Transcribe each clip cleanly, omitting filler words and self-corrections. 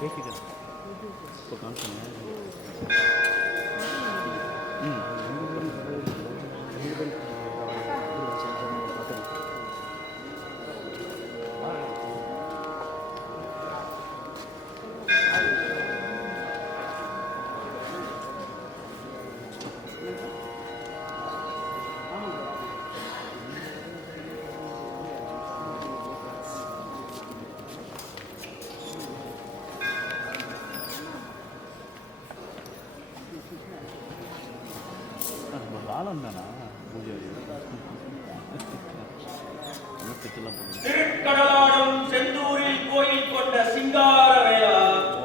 பேசிக்கிறேன் இப்போ காமிச்சுங்க. காலம் தானா பூஜை திருக்கடலாடும் செந்தூரில் கோயில் கொண்ட சிங்கார வேளா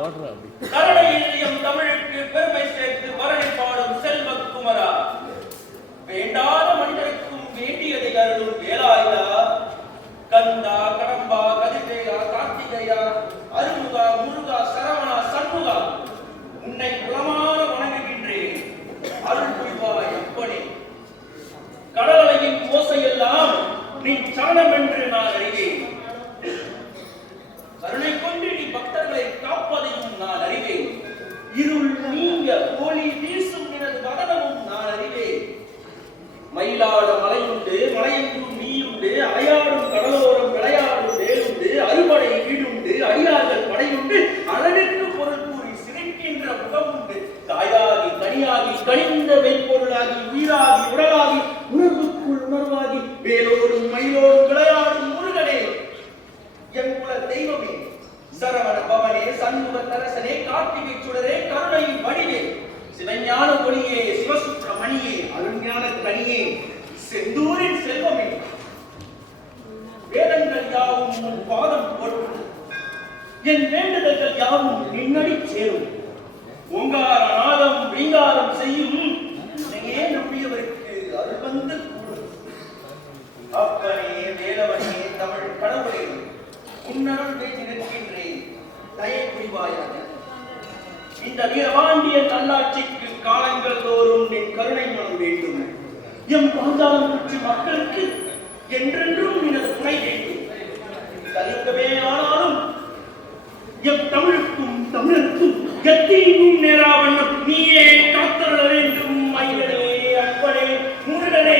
ஓடுற அப்படி கரணையில் தமிழுக்கு பெருமை சேர்த்து பரணி பாடும் செல்வக்குமரா வேண்டாத மனிதருக்கும் வேண்டியதை அருளும் வேலாயுதா கந்தா கடம்பா கதிர்வேலா கார்த்திகையா அருமுகா முருகா சரவணா சண்முகா உன்னை குலமான வணங்குகின்றேன். அருள் புரிவாய் அப்பனே. கடலையின் ஓசையெல்லாம் நீ சரணம் என்று நான் அறிவேன். கருணை கொண்டு நீ பக்தர்களை காப்பதையும் நான் அறிவேன். இருள் நீங்க ஒளி வீசும் எனது வதனமும் நான் அறிவேன். மயிலாட மலையுண்டு மலையெங்கும் நீயுண்டு அலையாடும் கடலோரம் விளையாடும் வேலுண்டு அறுபடை வீடுண்டு அடியார்கள் படையுண்டு அழகுக்கு பொருள் கூறி சிரிக்கின்ற முகமுண்டு தாயாகி கனியாகி கனிந்த மெய்ப்பொருளாகி உயிராகி உடலாகி உணர்வுக்குள் உணர்வாகி வேலோடும் மயிலோடும் விளையாடும் முருகனே என் குல தெய்வமே சரவண பவனே சண்முக தரசனே கார்த்திகை சுடரே கருணையின் வடிவே சிவஞான ஒளியே சிவசுப்பிரமணியே அருஞான கனியே செந்தூரின் செல்வமே வேதங்கள் யாவும் உன் பாதம் போற்றும் என் வேண்டுதல்கள் யாவும் நின்னடி சேரும் ஓங்கார நாதம் விங்காரம் செய்யும் உன்னையே நம்பியவருக்கு அருள் வந்து கூடும். அப்பனே வேலவனே தமிழ் கடவுளே உன்னருள் பேசி நிற்கின்றேன் தயை புரிவாயாக. இந்த வீரபாண்டியன் நல்லாட்சிக்கு காலங்கள் தோறும் என் கருணை மனம் வேண்டும். எம் பாஞ்சாலம் குச்சி மக்களுக்கு என்றென்றும் எனது துணை வேண்டும். கலியுகமே ஆனாலும் எம் தமிழுக்கும் தமிழருக்கும் எத்தீங்கும் நேராவண்ணம் நீயே காத்தருள வேண்டும். ஐயனே அப்பனே முருகனே.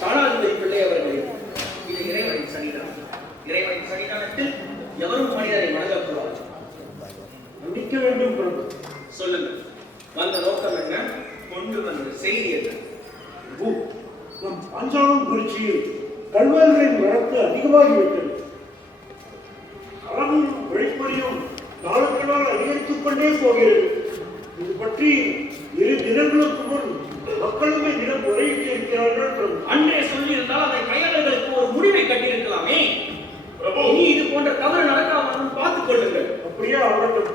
காணாதுரை பிள்ளை அவர்களே, இது இறைவனின் சன்னிதானம். இறைவனின் சன்னிதானத்தில் எவரும் மனிதரை வணங்கக்கூடாது. நம்பிக்க வேண்டும் பிரபு. சொல்லுங்கள், வந்த நோக்கம் என்ன? கொண்டு வந்த செய்தி என்ன? நம் பாஞ்சாலம் குறிச்சியில் கல்வர்களின் வரத்து அதிகமாகிவிட்டது. அறமும் வெளிப்படையும் நாளுக்கு நாள் அதிகரித்துக் கொண்டே போகிறது. இது பற்றி 2 தினங்களுக்கு முன் மக்களுமே தினம் முறையிட்டு இருக்கிறார்கள் பிரபு. அன்றே சொல்லியிருந்தால் அதை கையாளர்களுக்கு ஒரு முடிவை கட்டியிருக்கலாமே. இனி இது போன்ற தவறு நடக்காமல் பார்த்துக் கொள்ளுங்கள். அப்படியே ஆகட்டும்.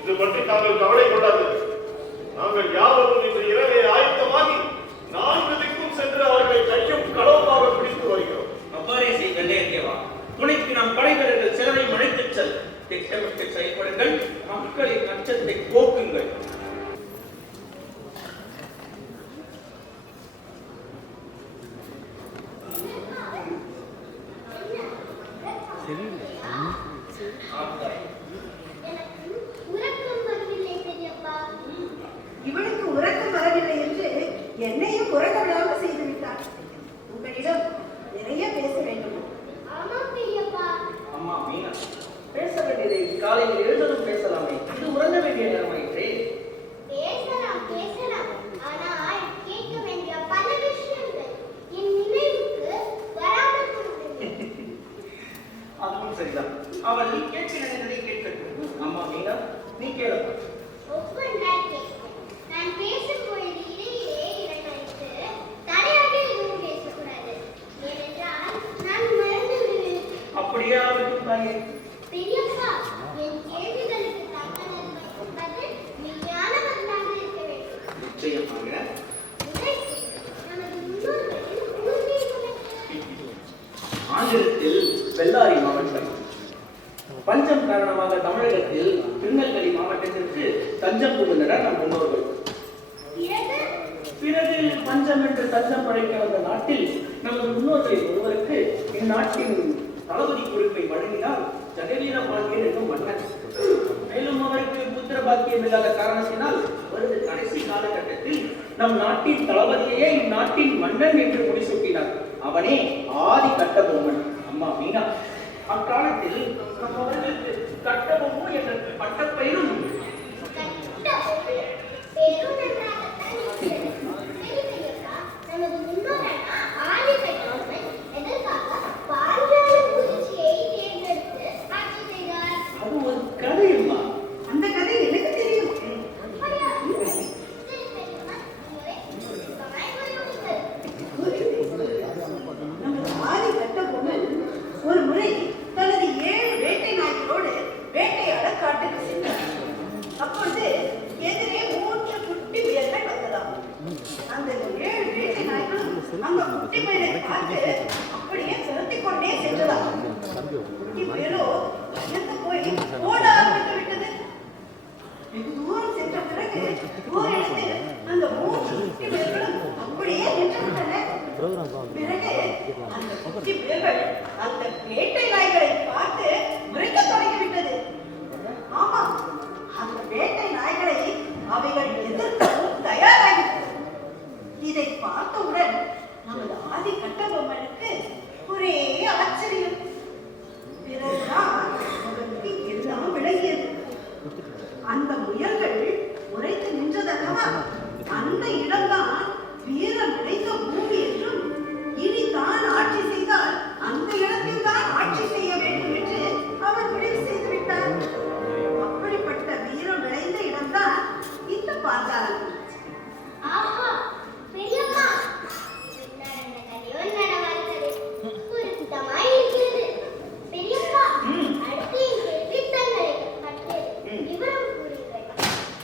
இது பற்றி தாங்கள் கவலை கொள்ளாது. நாங்கள் யாவரும் இன்று இரவே ஆயத்தமாகி 4 திக்கும் சென்று அவர்களை கையும் களவுமாக பிடித்து வருகிறோம். அவ்வாறே செய்தே தேவா. துணைக்கு நம் படைவீரர்கள் சிலரை அழைத்துச் செல். திட்டமிட்டு செயல்படுங்கள். மக்களின் அச்சத்தை போக்குங்கள். இவனுக்கு உறக்கம் வரவில்லை என்று என்னையும் உறக்க விடாமல் செய்து விட்டார். உங்களிடம் நிறைய பேச வேண்டும். அம்மா மீனா, பேச வேண்டியதை காலையில் எழுந்ததும் பேசலாமே. இது உறங்க வேண்டிய நேரமாயிற்றே. பேசலாம். ஆனால் கேட்க வேண்டிய பல விஷயங்கள் என் நினைவுக்கு வராமல் போகிறது. அதுவும் சரிதான். அவள் நீ கேட்க நினைத்ததை கேட்கட்டும். அம்மா மீனா, நீ கேளப்பா. ஒவ்வொன்றாய் கேட்பேன். நான் பேசும் பொழுது இடையிலே இடைமறித்து தடையாக எதுவும் பேசக்கூடாது. ஏனென்றால் நான் மறந்து விடுவேன். அப்படியே ஆகட்டும் தாயே. பெரியப்பா, என் கேள்விகளுக்கு பதில் மெய்யான பதிலாக இருக்க வேண்டும். நிச்சயமாக. நமது முன்னோர்களின் பூர்வீகம் ஆந்திரத்தில் பெல்லாரி மாவட்டம் பஞ்சம் காரணமாக தமிழகத்தில் திருநெல்வேலி மாவட்டத்திற்கு தஞ்சம் புகுந்தனர் நம் முன்னோர்கள். பிறகு பஞ்சம் என்று தஞ்சம் படைக்க வந்த நாட்டில் நமது முன்னோர்களில் ஒருவருக்கு இந்நாட்டின் தளபதி பொறுப்பை வழங்கினார் ஜெகவீர பாண்டியன் என்னும் மன்னன். மேலும் அவருக்கு புத்திர பாக்கியம் இல்லாத காரணத்தினால் அவரது கடைசி காலகட்டத்தில் நம் நாட்டின் தளபதியே இந்நாட்டின் மன்னன் என்று முடிசூட்டினார். அவனே ஆதி கட்டபொம்மன். அம்மா மீனா அக்காலத்தில் நம் அவர்களுக்கு கட்டபொம்மு என்ற பட்டப்பெயரும் அது ஒரு கதையுமா? அந்த கதை எனக்கு தெரியும். நமது ஆதி கட்டபொம்மன் ஒரு முறை தனது 7 வேட்டை நாய்களோடு வேட்டையாட காட்டுக்கு சென்றார். அப்பொழுது எதிரே 3 குட்டி முயல்கள் வந்ததாம். அந்த 7 வேட்டை நாய்களும் அந்த குட்டி முயலை பார்த்து அப்படியே துரத்திக் கொண்டே சென்றதாம். குட்டி முயலோ பயந்து போய் ஓட ஆரம்பித்து விட்டது. வெகு தூரம் சென்ற பிறகு ஓரிடத்தில் அந்த 3 குட்டி முயல்களும் அப்படியே நின்று விட்டன. பிறகு அந்த குட்டி முயல்கள் அந்த வேட்டை நாய்களை பார்த்து முறைக்கத் தொடங்கிவிட்டது. ஆமா, அந்த வேட்டை நாய்களை அவைகள் எதிர்க்கவும் தயாராகிவிட்டது. இதை பார்த்தவுடன் நமது ஆதி கட்டபொம்மனுக்கு ஒரே ஆச்சரியம். பிறகுதான் அவனுக்கு எல்லாம் விளங்கியது. அந்த முயல்கள் உரைத்து நின்றதல்லவா, அந்த இடம்தான் வீரம் கிடைத்த பூமி என்றும் இனி தான் ஆட்சி செய்தால் அந்த இடத்தில் தான் ஆட்சி செய்ய வேண்டும் என்று அவர் முடிவு செய்து விட்டார். அப்படிப்பட்ட வீரம் விளைந்த இடம்தான் இந்த பாஞ்சாலம்.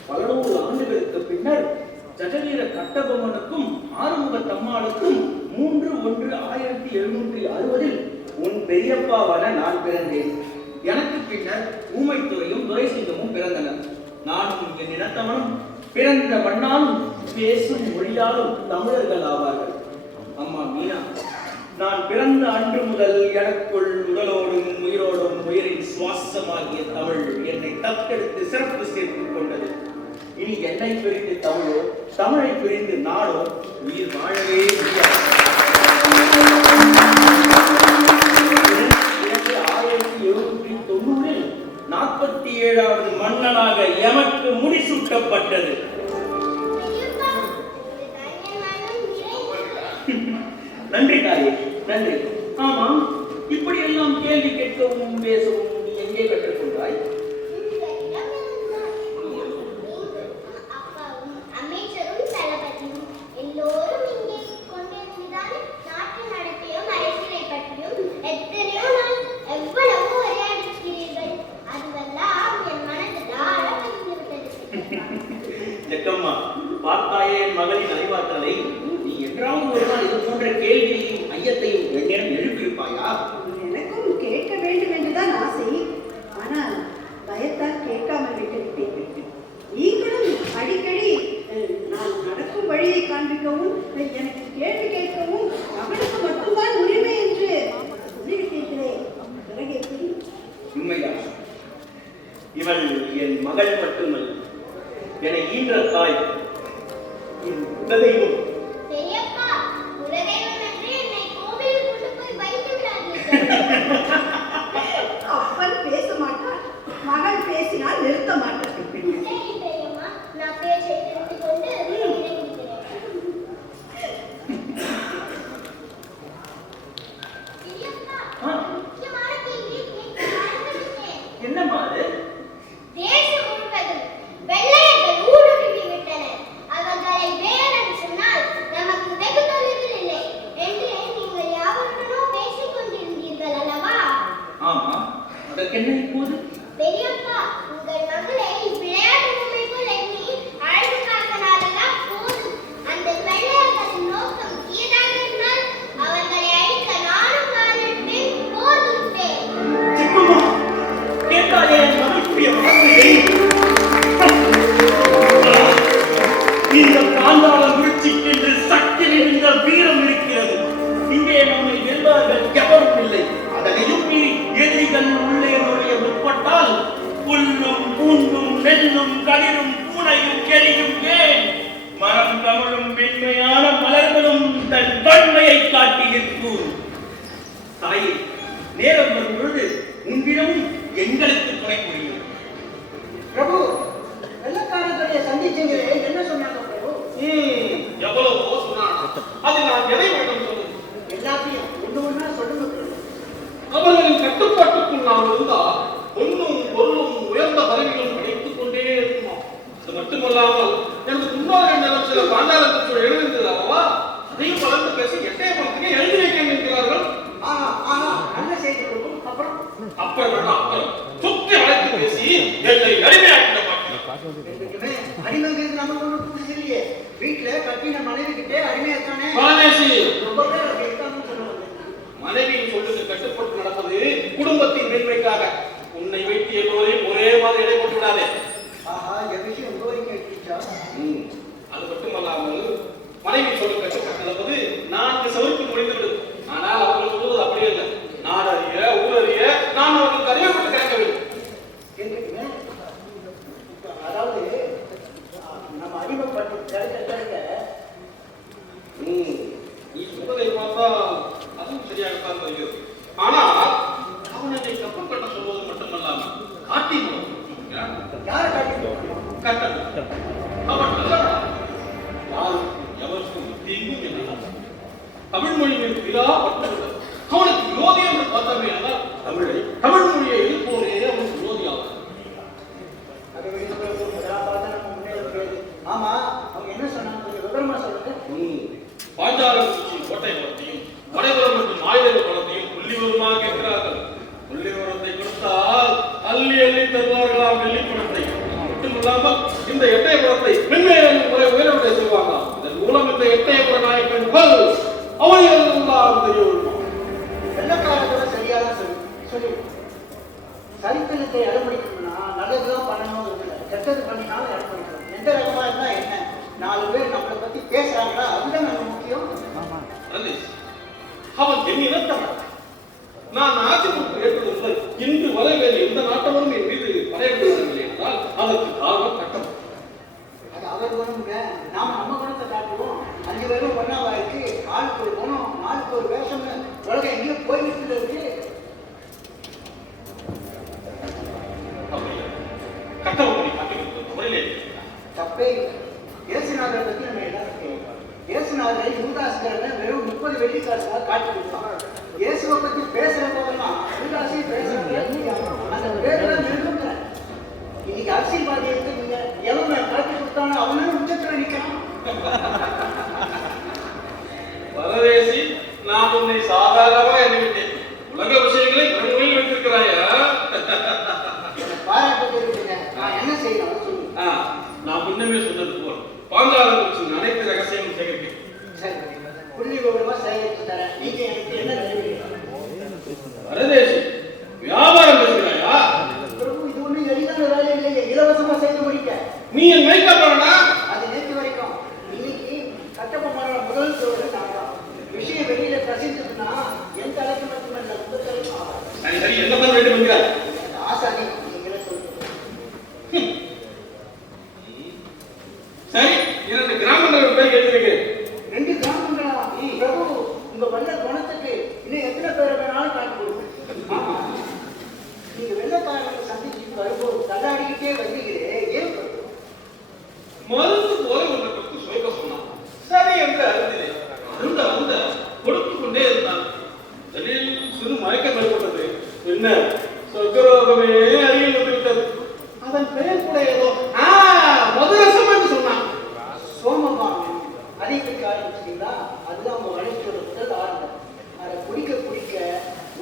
பல நூறு ஆண்டுகளுக்கு பின்னர் ஜெகவீர கட்டபொம்மனுக்கும் ஆறுமுகத்தம்மாளுக்கும் 3/1/1760 உன் பெரியப்பாவான நான் பிறந்தேன். எனக்கு பின்னர் ஊமைத்துறையும் துரைசிங்கமும் பிறந்தனர். நானும் என் இனத்தவனும் பிறந்த மண்ணாலும் பேசும் மொழியாலும் தமிழர்கள் ஆவார்கள். அம்மா மீனா, நான் பிறந்த அன்று முதல் எனக்குள் உடலோடும் உயிரோடும் உயிரின் சுவாசமாகிய தமிழ் என்னை தத்தெடுத்து சிறப்பு சேர்த்துக் கொண்டது. இனி என்னை பிரிந்து தமிழோ, தமிழை பிரிந்து நாடோ உயிர் வாழவே முடியாது. 1790 47வது மன்னனாக எமக்கு முடிசூட்டப்பட்டது. நன்றி தாயே, நன்றி. ஆமாம், இப்படி எல்லாம் கேள்வி கேட்கவும் பேசவும் நீ எங்கே கற்றுக்கொண்டாய்? ஜக்கம்மா, பார்த்தாயே என் மகளின் அறிவாற்றலை. நீ என்றாவது ஒரு நாள் இது போன்ற கேள்வியையும் ஐயத்தையும் என்னிடம் எழுப்பியிருப்பாயா? எனக்கும் கேட்க வேண்டும் என்றுதான் ஆசை. ஆனால் பயத்தால் கேட்காமல் விட்டுவிட்டேன். நீங்களும் அடிக்கடி நான் நடக்கும் வழியை காண்பிக்கவும் எனக்கு கேள்வி கேட்கவும் அவனுக்கு மட்டும்தான் உரிமை என்று சொல்லிவிட்டீர்களே, பிறகு எப்படி? உண்மைதான். இவள் என் மகள் மட்டுமல்ல, என்னை ஈன்ற தாய், என் குலதெய்வம். அப்பன் பேச மாட்டான், மகள் பேசினால் நிறுத்த மாட்டான். என்னம்மா அது? ஆமா, அதற்கென்ன இப்போது? பெரியப்பா, உங்கள் மகளை விளையாட்டு பொம்மை போல் எண்ணி அழகு காட்டினாரெல்லாம் போதும். அந்த வெள்ளையர்களின் நோக்கம் தீயதாக இருந்தால் அவர்களை அழிக்க நானும் காலெடுப்பேன், போர் துடிப்பேன். சிக்குமா, நீ நேரம் வரும் பொழுது உன்னிடமும் எங்களுக்கு துணை புரியும். பிரபு, வெள்ளக்காரர்களை சந்திச்சீங்களே, என்ன சொன்னாங்க பிரபு? எவ்வளவோ சொன்னான். அது நான் எதை மட்டும் சொல்லுவேன்? எல்லாத்தையும் ஒண்ணு ஒண்ணா சொல்லுங்க பிரபு. அவர்களின் கட்டுப்பாட்டுக்குள் நாம் இருந்தால் பொன்னும் பொருளும் உயர்ந்த பதவிகளும் கிடைத்துக் கொண்டே இருக்குமா? அது மட்டுமல்லாமல் எனக்கு முன்னாள் என்ற சில பாண்டாளர்கள் எழுதியிருந்தது அல்லவா, அதையும் கலந்து பேசி எட்டயபுரத்துக்கு எழுதி வைக்க நினைக்கிறார்கள். நல்ல செய்தி பிரபு. அப்புறம் சுற்றி அழைத்து பேசி என்னை அடிமையாக்கிட மாட்டேன். அடிமைங்கிறது நமக்கு ஒண்ணு புதுசு இல்லையே. வீட்டுல கட்டின மனைவி கிட்டே அடிமையாத்தானே. ரொம்ப பேர் அப்படி இருக்காங்கன்னு சொல்லுவாங்க. மனைவியின் சொல்லுக்கு கட்டுப்பட்டு நடப்பது குடும்பத்தின் மேன்மைக்காக. உன்னை வைத்து எல்லோரையும் ஒரே மாதிரி எடை போட்டு விடாதே. இந்த விஷயம் உங்க வரைக்கும் எடுத்துச்சா? அது மட்டுமல்லாமல் மனைவி சொல்ல கட்டுப்பட்டு நடப்பது 4 சவருக்கு முடிந்துவிடும். ஆனால் அவர்கள் சொல்வது அப்படியே இல்லை. நாடறிய ஊரறிய நான் அவர்களுக்கு அறியப்பட்டு கேட்க வேண்டும். அதாவது நம்ம அடிமைப்பட்டு கிடைக்க நீ சொல்வதை பார்த்தா அதுவும் சரியாகத்தான் தெரிகிறது. ஆனால் அவனை கப்பல் கட்ட சொல்வது மட்டுமல்லாமல் காட்டி யாரை காட்டி கட்ட அவன் நல்லவனா? யாரும் எவருக்கும் தீங்கும் இல்லை. தமிழ் மொழியின் விழா பட்டுவிட்டது. அவனுக்கு விரோதி என்று பார்த்தமே ஆனால் தமிழ் மொழியை எழுப்போரே அவனுக்கு விரோதியாகும். ஆமா, அவங்க என்ன சொன்னாங்க கொஞ்சம் விவரமா சொல்லுங்க. பாஞ்சாலங்குறிச்சி கோட்டை பலத்தையும் வடைபுரம் மற்றும் ஆயுத பலத்தையும் புள்ளிவரமாக கேட்கிறார்கள். புள்ளிவரத்தை கொடுத்தால் அள்ளி அள்ளி தருவார்களாம் வெள்ளிப்பணத்தை. மட்டுமில்லாமல் இந்த எட்டயபுரத்தை மென்மேலும் முறை உயரவிட செய்வாங்களாம். இதன் மூலம் இந்த எட்டயபுர நாயக்கன் அவையெல்லாம் தெரியும். வெள்ளக்காரத்தோட சரியாக சொல்லி சரித்திரத்தை அனுமதிக்கணும்னா நல்லதுதான் பண்ணணும் இருக்குல்ல, கெட்டது பண்ணினாலும் அனுமதிக்கணும். எந்த ரகமா இருந்தா என்ன, 4 பேர் நம்மளை பத்தி பேசுறாங்களா, அதுதான் நமக்கு முக்கியம். அவன் என் இனத்தவன். நான் ஆட்சி பொறுப்பு ஏற்படுவதில்லை. இன்று வரை வேறு எந்த நாட்டவரும் என் மீது படையெடுக்கவில்லை என்றால் அதற்கு காரணம் கட்டம். அது அவர் குணம்ங்க. நாம நம்ம குணத்தை காட்டுவோம். 5 பேரும் ஒன்னாவா இருக்கு, ஆளுக்கு ஒரு குணம், நாளுக்கு ஒரு வேஷம்னு உலகம் எங்கேயும் போய்விட்டு இருக்கு. கட்டவங்களை காட்டி முறையிலே தப்பே இயேசுநாதரை பத்தி நம்ம எல்லாருக்கும் இயேசுநாதரை யூதாஸ்கரன் வெறும் 30 வெள்ளிக்காசுக்காக காட்டி கொடுத்தாங்க. இயேசுவை பத்தி பேசுற போதெல்லாம் யூதாசி பேசுறாங்க. அந்த பேர்லாம் நிறுவங்க. இன்னைக்கு அரசியல்வாதி நீங்க எவனை காட்டி கொடுத்தானோ அவனே உச்சத்துல நிற்கிறான். பரதேசி, நான் உன்னை சாதாரணமாக எண்ணிவிட்டேன். உலக விஷயங்களை மறுமொழியில் வைத்திருக்கிறாயா? பாராட்டு இருக்குங்க. நான் என்ன செய்யணும் சொல்லுங்க. நான் முன்னமே சொன்னது போல் பாஞ்சாலங்குறிச்சியின் அனைத்து ரகசியமும் சேகரிக்கிறேன். சரி, புள்ளி விவரமா சேகரித்து தரேன். நீங்க எனக்கு என்ன நினைக்கிறீங்க? பரதேசி, வியாபாரம் பேசுகிறாயா? பிரபு, இது ஒண்ணு எளிதான வேலை இல்லையே. இலவசமா செய்து முடிக்க நீ என் மைக்கப்படனா? அது நேற்று வரைக்கும். இன்னைக்கு கட்டபொம்மனோட முதல் தோழர் நான் தான். விஷயம் வெளியில பிரசித்ததுன்னா என் தலைக்கு மட்டுமல்ல, உங்க தலைக்கும் ஆகும். சரி சரி, என்ன பண்ண வேண்டும் என்கிறார்? ஆசானி நீங்களே சொல்லுங்க. சரி, 2 கிராமங்கள் பேர் கேட்டிருக்கேன். 2 கிராமங்களா? பிரபு, உங்க வல்ல குணத்துக்கு இன்னும் எத்தனை பேரை வேணாலும் காட்டி கொடுங்க. ஆமா, நீங்க வெள்ளக்காரங்களை சந்திச்சுட்டு வரும்போது தள்ளாடிக்கிட்டே வந்தீங்களே, ஏன் பிரபு? மருந்து போல ஒன்றை கொடுத்து சுவைக்க சொன்னான். சரி என்று அறிந்தேன். அருந்த கொடுத்துக் கொண்டே இருந்தான். அதில் சிறு மயக்கம் ஏற்பட்டது. என்ன, சொர்க்கரோகமே அருகில் வந்துவிட்டது. அதன் பெயர் கூட ஏதோ மதுரசம் என்று சொன்னான். சோமபானம் அதை குடிக்க ஆரம்பிச்சிட்டீங்களா? அதுதான் உங்க வளர்ச்சியோட முதல் ஆரம்பம். அதை குடிக்க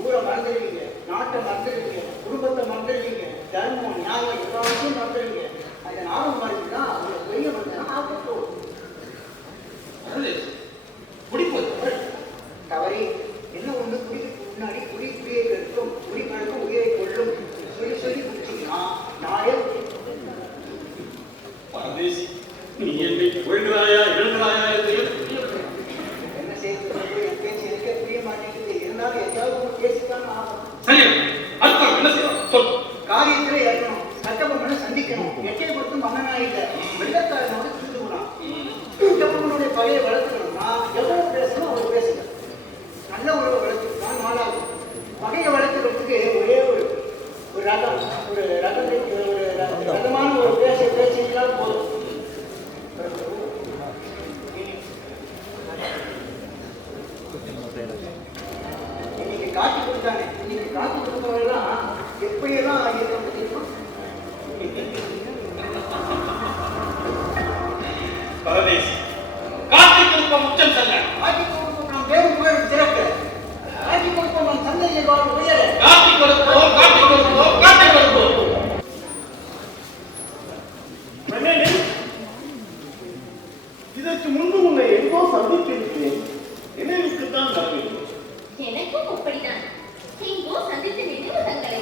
ஊரை மறந்துடுவீங்க, நாட்டை மறந்துடுவீங்க, குடும்பத்தை மறந்துடுவீங்க, தர்மம் நியாயம் எல்லாத்தையும் மறந்துடுவீங்க. அதன் ஆரம்பம் மாதிரினா அவங்க பெரிய மனிதனா ஆகட்டும். குடிப்பது தவறி என்ன ஒண்ணு குடிக்கு முன்னாடி குடியை கெடுக்கும், குடிப்பழக்கம் உயிரை கொள்ளும் சொல்லி குடிச்சீங்கன்னா நாளே பரதேசி, நீ என்னை புகழ்கிறாயா எழுகிறாயா என்று என்ன செய்யறது? என் பேச்சு எனக்கே புரிய மாட்டேங்குது. இருந்தாலும் எதாவது ஒன்று பேசித்தான் ஆகும். சரி, அடுத்த என்ன செய்யலாம் சொல். காரியத்துல இறங்கணும், கட்டபொம்மனை சந்திக்கணும். எட்டயபுரத்து மன்னனா இல்ல, வெள்ளக்காரனோட தூண்டுகணும். கட்டபொம்மனுடைய பகையை வளர்த்துக்கணும்னா எவ்வளவு பேசணும் அவர் பேசுங்க. நல்ல உறவை வளர்த்துக்கணும் 4ஆவது. பகையை வளர்த்து ரகமான ஒரு பேசிக்கலாம் போதும். இன்னைக்கு காட்சி கொடுத்தாங்க. இன்னைக்கு காட்சி கொடுத்தவங்கலாம் எப்படியெல்லாம் இருக்க முடியுமா? பரதேசி காட்சி கொடுப்போம் உச்சம் செல்ல காட்சி கொடுப்போம் நாம் தேவன் புகழ் சிறப்பு. காட்சி கொடுப்போம் நம் சந்தையில் வாழ்வு உயர. காட்சி கொடுப்போம் காட்சி கொடுப்போம் காட்சி கொடுப்போம். இதற்கு முன்பு உன்னை எங்கோ சந்தித்திருக்கிறேன். நினைவுக்குத்தான் வரவில்லை. எனக்கும் அப்படிதான். எங்கோ சந்தித்த நினைவு தங்களை.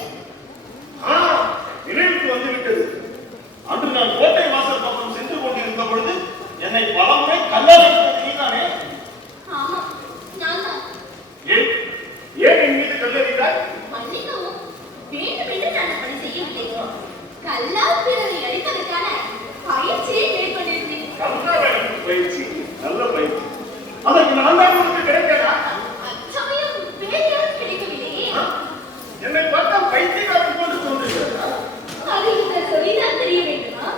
நினைவுக்கு வந்துவிட்டது. அன்று நான் கோட்டை வாசல் பக்கம் சென்று கொண்டிருந்த பொழுது என்னை பலமுறை கல்லறைத்தது நீதானே? ஆமா, நான் தான். ஏன் என் மீது கல்லறிந்தாய்? மன்னிக்கவும், வேண்டுமென்று நான் அப்படி செய்யவில்லை. கல்லால் பிறரை அடிப்பதற்கான பயிற்சியை மேற்கொண்டிருந்தேன். கல்லால் பயிற்சி, நல்ல பயிற்சி. அதற்கு நான் தான் உனக்கு கிடைக்கிறா? அச்சமயம் வேலையால் கிடைக்கவில்லையே. என்னை பார்த்தா பைத்தியக்காரன் போன்று தோன்றுகிறதா? அது இந்த சொல்லிதான் தெரிய வேண்டுமா?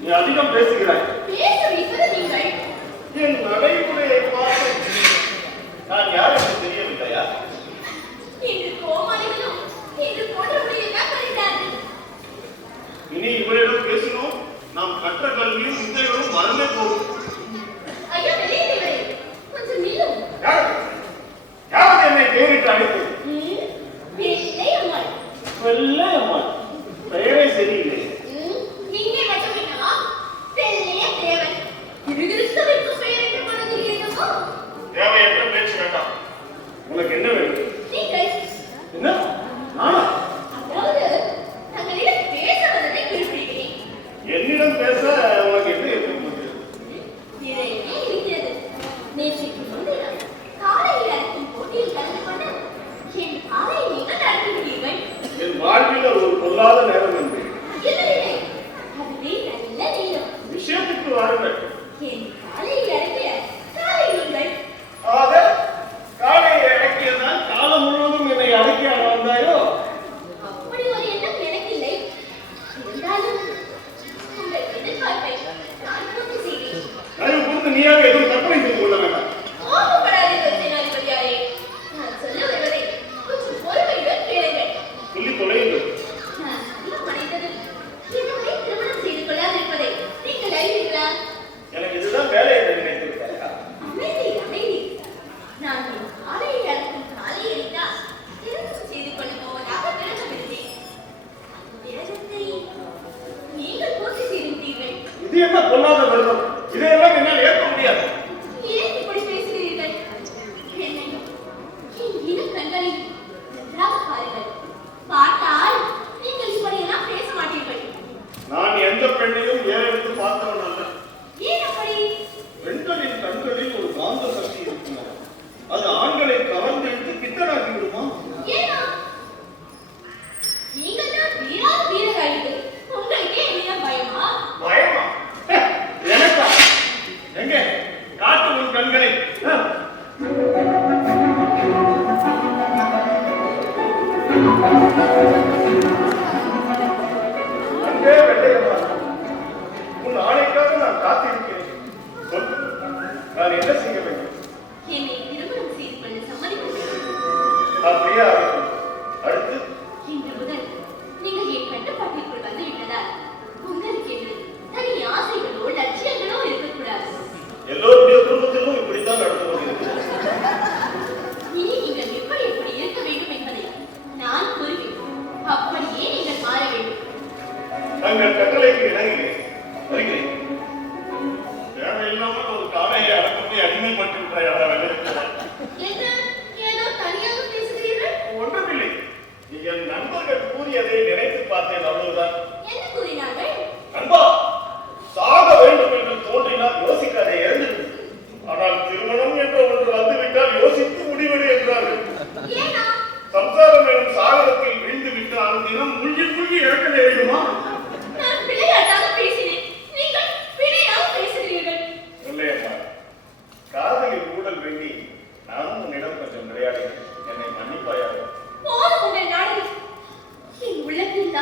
நீ அதிகம் பேசுகிறாய். பேச வைப்பது நீங்கள். என் நடைமுறையை பார்த்து நான் யார் என்று தெரியவில்லையா? இன்று கோமாளிகளும் இன்று போன்றவர்களையெல்லாம் வருகிறார்கள். இனி இவரிடம் பேசினோம், நாம் கற்ற கல்வியும் வித்தைகளும் மறந்தே போகும். ஐயா, வெளியே கொஞ்சம் நில்லும். யாவது என்னை பெயரிட்டு அழைத்து? வெள்ளை அம்மாள். வெள்ளை அம்மா, பெயரே சரியில்லை. நீங்க மட்டும் என்னவா? வெள்ளைய தேவன். கிறிஸ்துவிற்கு பெயர் என்று மனது என்னமோ? தேவையற்ற பேச்சு வேண்டாம். உனக்கு என்ன வேண்டும்? நீங்கள் என்ன? நானா? அதாவது தங்களிடம் பேச வந்ததை குறிப்பிடுகிறேன். என்னிடம் பேச உனக்கு என்ன இருக்கிறது? நிறைய இருக்கிறது. நேற்றைக்கு முன்தினம் காலையில் அழைக்கும் போட்டியில் கலந்து கொண்டு என் காலை நீங்கள் நடத்துகிறீர்கள். என் வாழ்வில் ஒரு பொல்லாத நேரம் என்று. இல்லை இல்லை, அதுவே நல்ல நேரம். விஷயத்துக்கு வாருங்கள். என் காலையில் அழைக்கிற காலை நீங்கள் ஆக காலையை அடக்கியதால் காலம் முழுவதும் என்னை அடக்கிய வந்தாயோ? அப்படி ஒரு எண்ணம் எனக்கு இல்லை. இருந்தாலும் உங்கள் எதிர்பார்ப்பை நான் பூர்த்தி செய்வேன். தயவு கூர்ந்து நீயாக எதுவும் கற்பனை செய்து கொள்ள வேண்டாம். கோபப்படாதீர்கள் சேனாதிபதியாரே. நான் சொல்ல வருவதை கொஞ்சம் பொறுமையுடன் கேளுங்கள். சொல்லி தொலையுங்கள். நான் அதிகம் அடைந்தது என்னுடைய திருமணம் செய்து கொள்ளாதிருப்பதை நீங்கள் அறிவீர்களா? எனக்கு இதுதான் வேலை என்று நினைத்து விட்டாயா? அமைதி அமைதி. நான் என் காலையை அழைக்கும் காலை எறிந்தால் திருமணம் செய்து கொள்ளப் போவதாக விளக்கமிருந்தேன். அந்த விரதத்தை நீங்கள் பூர்த்தி செய்திருந்தீர்கள். இது என்ன பொல்லாத விரதம்? இதையெல்லாம் என்னால் ஏற்க முடியாது. ஏன் இப்படி பேசுகிறீர்கள்? என்னை என் இரு கண்களில் நன்றாக பாருங்கள். பார்த்தால் நீங்கள் இப்படியெல்லாம் பேச மாட்டீர்கள். நான் எந்த பெண்ணையும் ஏறெடுத்து பார்த்தவன் அல்ல. ஏன் அப்படி? பெண்களின் கண்களில் ஒரு காந்த சக்தி இருக்கிறது. அது ஆண்களை கவர்ந்தெடுத்து பித்தனாக்கி விடுமா? ஏனா? நீங்கள் தான் வீராத வீரராயிட்டு உங்களுக்கே என்னிடம் பயமா? பயமா? எனக்கா? எங்கே காட்டு உன் கண்களை. அங்கே வெள்ளையம்மா, உன் ஆணைக்காக நான் காத்திருக்கிறேன். சொல், நான் என்ன செய்ய வேண்டும்? என்னை திருமணம் செய்து கொள்ள சம்மதிக்க வேண்டும். அப்படியே ஆகட்டும். அடுத்து இன்று முதல் நீங்கள் என் கட்டுப்பாட்டிற்குள் வந்துவிட்டதால் உங்களுக்கு என்று தனி ஆசைகளோ லட்சியங்களோ இருக்கக்கூடாது. எல்லோருடைய குடும்பத்திலும் இப்படித்தான் நடந்து கொண்டிருக்கிறது. இனி நீங்கள் எப்படி எப்படி இருக்க வேண்டும் என்பதை நான் கூறுவேன். அப்படியே நீங்கள் மாற வேண்டும். தங்கள் கட்டளைக்கு இணங்குகிறேன். வருகிறேன். தேவையில்லாமல் ஒரு காலையை அடக்கத்தை அடிமைப்பட்டு விட்டாய். என்ன ஏதோ தனியாக பேசுகிறீர்கள்? ஒன்றுமில்லை. என் நண்பர்கள் கூறியதை நினைத்து பார்த்தேன், அவ்வளவுதான். என்ன கூறினார்கள்? நண்பா, சாக வேண்டும் என்று தோன்றினால் யோசிக்காதே, இறந்து. ஆனால் திருமணம் என்ற ஒன்று வந்துவிட்டால் யோசித்து முடிவெடு என்றார்கள். ஏனா? சம்சாரம் எனும் சாகரத்தில் விழுந்து விட்டால் தினம் முழுகி முழுகி இழக்க நேரிடுமா? நான் விளையாட்டாக பேசினேன். நீங்கள் விளையாக பேசுகிறீர்கள். இல்லையம்மா, காதலில் ஊடல் வேண்டி நானும் உன்னிடம் கொஞ்சம் விளையாடினேன். என்னை மன்னிப்பாயாக. போதும் உங்கள் நாடகம். என் உள்ளத்தில்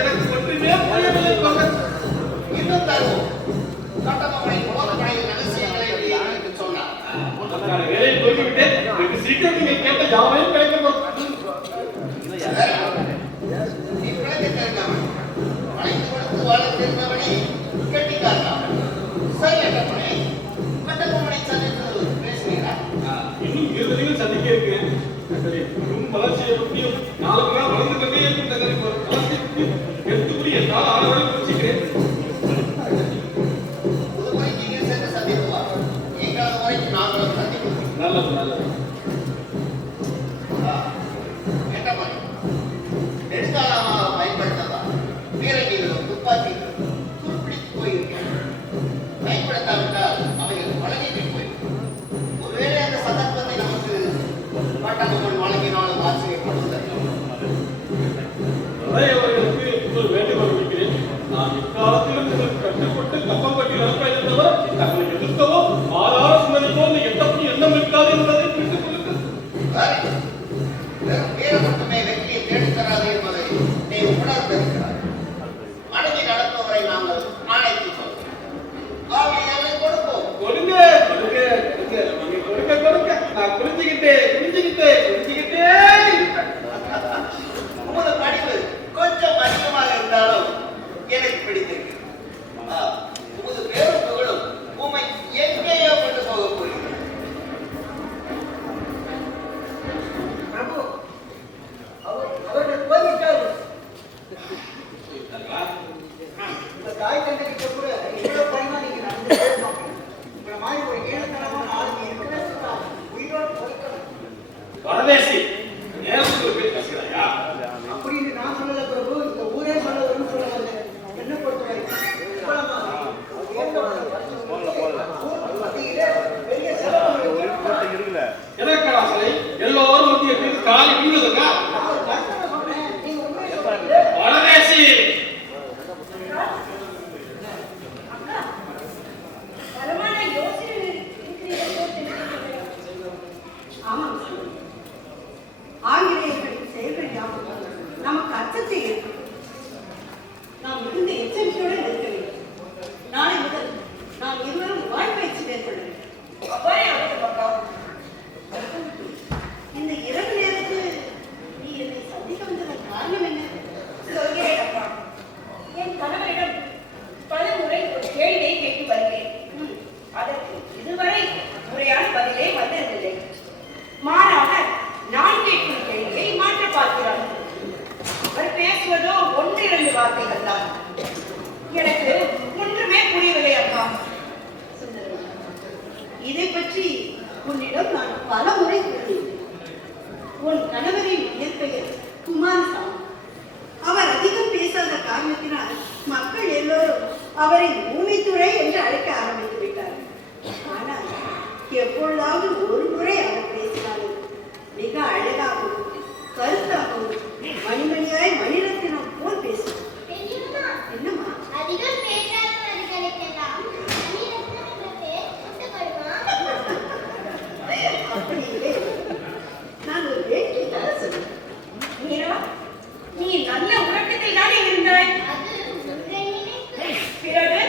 எனக்கு ஒன்றுமே புரியவில்லை மகன். இன்னும் தருவோம். கட்டபொம்மனை கோலப்படையின் ரகசியங்களை எங்களுக்கு சொன்னார். அதற்கான வேலையை போய்விட்டேன். வெகு சீக்கிரம் நீங்கள் கேட்ட யாவையும் கிடைக்கப்படும். நீ பிழைக்க தெரிந்தவன். வளைந்து கொடுத்து வாழ தெரிந்தவனே கெட்டிக்காரன். சரி கட்டபொம்மனே, கட்டபொம்மனை சந்தித்து பேசுகிறீரா? இன்னும் 2 தினங்கள் சந்திக்க இருக்கிறேன். இன்னும் வளர்ச்சியை பற்றியும் நாளுக்கு நாள் வளர்ந்து கொண்டே இருக்கும் தங்களை வளர்ச்சியை பற்றியும் எடுத்துக்கூடி என்னால் ஆனவரை முயற்சிக்கிறேன். புதுமுறைக்கு இங்கே சென்று சந்தித்து வா. எங்களது முறைக்கு நாங்களும் சந்திப்போம். நல்லது நல்லது. கட்டபொம்மனை நெடுங்காலமாக பயன்படுத்தலாம் பீரங்கிகளும் துப்பாக்கிகளும் துருப்பிடித்து போயிருக்கிறது. பயன்படுத்தாவிட்டால் அவைகள் வழங்கி போயிருக்கும். ஒருவேளை அந்த சந்தர்ப்பத்தை நமக்கு கட்டபொம்மன் வழங்கினாலும் ஆச்சரியப்படுவதில்லை. அவர்களுக்கு ஒரு வேண்டுகோள் விடுக்கிறேன். நான் இக்காலத்திலும் உங்களுக்கு கட்டுப்பட்டு கப்பம் கட்டி நடப்பேன் என்றவர் தங்களை எதிர்க்கவோ ஆதார சிந்தனைக்கோ எட்டப்படி எண்ணம் இருக்காது என்பதை புரிந்து கொள்ளுங்கள். வெறும் பேரை மட்டுமே வெற்றியை தேடித் தராது என்பதை நீ உணர்ந்திருக்கிறாய். அணுகி நடப்பவரை நாங்கள் நாளைக்கு சொல்வோம். ஆவியை கொடுப்போம். கொடுங்க கொடுங்க கொடுங்க நீங்க கொடுங்க கொடுங்க. நான் புரிஞ்சுக்கிட்டேன். உமது படிவு கொஞ்சம் அதிகமாக இருந்தாலும் எனக்கு பிடித்திருக்கு. உமது பேரும் புகழும் உம்மை எங்கேயோ கொண்டு போக போகிறது. பிரபு, அவர்கள் போய்விட்டார்கள். இந்த தாய் தந்தைகிட்ட கூட இவ்வளவு பயமா நீங்க நடந்து உங்களை மாதிரி ஒரு ஏழத்தனமான ஆளுமை இருக்கிறது உயிரோடு பொறுக்கணும் பரதேசி நேரத்துக்கு பேசுகிறாயா? அப்படின்னு நான் சொல்லல பிரபு, இந்த ஊரே சொல்ல வரும்னு சொல்ல வந்தேன். என்ன பொறுத்த வரைக்கும் பெரிய செலவு இருக்குல்ல எதற்கடா சலை எல்லோரும் வந்து காலி விழுதுங்க. நீங்க உண்மையை சொல்றீங்க. பரதேசி பரவாயில்ல, யோசனை இருக்கிறீர்கள். ஆமாம் சார். ஆங்கிலேயர்களின் செயல்கள் யாவும் நமக்கு அச்சத்தை ஏற்படும். நாம் மிகுந்த எச்சரிக்கையுடன் இருக்க வேண்டும். நாளை முதல் நாம் இருவரும் வாழ்பயிற்சி மேற்கொள்ள வேண்டும். இந்த இரவு நேரத்தில் நீ என்னை சந்திக்க வந்ததன் காரணம் என்ன? சொல்கிறேன் அப்பா. என் கணவரிடம் பலமுறை ஒரு கேள்வியை கேட்டு வருகிறேன். அதற்கு இதுவரை முறையான பதிலே வந்ததில்லை. மாறாக நான் கேட்கும் கேள்வியை மாற்ற பார்க்கிறார். அவர் பேசுவதோ 1-2 வார்த்தைகள் தான். எனக்கு ஒன்றுமே புரியவில்லை அப்பா. சுந்தரம், இதை பற்றி உன்னிடம் நான் பல முறை கூறினேன். உன் கணவரின் இயற்பெயர் குமாரசாமி. அவர் அதிகம் பேசாத காரணத்தினால் மக்கள் எல்லோரும் அவரை பூமித்துறை என்று அழைக்க ஆரம்பித்து விட்டார்கள். ஆனால் எப்பொழுதாவது ஒரு முறை அவர் பேசினாலும் மிக அழகாகவும் கருத்தாகவும் மணிமணியாய் மணிரத்தினம் போல் பேசுவார். என்னம்மா? அதிகம் பேசாதவர்களுக்கெல்லாம் மணிரத்னம் என்ற பெயர் சூட்டப்படுமா? அப்படி இல்லை. நான் ஒரு வேட்கை தர சொன்னேன். மீரா, நீ நல்ல உறக்கத்தில் தானே இருந்தாய். அது உங்கள் நினைப்பு. பிறகு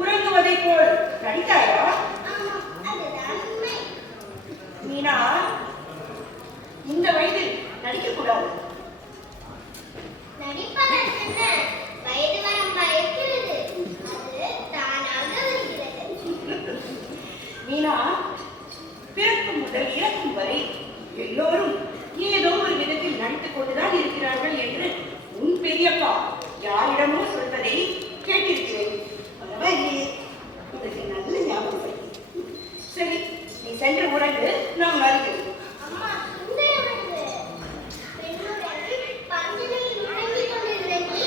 உறங்குவதை போல் நடித்தாயா? ஆமா, அதுதான் உண்மை. மீனா, இந்த வயதில் நடிக்கக்கூடாது. நடிப்பதற்கென்ன வயது வரம்பா இருக்கிறது. அது தானாக வருகிறது. மீனா, பிறக்கும் முதல் இறக்கும் வரை எல்லோரும் ஏதோ ஒரு விதத்தில் நடித்துக் கொண்டுதான் இருக்கிறார்கள் என்று உன் பெரியப்பா யாரிடமோ சொல்வதை கேட்டிருக்கிறேன். பரவாயில்லையே, உனக்கு நல்ல ஞாபகம் இருக்கு. சரி, நீ சென்று உறங்கு, நாம் வருகிறோம். அம்மா, சுந்தர வருது. பெண்ணுடன் பஞ்சனையில் உறங்கிக் கொண்டிருந்தி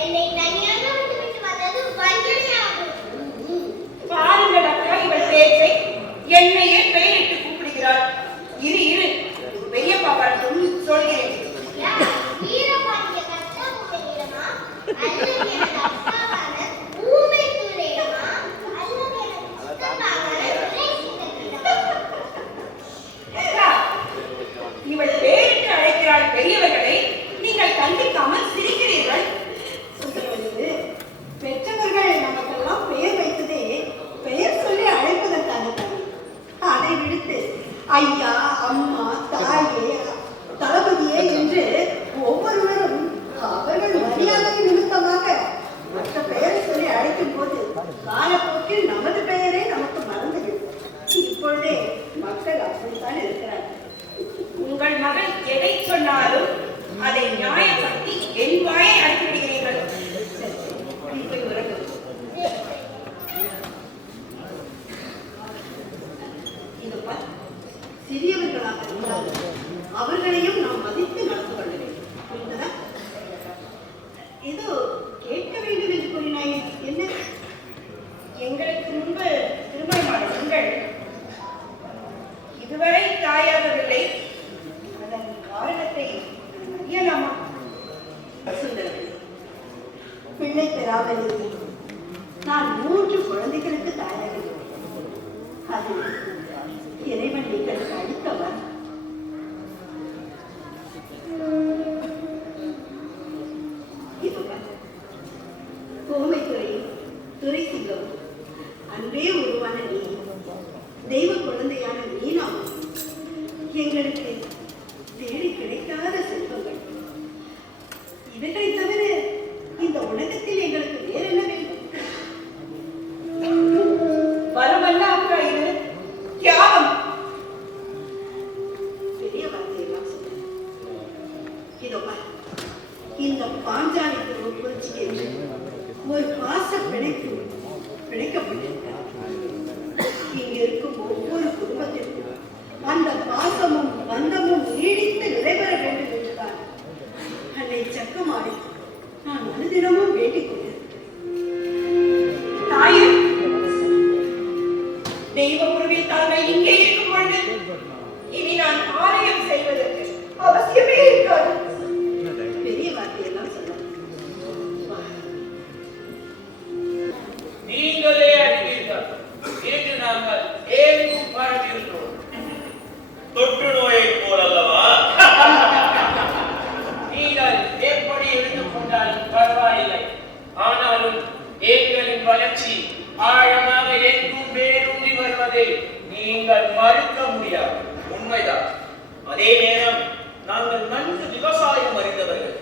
என்னை தனியாக விட்டுவிட்டு வந்தது வஞ்சனையாகும். பாருங்கள் அக்கா, இவள் பேச்சை என்னையே பெயரிட்டு கூப்பிடுகிறாள். இரு பெரியப்பா வரட்டும், சொல்கிறேன். யார்? வீரபாண்டிய கட்டபொம்மனிடமா அல்லது ஏதோ கேட்க வேண்டும் என்று கூறினாயே, என்ன? எங்களுக்கு முன்பு திருமணமான நீங்கள் இதுவரை தாயாகவில்லை. அதன் காரணத்தை அறியலாமா? சுந்தரம், பிள்ளை பெறாமல் நான் 3 குழந்தைகளுக்கு தாயாகிறேன். அது இறைவன் எங்களுக்கு அளித்தவர். கோமைத்துறை துரைசிங்கம் அன்றே உருவான நீ, தெய்வ குழந்தையான மீனாவும் எங்களுக்கு தேடி கிடைக்காத செல்வங்கள். இவற்றை தவிர இந்த உலகத்தில் எங்களுக்கு வேற என்ன வேண்டும்? வரமல்ல அக்கா, இது தியாகம். பெரிய வார்த்தையெல்லாம் சொல்றேன். இதோ பார், இந்த பாஞ்சாலிக்கு ஒப்புரிச்சி என்று ஒரு பாச பிணைப்பு பிணைக்கப்பட்டிருக்கிறார். இங்க இருக்கும் ஒவ்வொரு குடும்பத்திற்கும் அந்த பாசமும் பந்தமும் நீடித்து நிறைவேற வேண்டும் என்றுதான் அன்னை சக்கமாடி நான் அனுதினமும் வேண்டிக் கொண்டிருக்கிறேன். தாயே, தெய்வ குருவில் தாங்கள் இங்கே இருக்கும் பொழுது இனி நான் ஆலயம் செய்வதற்கு அவசியமே இருக்காது. பெரிய வார்த்தையெல்லாம் சொன்னார். நீங்களே அறிவீர்கள் என்று நாங்கள் ஏங்கும் பரவியிருக்கிறோம். தொற்று நோயை போல் அல்லவா? நீங்கள் எப்படி எடுத்துக் கொண்டாலும் பரவாயில்லை. ஆனாலும் எங்களின் வளர்ச்சி ஆழமாக எங்கும் வேரூன்றி வருவதை நீங்கள் மறுக்க முடியாது. உண்மைதான். அதே நேரம் நாங்கள் நன்கு விவசாயம் அறிந்தவர்கள்.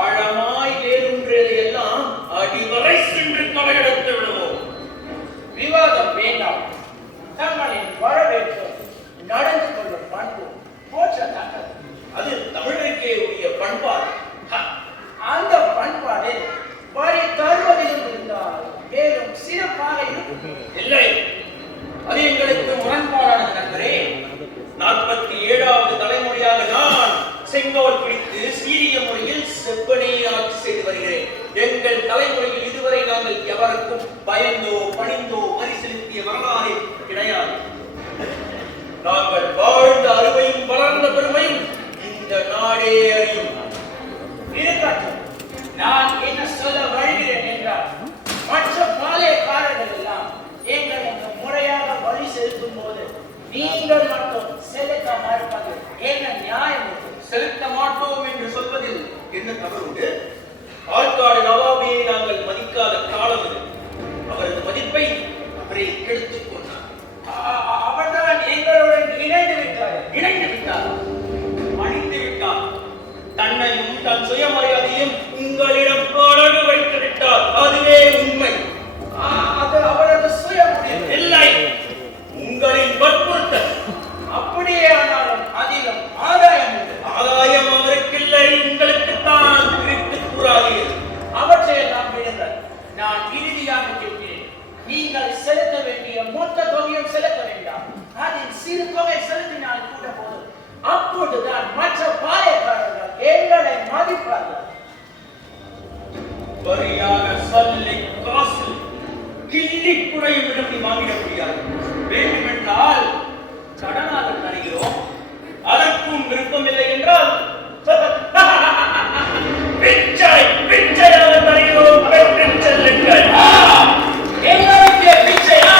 ஆழமாய் வேரூன்றியதை எல்லாம் அடிவரை சென்று களையெடுத்து விடுவோம். விவாதம் வேண்டாம். தங்களின் வரவேற்பு, நடந்து கொள்ளும் பண்பு போற்றத்தக்கது. அது தமிழருக்கே உரிய பண்பாடு. அந்த பண்பாடு வரி தருவதிலும் இருந்தால் மேலும் சிறப்பாக இருக்கும். இல்லை, அது எங்களுக்கு முரண்பாடான நண்பரே. 47வது தலைமுறையாக நான் செங்கோல் பிடித்து சீரிய முறையில் செப்பனே ஆட்சி செய்து வருகிறேன். எங்கள் தலைமுறையில் இதுவரை நாங்கள் எவருக்கும் பயந்தோ பணிந்தோ வரி செலுத்திய வரலாறு கிடையாது. நாங்கள் வாழ்ந்த அருமையும் வளர்ந்த பெருமையும் இந்த நாடே அறியும். இருக்கட்டும், நான் என்ன சொல்ல வருகிறேன் என்றால், மற்ற பாளையக்காரர்கள் எல்லாம் எங்களுக்கு முறையாக வழி செலுத்தும் போது நீங்கள் மட்டும் செலுத்த மாட்டாங்க. என்ன நியாயம்? செலுத்த மாட்டோம் என்று சொல்வதில் என்ன தவறு உண்டு? ஆற்காடு நவாபியை நாங்கள் மதிக்காத காலம் இது. அவரது மதிப்பை அவரை கெடுத்துக் கொண்டார். அவர்தான் எங்களுடன் இணைந்து விட்டார், மன்னித்து விட்டார். தன்னையும் தன் சுயமரியாதையும் உங்களிடம் அழகு வைத்து விட்டார். அதுவே உண்மை. அது அவரது சுயமரியாதை இல்லை, உங்களின் வற்புறுத்தல். அப்படியே ஆனாலும் அதிலும் ஆதாயம் உண்டு. ஆதாயம் அவருக்கு இல்லை, உங்களுக்கு தான் பிரித்து கூறாதீர்கள். அவற்றையெல்லாம் விடுங்கள். நான் இறுதியாக கேட்கிறேன், நீங்கள் செலுத்த வேண்டிய மொத்த தொகையும் செலுத்த வேண்டாம். அதில் சிறு தொகை செலுத்தினால் கூட போதும். அப்போதுதான் மற்ற பாளையக்காரர்கள் எங்களை மதிப்பார்கள். வரியாக சொல்லி காசு கிள்ளி குறையும் விடப்படி வாங்கிட முடியாது. வேண்டுமென்றால் கடனாக தருகிறோம். அதற்கும் விருப்பமில்லை என்றால் பிச்சையாக தருகிறோம். செல்லுங்கள். எங்களுக்கு பிச்சையா?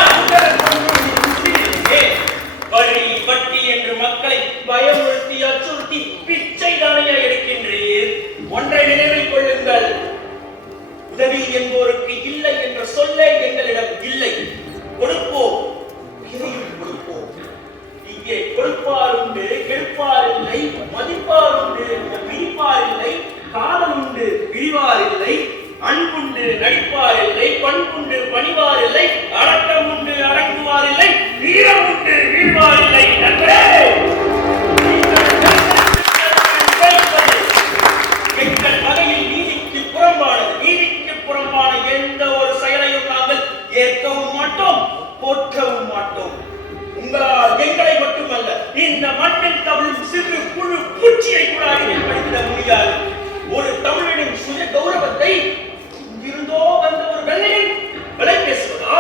வரி வட்டி என்று மக்களை பயமுறுத்தி அச்சுறுத்தி பிச்சை தானையா எடுக்கின்றீர்? ஒன்றை நினைவில் கொள்ளுங்கள், உதவி என்போருக்கு இல்லை என்ற சொல்லே எங்களிடம் இல்லை. கொடுப்போம், இதையும் கொடுப்போம். இங்கே கொடுப்பார் உண்டு, கெடுப்பார் இல்லை. மதிப்பார் உண்டு, பிரிப்பார் இல்லை. காதல் உண்டு, பிரிவார் இல்லை. அன்புண்டு, நடிப்பார் இல்லை. பண்புண்டு, பணிவார் இல்லை. அடக்கம் உண்டு, அடங்குவார் இல்லை. வீரம் உண்டு, வீழ்வார் இல்லை. நன்றே, எங்கள் வகையில் நீதிக்கு புறம்பான எந்த ஒரு செயலையும் நாங்கள் ஏற்கவும் மாட்டோம், போற்றவும் மாட்டோம். உங்களால் எங்களை மட்டுமல்ல, இந்த மண்ணில் தவிழும் சிறு புழு பூச்சியை கூட அறிவில் படித்திட முடியாது. ஒரு தமிழனின் சுய கௌரவத்தை வார்த்தை இங்கிருந்தோ வந்த ஒரு வெள்ளையன் விலை பேசுவதா?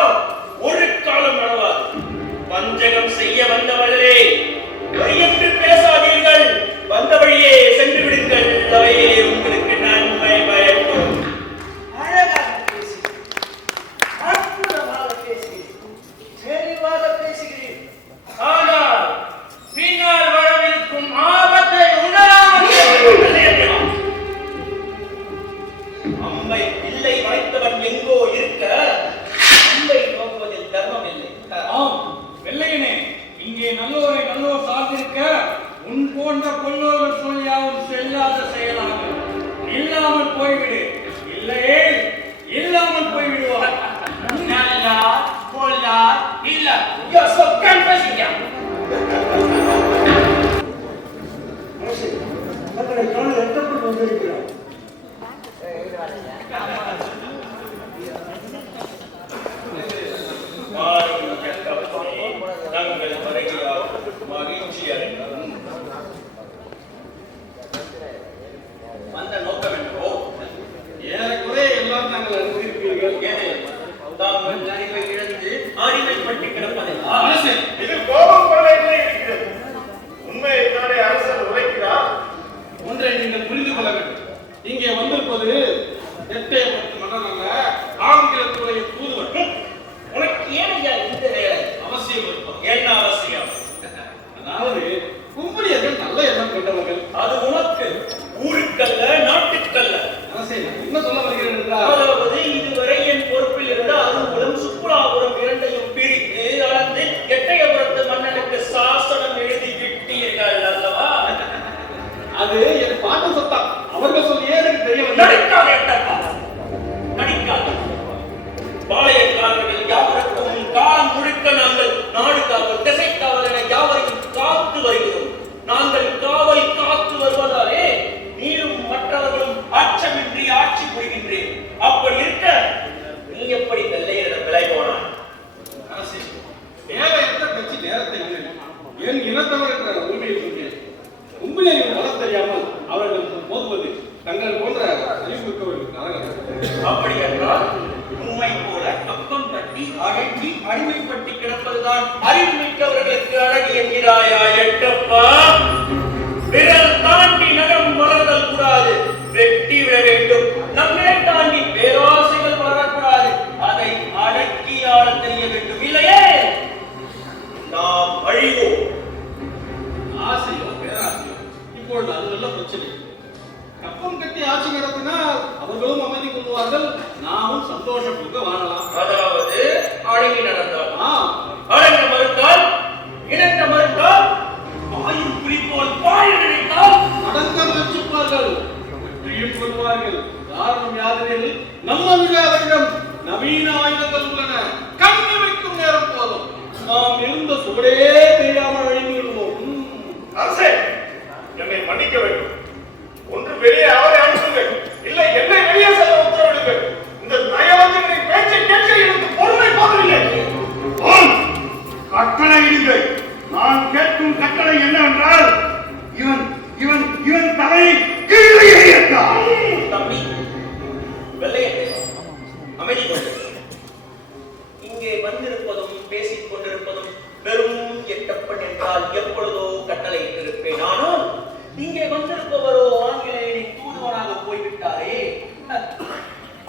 ஒரு காலம் நடவாது. வஞ்சகம் செய்ய வந்தவர்களே, வழியென்று பேசாதீர்கள். வந்த வழியே சென்று விடுங்கள். அவையே உங்களுக்கு நன்மை பயக்கும். அழகாக பேசுகிறேன், அற்புதமாக பேசுகிறேன், தெளிவாக பேசுகிறேன். ஆனால் பின்னால் வரவிருக்கும் ஆபத்தை உணராமல் அம்பை பிள்ளை வைத்தவன் எங்கோ இருக்க அம்பை நோக்குவதில் தர்மம் இல்லை. ஆம் வெள்ளையனே, இங்கே நல்லோரை நல்லோர் சார்ந்திருக்க உன் போன்ற கொல்லோர்கள் சொல்லியாவும் செல்லாத செயலாக இல்லாமல் போய்விடு. இல்லையே இல்லாமல் போய்விடுவார். நல்லா கொல்லா இல்ல சொக்கன் அரசே, தங்களை காண எட்டப்பட்டு வந்திருக்கிறார். தங்கள் வருகையால் மகிழ்ச்சி அடைந்தார். வந்த நோக்கம் என்னவோ ஏறக்குறைய எல்லாம் தாங்கள் அறிந்திருப்பீர்கள். ஏனே தாங்கள் அறிவை இழந்து அடிமைப்பட்டு கிடப்பதில்லை. அரசே, இது கோபம் கொள்ளையிலே இருக்கிறது. உண்மையைத்தானே அரசர் உரைக்கிறார். ஒன்றை நீங்கள் புரிந்து கொள்ள வேண்டும். இங்கே வந்திருப்பது எட்டயபுரத்து மன்னன் அல்ல, ஆங்கிலத்துடைய தூதுவர். உனக்கு ஏன் ஐயா இந்த வேலை? அவசியம் இருப்பது. என்ன அவசியம்? அதாவது கும்பலியர்கள் நல்ல எண்ணம் கொண்டவர்கள். அது உனக்கு ஊருக்கல்ல, நாட்டுக்கல்ல. அரசே, என்ன சொல்ல வருகிறேன் என்றால், அதாவது இதுவரை என் பொறுப்பில் இருந்த அருங்குளம், சுப்புலாபுரம் இரண்டையும் பிரித்து அளந்து எட்டயபுரத்து மன்னனுக்கு சாசனம் எழுதி விட்டீர்கள் அல்லவா? அது என் பாட்டு சொத்தா. அவர்கள் சொல்லியே எனக்கு தெரியவில்லை. நடிக்காத எட்டப்பா, நடிக்காத. பாளையக்காரர்கள் யாவருக்கும் காலம் முழுக்க நாங்கள் நாடு காவல், திசை காவல் என யாவரையும் காத்து வருகிறோம். நாங்கள் காவல் காத்து வருவதாலே நீரும் மற்றவர்களும் அச்சமின்றி ஆட்சி புரிகின்றேன். அப்படி இருக்க நீ எப்படி வெள்ளையரிடம் விலை போனாய்? அரசே, தேவையற்ற பேச்சு நேரத்தை இல்லை. என் இனத்தவர் என்ற உரிமையை சொன்னேன். கும்பலியர்கள் வளம் தெரியாமல் அவர்கள் மோதுவது தங்கள் போன்ற அறிவுமிக்கவர்களுக்கு அழகல்ல. அப்படி என்றால் உண்மை போல கப்பம் தட்டி அகற்றி அடிமைப்பட்டு கிடப்பதுதான் அறிவுமிக்கவர்களுக்கு அழகு என்கிறாயா எட்டப்பா? விரல் தாண்டி நகம் வளர்தல் கூடாது, வெட்டி விட வேண்டும். நம்மை தாண்டி பேராசைகள் வளரக்கூடாது, அதை அடக்கி ஆள தெரிய வேண்டும். இல்லையே நாம் அழிவோம். ஆசையோ பேராசையோ இப்பொழுது அது நல்ல பிரச்சனை. கப்பம் கட்டி ஆட்சி நடத்தினால் அவர்களும் அமைதி கொள்வார்கள், நாமும் சந்தோஷமாக வாழலாம். அதாவது அடங்கி நடந்தால் அடங்க மறுத்தால், இணங்க மறுத்தால், ஆயும் குறிப்போல் பாய நினைத்தால் அடங்க முயற்சிப்பார்கள், வெற்றியும் கொள்வார்கள். காரணம் யாதெனில் நம்ம விழாவிடம் நவீன ஆயுதங்கள் உள்ளன. கண்ணி வைக்கும் நேரம் போதும், நாம் இருந்த சுவடே தெரியாமல் அழிந்து விடுவோம். அரசே, என்னை மன்னிக்க வேண்டும். ஒன்று வெளியே அவரை அனுப்புங்கள், இல்லை என்னை வெளியே செல்ல உத்தரவிடுங்கள். இந்த நயவஞ்சகரின் பேச்சை கேட்க எனக்கு பொறுமை போதவில்லை. கட்டளை இடுங்கள். நான் கேட்கும் கட்டளை என்னவென்றால், இவன் இவன் இவன் தலையை கீழே ஏற்றான். தம்பி வெள்ளையன் அமைதி கொண்டு இங்கே வந்திருப்பதும் பேசிக் கொண்டிருப்பதும் வெறும் எட்டப்பன் என்றால் எப்பொழுதோ கட்டளை இட்டிருப்பேன். ஆனால் இங்கே வந்திருப்பவரோ ஆங்கிலேயனின் தூதுவனாக போய்விட்டாரே.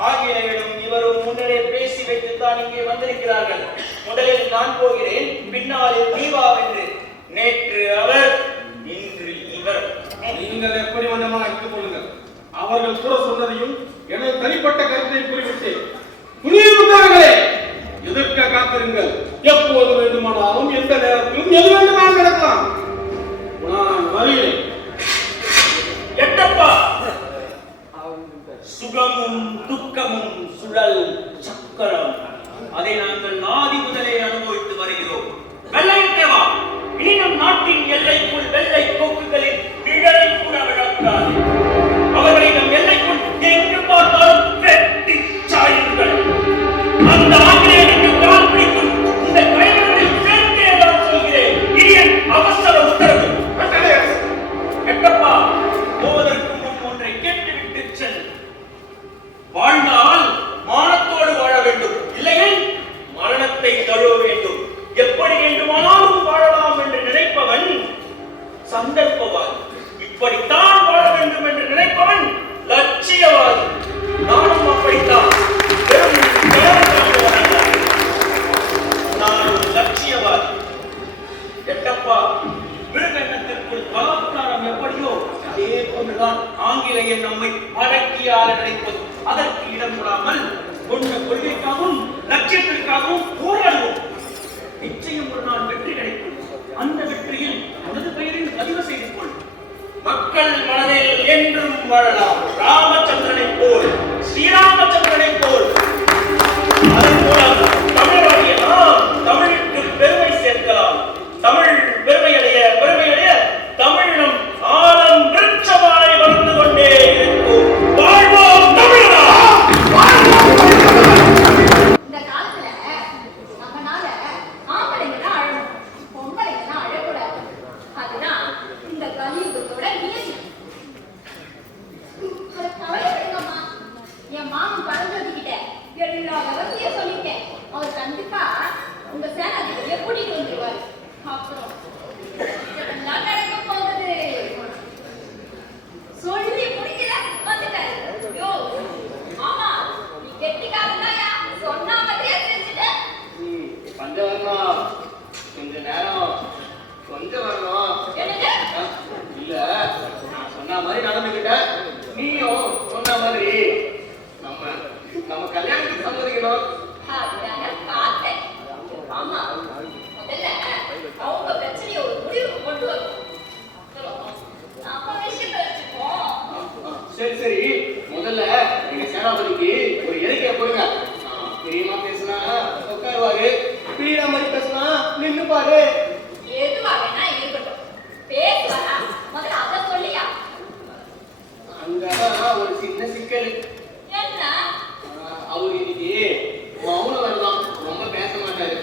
ஆங்கிலேயனும் இவரும் முன்னரே பேசி வைத்துத்தான் இங்கே வந்திருக்கிறார்கள். முதலில் நான் போகிறேன், பின்னாளில் தீபாவென்று. நேற்று அவர், இன்று இவர். நீங்கள் எப்படி வேண்டுமா எடுத்துக் கொள்ளுங்கள். அவர்கள் கூட சொன்னதையும் எனது தனிப்பட்ட கருத்தை குறிப்பிட்டேன். புரியுங்களே, எதிர்க்க காத்திருங்கள். எப்போது வேண்டுமானாலும் எந்த நேரத்திலும் எது வேண்டுமானாலும் நடக்கலாம். நான் வருகிறேன். எட்டப்பா, சுகமும் துக்கமும் சுழல் சக்கரம், அதை நாங்கள் ஆதி முதலே அனுபவித்து வருகிறோம். வெள்ளையத்தேவா, இனி நம் நாட்டின் எல்லைக்குள் வெள்ளை கோக்குகளின் நிழலை கூட விழக்கூடாது. அவர்களை நம் எல்லைக்குள் எங்கு பார்த்தாலும் வெட்டி சாயுங்கள். அந்த ஆங்கிலேயனுக்கு கால் பிடிக்கும் இந்த கைகளில் சேர்த்தேதான் சொல்கிறேன். இனி என் அவசர உத்தரவு. எட்டப்பா, போவதற்கு முன் ஒன்றை கேட்டுவிட்டு செல். எளிதாக கிடைப்பது. அதற்கு இடம் கொடாமல் கொண்ட கொள்கைக்காகவும் லட்சியத்திற்காகவும் போராடுவோம். நிச்சயம் ஒரு நாள் வெற்றி கிடைக்கும். அந்த வெற்றியில் உனது பெயரில் பதிவு செய்து கொள். மக்கள் மனதில் என்றும் வாழலாம். ராமச்சந்திரனை போல், ஸ்ரீராமச்சந்திரனை போல். அதன் மூலம் தமிழராகிய நாம் தமிழுக்கு பெருமை சேர்க்கலாம். தமிழ் பெருமையடைய தமிழம் ஆழம் விருட்சமாய் வளர்ந்து கொண்டே இருக்கும். வாழ்வோம் தமிழரா! இந்த காலத்துல நம்மனால ஆம்பளைங்க தான் அழணும், பொம்பளைங்க தான் அழக்கூடாது. அதுதான் இந்த கலியுகத்தோட நியதி. கவலைப்படுங்கம்மா, என் மாமன் பழந்ததுகிட்ட எல்லா விவசாயம் சொல்லிட்டேன். அவர் கண்டிப்பா உங்க சேனாதிபதியை கூட்டிட்டு வந்துருவாரு. அப்புறம் இதெல்லாம் நடக்க போகுது. சொல்லி முடிக்கல வந்துட்டாரு. யோ ஆமா, நீ கெட்டிக்காரன்தாயா, சொன்ன மாதிரியே செஞ்சுட்ட. பஞ்சவர்ணம் கொஞ்ச நேரம் கொஞ்சம் வரணும். என்னது? இல்ல, நான் சொன்ன மாதிரி நடந்துக்கிட்டேன். நீயும் சொன்ன மாதிரி நம்ம கல்யாணத்துக்கு சம்மதிக்கணும். அதுதானே பார்த்தேன். ஆமா, முதல்ல அவங்க பிரச்சனையை ஒரு முடிவுக்கு கொண்டு வரணும். அப்புறம் நம்ம விஷயத்தை வச்சுப்போம். சரி, முதல்ல எங்க சேனாபதிக்கு ஒரு இலக்கிய போடுங்க. பிரியமா பேசுனா உட்காருவாரு, பிரியா மாதிரி பேசுனா நின்னுப்பாரு. எதுவா வேணா இருக்கட்டும், பேசுவா. முதல்ல அதை சொல்லியா? அங்கதான் ஒரு சின்ன சிக்கல். என்ன? அவரு இன்னைக்கு மௌனம் வரலாம், ரொம்ப பேச மாட்டாரு.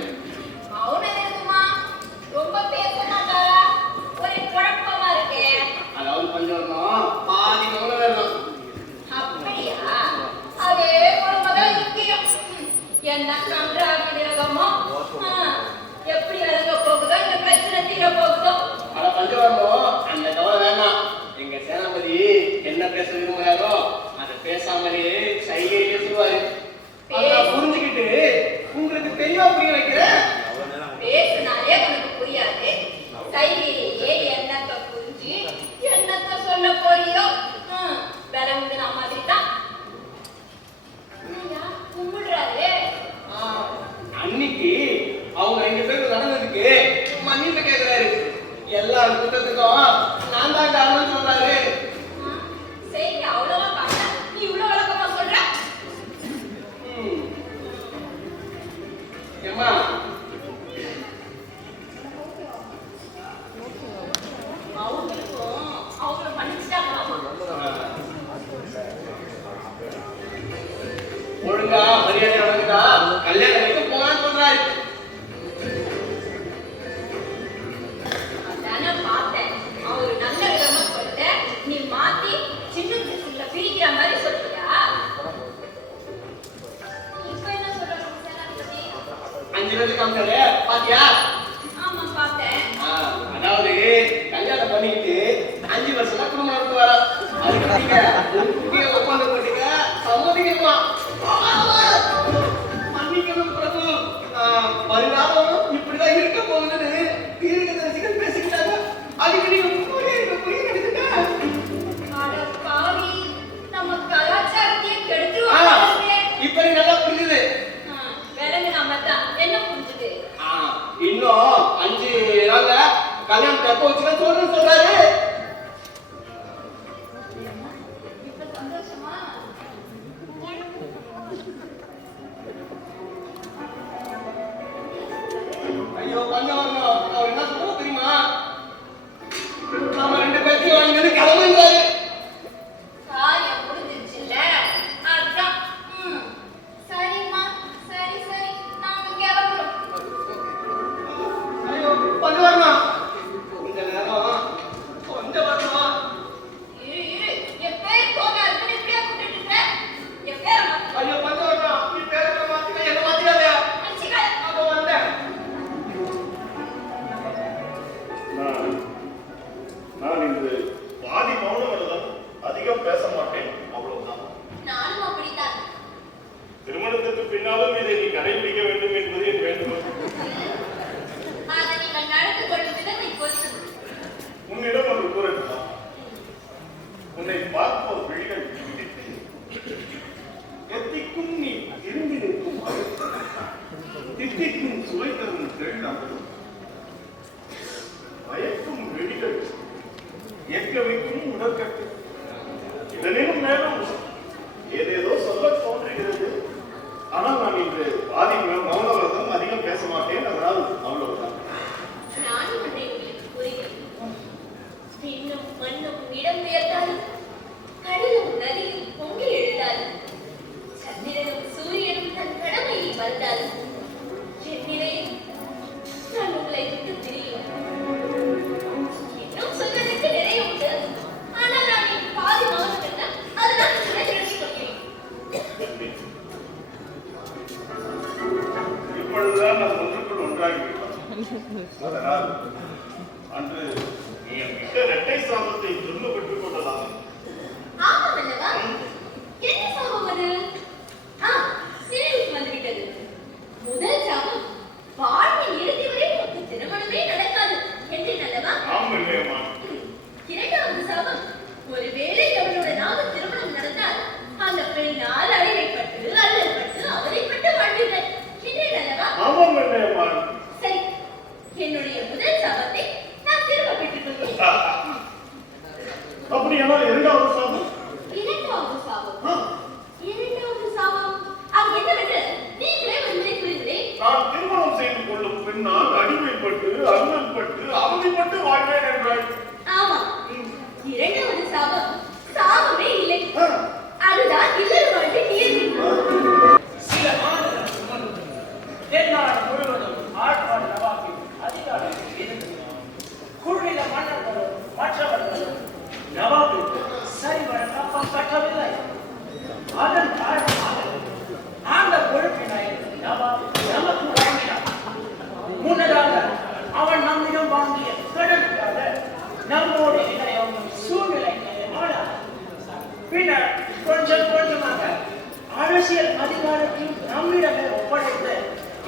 மௌனம் இருக்குமா? ரொம்ப பேச மாட்டாரா? ஒரே குழப்பமா இருக்கே. அதாவது பஞ்சவர்ணம் பாதி மௌனம் வரலாம். அப்படியா? அதே குழம்பதான் முக்கியம். என்ன கன்றாவி நிலகமோ, எப்படி அழக போகுதோ, இந்த பிரச்சனை தீர போகுதோ. ஆனா பஞ்சவர்ணம் அந்த கவலை வேண்டாம். எங்க சேனாபதி என்ன பேச விரும்புறாரோ அதை பேசாமலே சைகையிலே பேசுவாரு. புரிஞ்சுக்கிட்டு உங்களுக்கு தெளிவா புரிய வைக்கிறேன். பேசினாலே உனக்கு புரியாது. சைகையிலேயே என்னத்தை புரிஞ்சு என்னத்தை சொல்ல போறியோ விளங்குன மாதிரி தான். கும்பிடுறாரு. அன்னைக்கு அவங்க 2 பேரும் நடந்ததுக்கு மன்னிப்பு கேட்கிறாரு. எல்லா குற்றத்துக்கும் நான் தான் காரணம் சொல்றாரு. சரி, அவ்வளவா பார்த்தா நீ இவ்வளவு விளக்கமா சொல்ற? ஏம்மா, அவங்கள மன்னிச்சிட்டாங்களா? ஒழுங்கா மரியாதை நடக்குதா கல்யாணம் வரைக்கும் போனான்னு சொல்றாரு. அதானே பார்த்தேன். அவரு நல்ல விதமா சொல்ல, நீ மாத்தி சின்ன சின்ன பிரிக்கிற மாதிரி சொல்றியா? இப்ப என்ன சொல்றாரு சேனாதிபதி? 5 பேருக்கு காமிச்சாரு, பாத்தியா? ஆமா பார்த்தேன். அதாவது கல்யாணம் பண்ணிக்கிட்டு 5 வருஷம் தான் குடும்பம் நடத்து வர. அதுக்கு நீங்க முக்கிய ஒப்பந்தம் போட்டீங்க, சம்மதிக்கணுமா? மன்னிக்கணும் பிரபு, வருங்காலம் இப்படிதான் இருக்க போகுதுன்னு தீர்க்கதரிசிகள் பேசிக்கிட்டாங்க. அதுக்கு நீங்க புரிய கிடைச்சுங்க. அட பாவி, நம்ம கலாச்சாரத்தையே கெடுத்துருவாங்க. இப்ப நீ நல்லா புரிஞ்சுது. விலங்கு நம்ம தான் என்ன புரிஞ்சுது? இன்னும் 5 நாள்ல கல்யாணம் எப்ப வச்சுக்க சொல்றேன்னு சொல்றாரு. இப்ப சந்தோஷமா? ஐயோ பஞ்சவர்ணம், அவர் என்ன சொல்றது தெரியுமா? நாம 2 பேர்த்தையும் வாங்கிட்டு கிளம்புறாரு. காரியம் முடிஞ்சிருச்சுல்ல, அதான். சரிம்மா, சரி நாங்க கிளம்புறோம். ஐயோ பஞ்சவர்ணம், இந்த நேரம் தித்திக்கும் சுவை தரும் கேள்வி மயக்கும் வெடிகள் இயக்க வைக்கும் உடற்கட்டு இதனிலும் மேலும் ஏதேதோ சொல்ல தோன்றுகிறது. ஆனால் நான் இன்று பாதி மௌன விரதம் அதிகம் பேச மாட்டேன். அதனால் அவ்வளவுதான். நானும் ஒன்றை உங்களுக்கு கூறுகிறேன். விண்ணும் மண்ணும் இடம் உயர்ந்தாலும் கடலும் நதியும் பொங்கி எழுந்தாலும் சந்திரனும் சூரியனும் தன் கடமையை மறந்தாலும் என் நிலையில் நான் உங்களை விட்டு பிரியும். இன்னும் சொல்வதற்கு நிறைய உண்டு. ஆனால் நான் என் பாதி மௌனம் என்ன அதனால் எழுதிக் கொள்கிறேன். இப்பொழுதுதான் நாம் ஒன்றுக்குள் ஒன்றாகிவிட்டோம். அதனால் அன்று நீ மிக இரட்டை சாபத்தை திரும்ப பெற்றுக் கொள்ளலாம். ஆமாம் அல்லவா? என்ன சாபம் அது? நினைவுக்கு வந்துவிட்டது. முதல் சாபம் வாழ்வின் இறுதி வரை உனக்கு திருமணமே நடக்காது என்றேன் அல்லவா? ஆம் இல்லையம்மா. இரண்டாவது சாபம் ஒருவேளை அவளோட நாம திருமணம் நடந்தால் அந்த பெண்ணால் அடிமைப்பட்டு அல்லல்பட்டு அவதைப்பட்டு வாழ்வீர்கள் என்றேன் அல்லவா? ஆமாம் இல்லையம்மா. சரி, என்னுடைய முதல் சாபத்தை நான் திரும்ப பெற்றுக் கொள்கிறேன். அப்படியானால் இரண்டாவது சாபம்? இரண்டாவது சாபம் அது என்னவென்று நீங்களே ஒரு முறை கூறுகிறேன். நான் திருமணம் செய்து கொள்ளும் பெண்ணால் அடிமைப்பட்டு அல்லல்பட்டு அவதிப்பட்டு வாழ்வேன் என்றாள். ஆமா, இரண்டாவது சாபம் சாபமே இல்லை. அதுதான் இல்லற வாழ்வின் இயற்கை. சில மாநிலம் தென்னாடு முழுவதும் ஆட்பாடு நவாபின் அதிகாரம் இருந்தது. குழுவில மன்னர்களும் மற்றவர்களும் நவாபிற்கு சரிவர கப்பம் கட்டவில்லை. அதன் காரணமாக அந்த பொறுப்பினை நவாப் நமக்கு வழங்கினார். முன்னதாக அவன் நம்மிடம் வாங்கிய கடனுக்காக நம்மோடு இணையும் சூழ்நிலைக்கு ஆனார். பின்னர் கொஞ்சம் கொஞ்சமாக அரசியல் அதிகாரத்தையும் நம்மிடமே ஒப்படைத்து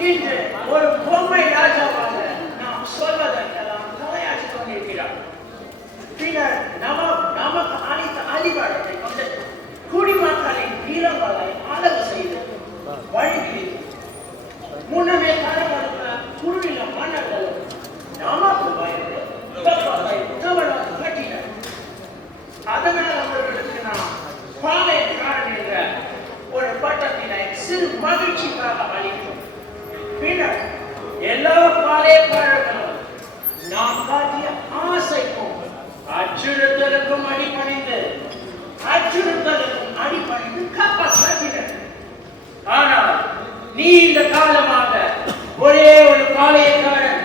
இன்று ஒரு பொம்மை ராஜாவாக நாம் சொல்வதற்கெல்லாம் தலையாற்றிக் கொண்டிருக்கிறார். பின்னர் நமக்கு அளித்த அதிகாரத்தை கொண்டு குடிமக்களின் வீரங்களை அளவு செய்து வழங்கியது. முன்னமே கனவெடுத்த குழுவில மன்னர்களும் நமக்கு பயந்து கப்பலை தவறாக கட்டினர். அதனால் அவர்களுக்கு நாம் பாளையக்காரன் என்ற ஒரு பட்டத்தினை சிறு மகிழ்ச்சிக்காக அளித்தோம். பின்னர் எல்லா பாளையக்காரர்களும் நாம் காட்டிய ஆசைக்கும் அச்சுறுத்தலுக்கும் அடிபணிந்து கப்பல் கட்டினர். ஆனால் நீண்ட காலமாக ஒரே ஒரு பாளையக்காரன்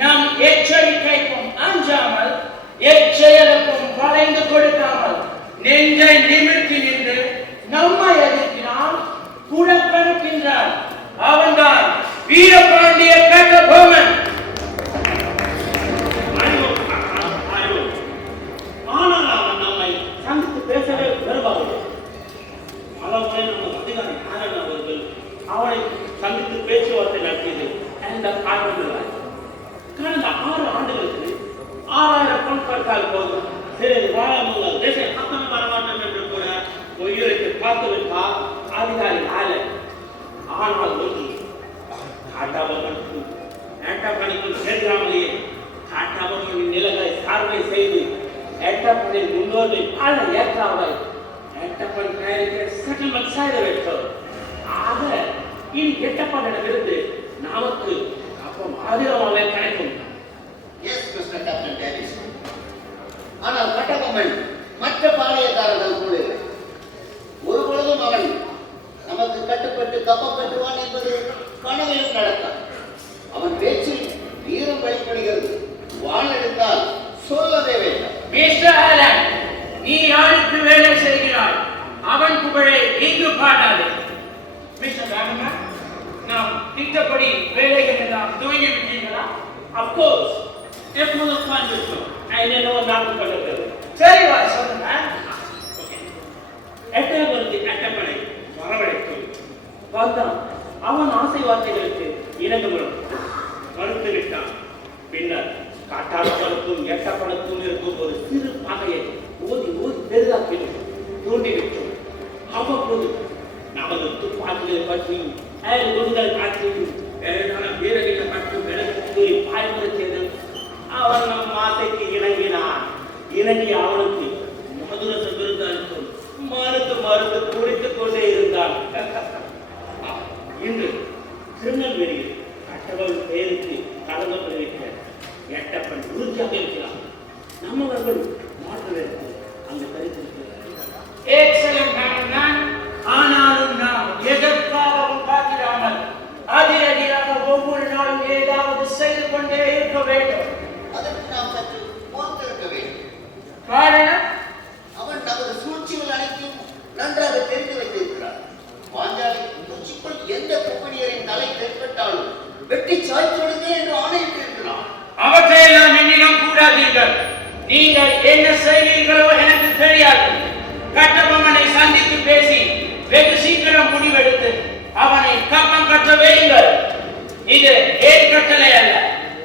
நம் எச்சரிக்கைக்கும் அஞ்சாமல் எச்செயலுக்கும் வளைந்து கொடுக்காமல் நெஞ்சை நிமிர்த்தி நின்று நம்மை எதிர்க்கிறான், புறக்கணிக்கின்றான். அவன்தான் வீரபாண்டிய கட்டபொம்மன். ஆனால் அவன் நம்மை சந்தித்து பேசவே விரும்பவில்லை. பலமுறை நமது அதிகாரி நாராயணன் அவர்கள் அவனை சந்தித்து பேச்சுவார்த்தை நடத்தியது அந்த காரணமில்லை. கடந்த 6 ஆண்டுகளுக்கு 6000 பொன் கொடுத்தால் போதும், சிறிது வாழாமல் தேசம் பக்கம் வரமாட்டோம் என்று கூட உயிருக்கு பார்த்துவிட்டார் அதிகாரி ஆல. ஆனால் ஒன்று காட்டாபவனுக்கும் ஏட்டப்பணிக்கும் சேர்க்காமலேயே காட்டாபவனின் நிலங்களை சார்பை செய்து ஏட்டப்பனின் முன்னோர்கள் பல ஏற்றாவை ஏட்டப்பன் பெயருக்கு செட்டில்மெண்ட் செய்து வைத்தோம். ஆக இனி எட்டப்பனிடமிருந்து நமக்கு அப்பம் அதிகமாகவே கிடைக்கும். S mister captain Davis. ஆனால் கட்டபொம்மன் மற்ற பாளையக்காரர்கள் போல ஒரு பொழுதும் அவன் நமக்கு கட்டுப்பட்டு கப்பம் கட்டுவான் என்பது கனவிலும் நடக்கும். அவன் பேச்சில் வீரம் வெளிப்படுகிறது. வாள் எடுத்தால் சொல்லவே வேண்டாம். மிஸ்டர் ஆலன், நீ யாருக்கு வேலை செய்கிறாய்? அவன் புகழை இங்கு பாடாதே. மிஸ்டர் ராமன், நாம் திட்டப்படி வேலைகள் எல்லாம் துவங்கி விட்டீங்களா? அப்கோர்ஸ் எப்போது உட்கார்ந்திருக்கும் என்னென்னோ நாட்டு கொண்டிருக்கிறது. சரி வா சொல்லுங்க. எட்டப்பனுக்கு எட்டப்பனை வரவழைக்கும் வந்தான். அவன் ஆசை வார்த்தைகளுக்கு இணங்குகிறோம் மறுத்து விட்டான். பின்னர் காட்டாளர்களுக்கும் எட்டப்பனுக்கும் இருக்கும் ஒரு சிறு பகையை ஓதி பெரிதாக்கி தூண்டிவிட்டோம். அவ்வப்போது நமது துப்பாக்கிகளை பற்றியும் குண்டுகள் காட்சி வீரர்களை மற்றும் விளக்கு பாய்முறை செய்து அவன் நம் ஆசைக்கு இணங்கினான். இணங்கி அவனுக்கு மதுரச விருந்தளித்தும் மறுத்து மறுத்து குடித்துக் கொண்டே இருந்தான். இன்று திருநெல்வேலியில் கட்டவன் பெயருக்கு கலந்தப்பட்டிருக்கிற எட்டப்பன் உறுதியாக இருக்கிறான். நம்மவர்கள் மாற்றுவதற்கு அந்த கருத்து ஆனாலும் நாம் எதற்காகவும் காத்திராமல் அதிரடியாக ஒவ்வொரு நாளும் ஏதாவது செய்து கொண்டே இருக்க வேண்டும். அதற்கு நாம் சற்று பொறுத்திருக்க வேண்டும். காரணம், அவன் நமது சூழ்ச்சிகள் அனைத்தையும் நன்றாக தெரிந்து வைத்திருக்கிறார். பாஞ்சாலி சூழ்ச்சிக்குள் எந்த குப்பணியரின் தலை தென்பட்டாலும் வெட்டி சாய்த்துவிடுங்க என்று ஆணையிட்டிருக்கிறான். அவற்றையெல்லாம் எண்ணிடம் கூடாதீர்கள். நீங்கள் என்ன செய்வீர்களோ எனக்கு தெரியாது. கட்டபொம்மனை சந்தித்து பேசி வெகு சீக்கிரம் முடிவெடுத்து அவனை கப்பம் கட்ட வையுங்கள். இது ஏன் கட்டளை அல்ல,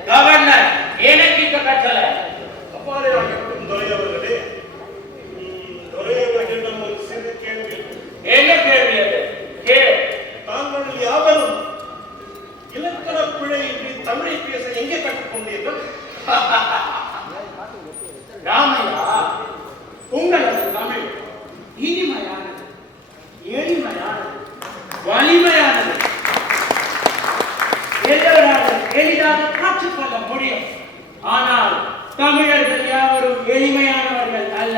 கவர்னர் எனக்கு இந்த கட்டளை. அவ்வாறே ஆகட்டும் துரையவர்களே. துரையவர்களிடம் ஒரு சிறு கேள்வி. என்ன கேள்வி அது? தாங்கள் யாவரும் இலக்கண பிழை இன்றி தமிழை பேச எங்கே கற்றுக்கொண்டீர்கள்? ராமையா, உங்களது தமிழ் இனிமையானது, எளிமையானது, வலிமையானது. எல்லோராலும் எளிதாக காற்றுக்கொள்ள முடியும். ஆனால் தமிழர்கள் யாவரும் எளிமையானவர்கள் அல்ல,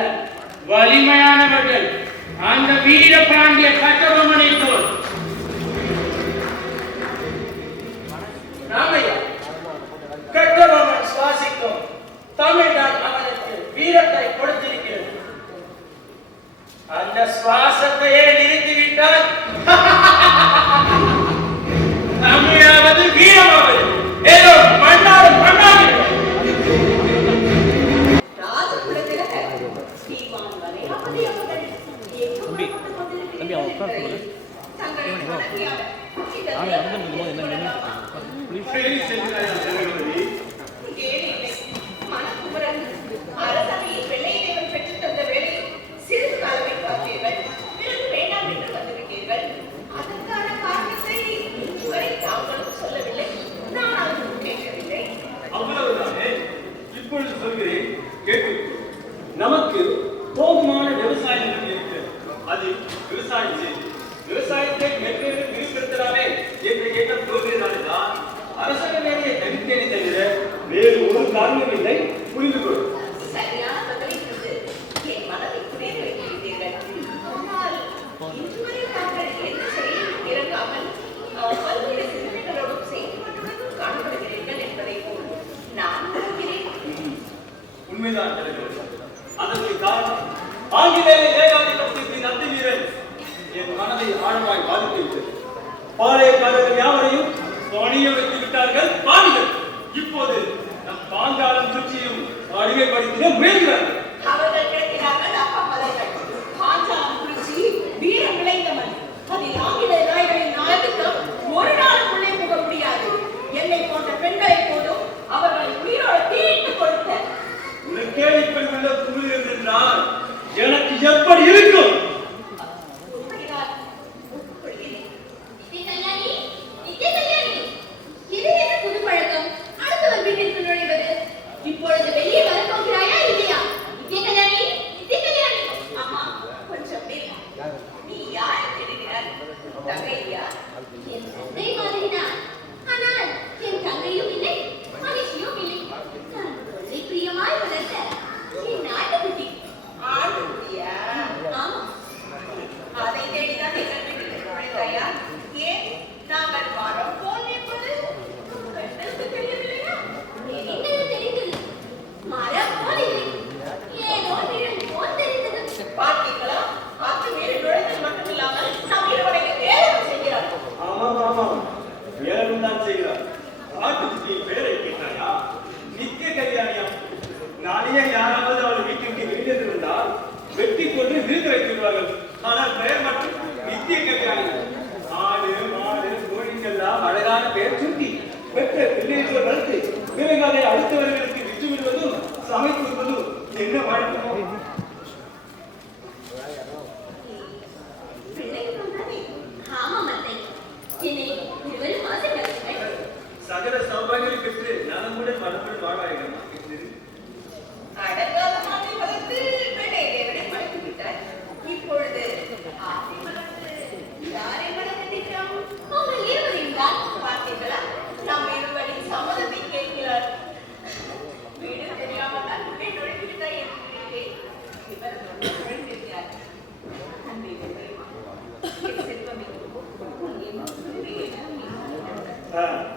வலிமையானவர்கள். அந்த வீர பாண்டிய கட்டபொம்மனை போல். ராமையா, கட்டபொம்மன் சுவாசிக்கும் தமிழ்தான் அவனுக்கு வீரத்தை கொடுத்திருக்கிறது. அந்த சுவாசத்தையே நிறுத்திவிட்டால் தமிழாவது வீரமாவது ஏதோ மண்ணாடு மண்ணாடு. தம்பி அவன் உட்கார சொல்லுங்க. ஆனா வந்து நிற்கும்போது என்ன நின்று அரசவையில் வெள்ளையதேவன் பெற்றுத் தந்த வேலை சிறிது காலமே பார்த்தீர்கள். பிறகு வேண்டாம் என்று வந்துவிட்டீர்கள். அதற்கான காரணத்தை இதுவரை தாங்களும் சொல்லவில்லை, நானும் கேட்கவில்லை. அவ்வளவுதானே? இப்பொழுது சொல்கிறேன், கேட்க. நமக்கு போதுமான விவசாய நிலம் இருக்கிறது. அது விவசாயம் செய்து விவசாயத்தை மேற்கொண்டு விரிவுபடுத்தலாமே என்ற எண்ணம் தோன்றினால்தான் அரசாங்க வேலையை தவிர்த்தேனே தவிர வேறு ஒரு காரணம் இல்லை. புரிந்து கொள்ளும். சரியான பதிலை கொண்டு என் மனதை புரிய வைக்கிறீர்கள். ஆனால் இதுவரை தாங்கள் எந்த செயலில் இறங்காமல் பல்வேறு சிந்தனைகளோடும் செய்து கொண்டுள்ளதும் காணப்படுகிறீர்கள் என்பதை போல் நான் உணர்கிறேன். உண்மைதான். அதற்கு காரணம் ஆங்கிலேய ஏகாதிபத்தியத்தின் அத்துமீறல் என் மனதை ஆழமாய் பாதித்துவிட்டது. பாளையக்காரர்கள் யாவரையும் பணிய வைத்து விட்டார்கள் பாணிகள். இப்போது நம் பாஞ்சாலம் சுற்றியும் அடிமைப்படுத்த முயல்கிறார்கள். அவர்கள் கேட்கிறார்கள் அப்பா மலைகள். பாஞ்சாலம் குறிச்சி வீரம் விளைந்தவன். அதில் ஆங்கில நாய்களின் நாட்டுக்கும் ஒரு நாளுக்குள்ளே போக முடியாது. என்னை போன்ற பெண்களை போதும் அவர்களை உயிரோடு தீட்டு கொடுத்த உனக்கே இப்படி உள்ள புரிதல் என்றால் எனக்கு எப்படி இருக்கும்? இப்பொழுது வெளியே வரப்போகிறாயா இல்லையா? இதே கல்யாணி, இதே கல்யாணி. அம்மா கொஞ்சம் நீ யாரை தேடுகிறாய்? தங்கையா? என் தந்தை மாதிரிதான். ஆனால் என் தங்கையும் இல்லை, மனுஷியும் இல்லை. நான் கொள்ளை பிரியமாய் வளர்ந்த என் நாட்டுக்குட்டி. ஆட்டுக்குட்டியா? ஆமா. அதை தேடிதான் எங்கள் வீட்டுக்கு நுழைந்தாயா? ஏன் நாங்கள் மரம் போல் நிற்பது கண்ணுக்கு தெரியவில்லையா? தெரிந்தது தெரிந்தது. மரம் போல் இல்லை, ஏதோ நிழல் போல் தெரிந்தது. பார்த்தீங்களா? அத்துமீறி நுழைந்தது மட்டுமில்லாமல் நம் இருவரையும் வேலை செய்கிறார். ஆமாம் ஆமாம், வேறும் தான் செய்கிறார். ஆட்டுக்குட்டியின் பெயரை கேட்டாயா? நித்திய கல்யாணியா? நாளையே யாராவது அவள் வீட்டுக்கு வெளியேறிருந்தால் வெட்டி கொண்டு விருது வைத்திருவார்கள். ஆனால் பெயர் மட்டும் நித்திய கல்யாணி. ஆடு மாடு கோழிக்கெல்லாம் அழகான பெயர் சுட்டி பெற்ற பிள்ளைகளை வளர்த்து பிறகு அதை அடுத்தவர்களுக்கு விற்று விடுவதும் சமைத்துவதும் என்ன வாழ்க்கை? ஆமாம் அத்தை, என்னை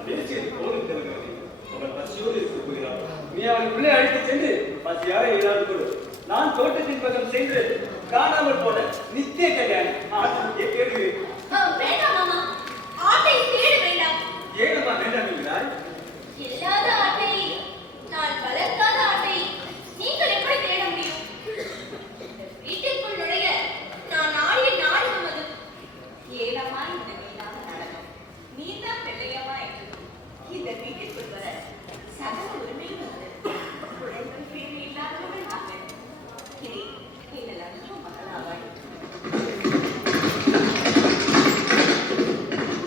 பேசியது போதும் தெரிகிறது. அவள் பசியோடு இருக்க போகிறாள். நீ அவள் உள்ளே அழைத்து சென்று பசியாக இல்லாது கொடு. நான் தோட்டத்தின் பக்கம் சென்று காணாமல் போன நித்திய கல்யாணி ஆட்டை தேடுகிறேன். வேண்டாம் மாமா, ஆட்டை தேட வேண்டாம். ஏனம்மா வேண்டாம் என்கிறாய்? இல்லாத ஆட்டை, நான் வளர்க்காத ஆட்டை நீங்கள் எப்படி தேட முடியும்? வீட்டிற்குள் நுழைய நான் நாடிய நாடகம் அது. ஏலமா இந்த மீனாக நடனம். நீதான் வெள்ளையம்மா என்று இந்த வீட்டிற்குள் வர சகல உரிமையும் உண்டு. குழந்தை பேர் இல்லாதவர்கள் நாங்கள். இனி நீங்கள் அனைவரும் மகளாவாய்.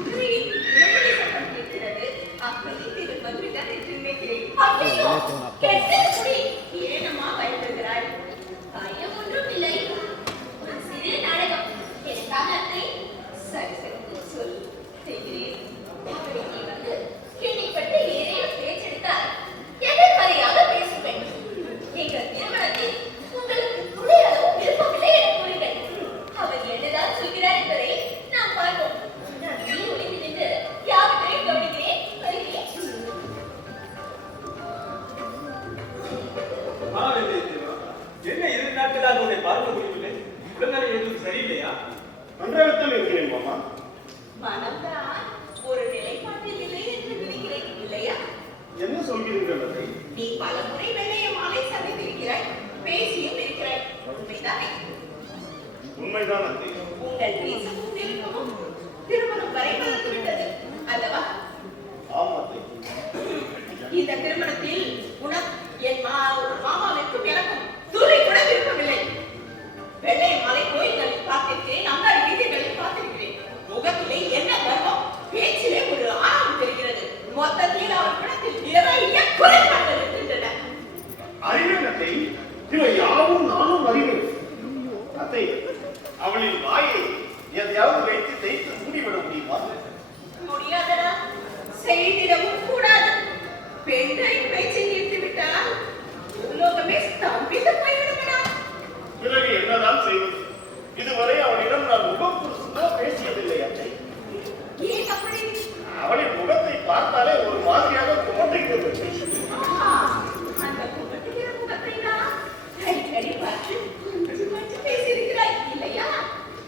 குதிரையின் உடனடி சத்தம் கேட்கிறது. அப்படி நீங்கள் வந்துவிட்டார் என்று நினைக்கிறேன். ஐயோ, கெட்ட குடி. ஏனம்மா பயப்படுகிறாய்? பயம் ஒன்றும் இல்லை. ஒரு சிறிய நாடகம். எனக்காக அத்தை. சரி சரி சொல் செய்கிறேன். அப்படி நீ வந்து என்னை பற்றி ஏதேனும் பேச்செடுத்தால் எதிர்மறையாக பேசுவேன். எங்கள் திருமணத்தில் உங்களுக்கு துளி அளவு விருப்பமில்லை என கூறுங்கள். அவர் என்னதான் சொல்கிறார் என்பதை நாம் பார்ப்போம். நான் நீ ஒளிந்து நின்று யாவற்றையும் கவனிக்கிறேன். வருகிறேன். என்ன 2 நாட்களாக உன்னை பார்க்க முடியவில்லை? உடல்நலை எதுவும் சரியில்லையா? நன்றாகத்தான் இருக்கிறேன் மாமா. மனம்தான் ஒரு நிலைப்பாட்டில் இல்லை என்று நினைக்கிறேன் இல்லையா? என்ன சொல்கிறீர்கள் அதை? நீ பலமுறை வெள்ளையம்மாளை சந்தித்திருக்கிறாய், பேசியும் இருக்கிறாய். உண்மைதானே? உண்மைதான் அத்தை. உங்கள் பேசவும் நெருக்கமும் திருமணம் வரை வளர்ந்து விட்டது அல்லவா? ஆமா அத்தை. இந்த திருமணத்தில் உனக்கு என் மாமாவிற்கும் எனக்கும் துளி கூட விருப்பமில்லை. வெள்ளையம்மாளை கோயில்களில் பார்த்திருக்கிறேன், அங்காடி வீதிகளில் பார்த்திருக்கிறேன். முகத்திலே என்ன கர்வம், பேச்சிலே ஒரு ஆணவம் தெரிகிறது. மொத்தத்தில் அவன் குணத்தில் நிறைய குறைபாடுகள் இருக்கின்றன. அறிவேன் அத்தை. இவை யாவும் நானும் அறிவேன் அத்தை. அவளின் வாயை எதையாவது வைத்து தேய்த்து மூடிவிட முடியுமா? முடியாதடா, செய்திடவும் கூடாது. பெண்ணை பேச்சை நிறுத்திவிட்டால் உலோகமே ஸ்தம்பித்து போய்விடுமடா. பிறகு என்னதான் செய்வது? இதுவரை அவனிடம் நான் முகம் புரிசுந்தா பேசியதில்லை அத்தை. ஏன் அப்படி? அவளின் முகத்தை பார்த்தாலே ஒரு மாதிரியாக குமட்டுகிறது. அந்த குமட்டுகிற முகத்தை நான் அடிக்கடி பார்த்து கொஞ்சம் பேசியிருக்கிறாய் இல்லையா?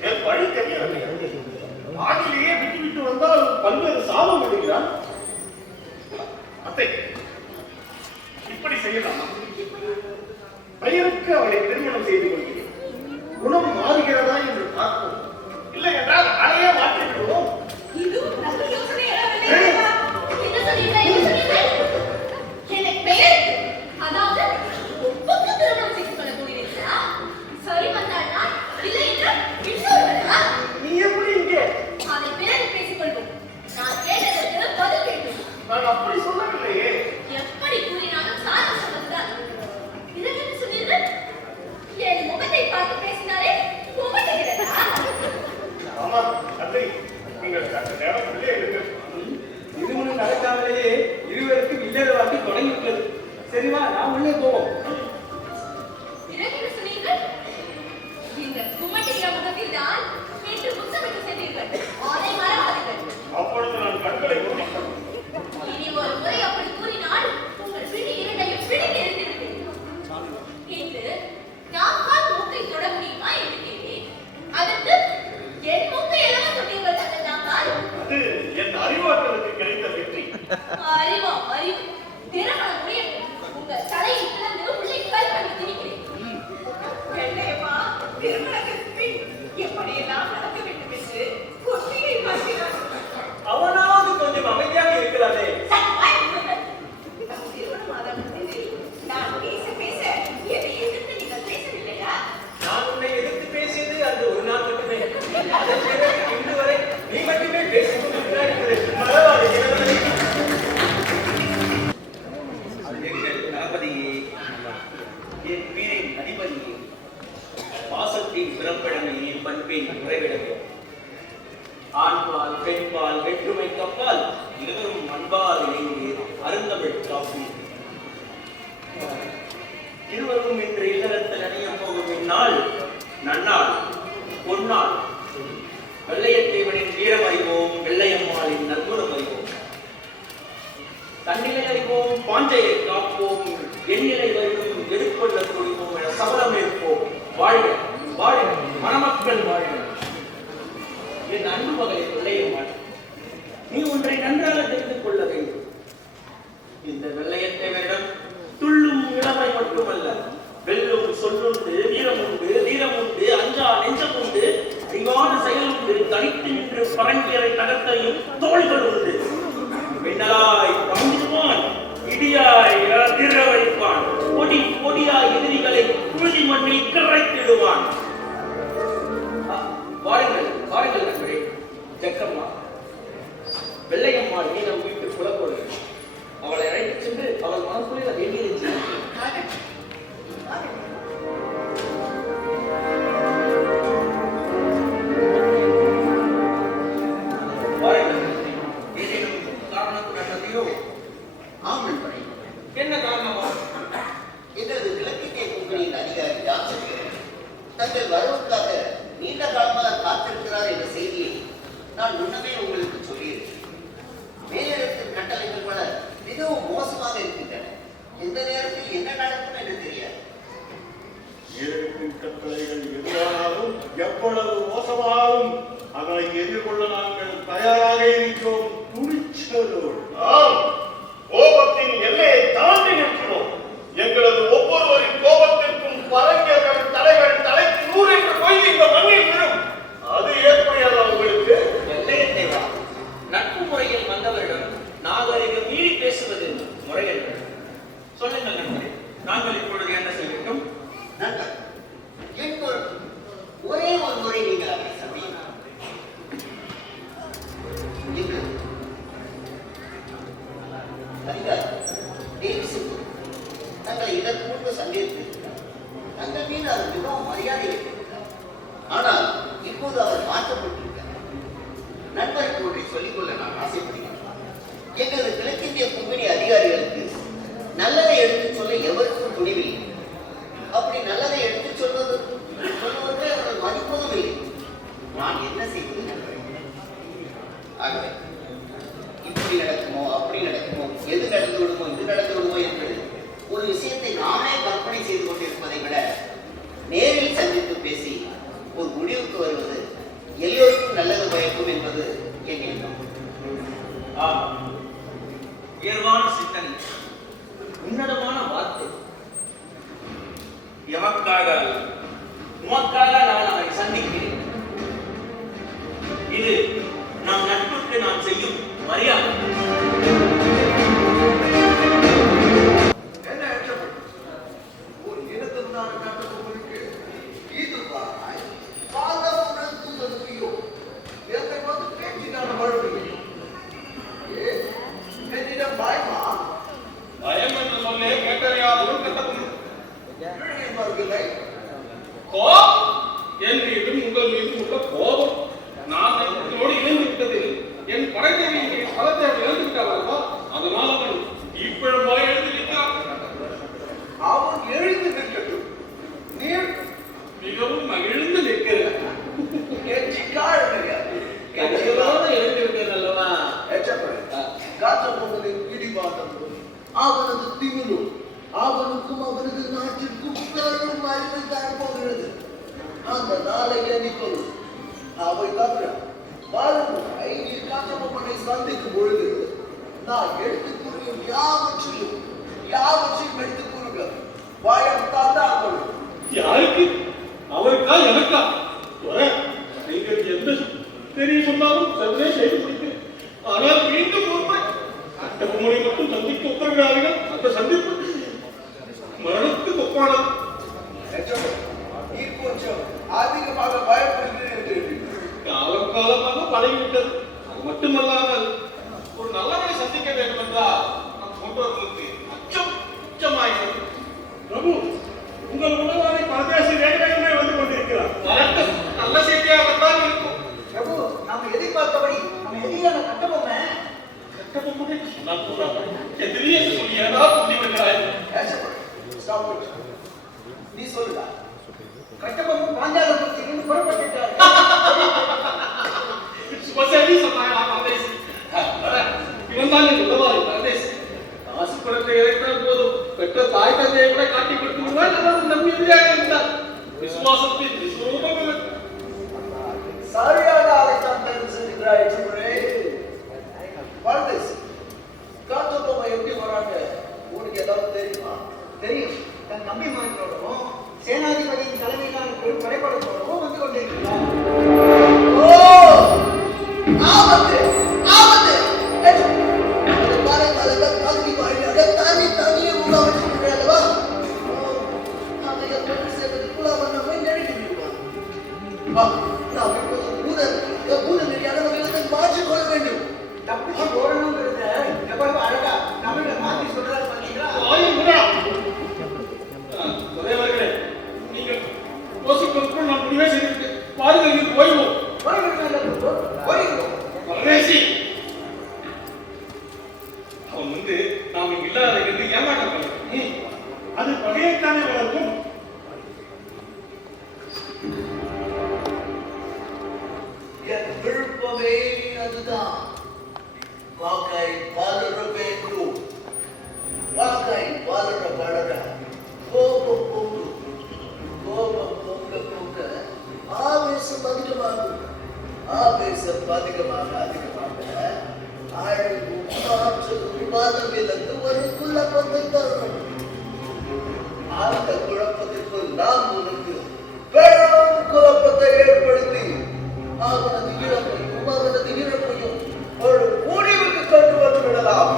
என் வழி தெரியவில்லை. ஆகிலேயே விட்டுவிட்டு வந்தால் பல்வேறு சாபம் விடுகிறான். அத்தை, இப்படி செய்யலாமா? பெயருக்கு அவளை திருமணம் செய்து கொள்கிறேன். குணம் மாறுகிறதா என்று பார்ப்போம். இல்லை என்றால் அதையே மாற்றி விடுவோம். இதுவும் நல்ல யோசனை அல்லவா? என்ன சொன்னீர்கள்? என்ன சொன்னீர்கள்? என்னை பெயர், அதாவது ஒப்புக்கு திருமணம் செய்து கொள்ள போகிறீர்களா? சரி வந்தால் நான், இல்லை என்றால் இன்னொருவரா? நீ எப்படி இங்கே? அதை பிறகு பேசிக்கொள்வோம். நான் கேட்டதற்கு பதில் வேண்டும். நான் அப்படி சொல்லவில்லையே. எப்படி கூறினாலும் சாதி சம்பந்தம். பிறகு என்ன சொன்னீர்கள்? என் முகத்தை பார்த்து பேசினாலே குமட்டுகிறதா? ஆமா அத்தை, நீங்கள் சற்று நேரம் உள்ளே இருங்கள். திருமணம் நடக்காமலேயே இருவருக்கும் இல்லற வாழ்க்கை தொடங்கிவிட்டது. சரிவா, நாம் உள்ளே போவோம். பிறகு என்ன சொன்னீர்கள்? இந்த குமட்டிய முகத்தில் தான் நேற்று முத்தமிட்டு சென்றீர்கள். அதை மறவாதீர்கள். அப்பொழுது நான் கண்களை மூடிக்கொள்வேன். இனி ஒரு முறை அப்படி கூறினால் உங்கள் பிடி இரண்டையும் பிடித்து எறிந்துவிட்டேன். இன்று நான் மூக்கை தொட முடியுமா என்று கேட்டேன். அதற்கு என் மூக்கை எல்லாம் தொட்டீர்கள் தங்கத்தால். அது என் அறிவாற்றலுக்கு கிடைத்த வெற்றி. அறிவா அறிவு. திருமணம் முடியட்டும். உங்கள் தலையை பிளந்து உள்ளே கல் பண்ணி திணிக்கிறேன். வெள்ளையம்மா திருமணத்திற்கு பின் எப்படியெல்லாம் நடக்க வேண்டும் என்று குட்டியை பார்க்கிறார். அவனாவது கொஞ்சம் அமைதியாக இருக்கலாமே. திருமணமாதத்தில் நான் பேச பேச என்னை எதிர்த்து நீங்கள் பேசவில்லையா? நான் உன்னை எதிர்த்து பேசியது அந்த ஒரு நாள் மட்டுமே. அதன் பிறகு இன்று வரை நீ மட்டுமே பேசிக் கொண்டிருக்கிறாய் என்பதை மறவாதே. எங்கள் தளபதியே, என் வீரின் அதிபதியே, பாசத்தின் பிறப்பிடமே, பண்பின் உறைவிடமே, ஆண்பால் பெண்பால் வேற்றுமை கப்பால் இருவரும் அன்பால் இணைந்து அருந்தமிழ் காப்பு. இருவரும் இன்று இல்லறத்தில் அணியப் போகும் இந்நாள் நன்னாள், பொன்னாள். வெள்ளையத்தேவனின் வீரம் அறிவோம், வெள்ளையம்மாளின் நற்குணம் அறிவோம். எண்ணிலை வரையும் எதிர்கொள்ள துணிவோம் என சபலம் இருப்போம். வாழ்க வாழ்க மணமக்கள் வாழ்க. என் அன்பு மகளை வெள்ளையம்மாள், நீ ஒன்றை நன்றாக தெரிந்து கொள்ள வேண்டும். இந்த வெள்ளையத்தை வேடம் துள்ளும் இளமை மட்டுமல்ல, வெல்லும் சொல்லுண்டு, வீரம் உண்டு, வீரம் உண்டு, அஞ்சா நெஞ்சம் உண்டு, அறிவான செயல் உண்டு, தனித்து நின்று பரங்கியரை தகர்த்தையும் தோள்கள் உண்டு. மின்னலாய் பங்கிடுவான், இடியாய் அதிர வைப்பான், பொடி பொடியாய் எதிரிகளை குருதி மண்ணில் கரைத்திடுவான். வாருங்கள் வாருங்கள் நண்பரே. ஜக்கம்மா, வெள்ளையம்மாள் நீ நம் வீட்டு குலப்பொருள். அவளை அழைத்து சென்று அவள் மனசுல வேண்டியது என்ன காரணமா? எங்களது கிழக்கிந்திய கொங்கணியின் அதிகாரி ஜான்சன் தங்கள் வரவுக்காக நீண்ட காலமாக காத்திருக்கிறார் என்ற செய்தியை நான் முன்னமே உங்களுக்கு சொல்லியிருக்கேன். மேலிடத்தின் கட்டளைகள் கூட மிகவும் மோசமாக இருக்கின்றன. எந்த நேரத்தில் என்ன நடக்கும் என்று தெரியாது. மேலிடத்தின் கட்டளைகள் எதுவானாலும் எவ்வளவு மோசமாகவும் அதனை எதிர்கொள்ள நாங்கள் தயாராக இருக்கிறோம். துணிச்சலோடு கோபத்தின் எல்லையை தாண்டி நிற்கிறோம். எங்களது ஒவ்வொருவரின் கோபத்திற்கும் பரங்கியர்கள் தலைகள் தலைக்கு 100 என்று போய் இந்த மண்ணில் விழும். அது ஏற்படையாத உங்களுக்கு எல்லையத்தை வா. நட்பு முறையில் வந்தவரிடம் நாகரிகம் மீறி பேசுவது முறையல்ல. சொல்லுங்கள் நண்பரே, நாங்கள் இப்பொழுது என்ன செய்ய வேண்டும்? நண்பர், என் பொருள் ஒரே ஒரு முறை நீங்கள் அதை சந்தியுங்கள். தங்களை இதற்கு முன்பு சந்தித்திருக்கிறார். தங்கள் மீது அவர் மிகவும் மரியாதை வைத்திருக்கிறார். ஆனால் இப்போது அவர் மாற்றப்பட்டிருக்கிறார். நண்பருக்கு ஒன்றை சொல்லிக்கொள்ள நான் ஆசைப்படுகிறேன். எங்களது கிழக்கிந்திய கொங்கணி அதிகாரிகளுக்கு நல்லதை எடுத்துச் சொல்ல எவருக்கும் துணிவில்லை. அப்படி நல்லதை எடுத்துச் சொல்வதற்கு அவர்கள் மதிப்பதும் இல்லை. நான் என்ன செய்வது நண்பரே? ஆகவே இப்படி நடக்குமோ அப்படி நடக்குமோ, எது நடந்து விடுமோ இது நடந்து விடுமோ என்று ஒரு விஷயத்தை நானே கற்பனை செய்து கொண்டிருப்பதை விட நேரில் சந்தித்து பேசி ஒரு முடிவுக்கு வருவது எல்லோருக்கும் நல்லது பயக்கும் என்பது என் எண்ணம். உயர்வான சிந்தனை, உன்னதமான வார்த்தை. எமக்காக உமக்காக நான் அவரை சந்திக்கிறேன். இது நம் நட்புக்கு நான் செய்யும் மரியாதை. பயம் என்று சொல்லே கேட்டறியாதவன் கட்டப்படும். என் மீதும் உங்கள் மீதும் உள்ள கோபம் நான் நட்போடு இணைந்து விட்டதில்லை. என் படைத்தேவையை பலத்தை இழந்து விட்டார்களா? அதனால் அவன் இப்பழமாய் எழுந்து நிற்கிறான். அவன் எழுந்து நிற்கட்டும். நீர் மிகவும் மகிழ்ந்து நிற்கிறேன். எழுந்து விட்டது அல்லவா? அவனது திமிழும் அவனுக்கும் அவனது நாட்டிற்கும் பெரும் அறிவை தரப்போகிறது. அந்த நாளை எண்ணிக்கொள்ளும். அவை தவிர வாழ்முறை நீர் காத்தப்பனை சந்திக்கும் பொழுது நான் எடுத்துக் கூறும் யாவற்றையும் எடுத்துக் கூறுங்க. பயம் தாண்டாமல். யாருக்கு? அவருக்கா எனக்கா? நீங்கள் எந்த தெரிய சொன்னாலும் செவ்வனே செய்து கொடுக்கிறேன். ஆனால் மீண்டும் ஒருமுறை கட்டபொம்மனை மட்டும் சந்திக்க உத்தரவிடாதீர்கள். அந்த சந்திப்பு மரணத்துக்கு ஒப்பானது. நீ கொஞ்சம் அதிகமாக பயப்படுகிறேன். காலம் காலமாக பழகிவிட்டது. அது மட்டுமல்லாமல் ஒரு நல்லவனை சந்திக்க வேண்டும் என்றால் நம் போன்றவர்களுக்கு அச்சமாகிறது. பிரபு, உங்கள் உணவானை பரதேசி வேகமே வந்து கொண்டிருக்கிறார். வரட்டும், நல்ல செய்தியாகத்தான் இருக்கும். பிரபு, நாம் எதிர்பார்த்தபடி நம்ம எதிரான கட்டபொம்மை எதிரியே சொல்லி ஏதாவது சொல்லி விடுகிறாய். நீ சொல்லுடா. கட்டபொம்மை பாஞ்சாலபுரத்திலிருந்து புறப்பட்டுட்டார். சுபசேரி சொன்னாங்க பரதேசி. இவன் தான் உதவாரி பரதேசி. காசுபுரத்தை இறைத்தால் போதும், பெற்ற தாய் தந்தையை கூட காட்டி கொடுத்து விடுவார். அவர் நம்பிக்கையாக இருந்தார். விசுவாசத்தின் விஸ்வரூபம் இவர். சரியாக அதைத்தான் தேர்வு செய்கிறாய் சுமரே. பரதேசி, காத்தோட்டமா எப்படி வராங்க உனக்கு ஏதாவது தெரியுமா? தெரியும். தன் நம்பிமார்களோடவும் சேனாதிபதியின் தலைமையிலான பெரும் படைப்படத்தோடவும் வந்து கொண்டிருக்கிறார். ஓ, ஆபத்து ஆபத்து! தானே உலா வச்சிருக்கிறல்லவா? அதை எப்படி செய்வதற்குள்ள அவன் நம்மை நெருங்கி விடுவான். நாம் இப்போது பூத நெறியான வகையில மாற்றிக்கொள்ள வேண்டும். தப்பிச்சு ஓடணுங்கிறத எவ்வளவு அழகா தமிழ்ல மாற்றி சொல்றாரு பாத்தீங்களா? ஒரேவர்களே, நீங்கள் யோசிப்பதற்குள் நான் முடிவே செய்துவிட்டேன். பாருங்கள், இங்கு ஓய்வோம். பரதேசி, அவன் வந்து நாம் இங்கு இல்லாத என்று ஏமாற்றப்படும். அது பகையைத்தானே வளர்க்கும். என் விருப்பமே அதுதான். வாக்கை வளர வேண்டும். வாக்கை வளர வளர கோபம் பொங்கும். கோபம் பொங்க பொங்க ஆவேசம் அதிகமாகும். ஆவேசம் அதிகமாக அழகும் ஆற்றலும் மனமிழந்து ஒரு குழப்பத்தை தரும். அந்த குழப்பத்திற்குள் நாம் உனக்கு பெரும் குழப்பத்தை ஏற்படுத்தி அவனது இழப்பையும் ஒரு முடிவுக்கு கொண்டு வந்து விடலாம்.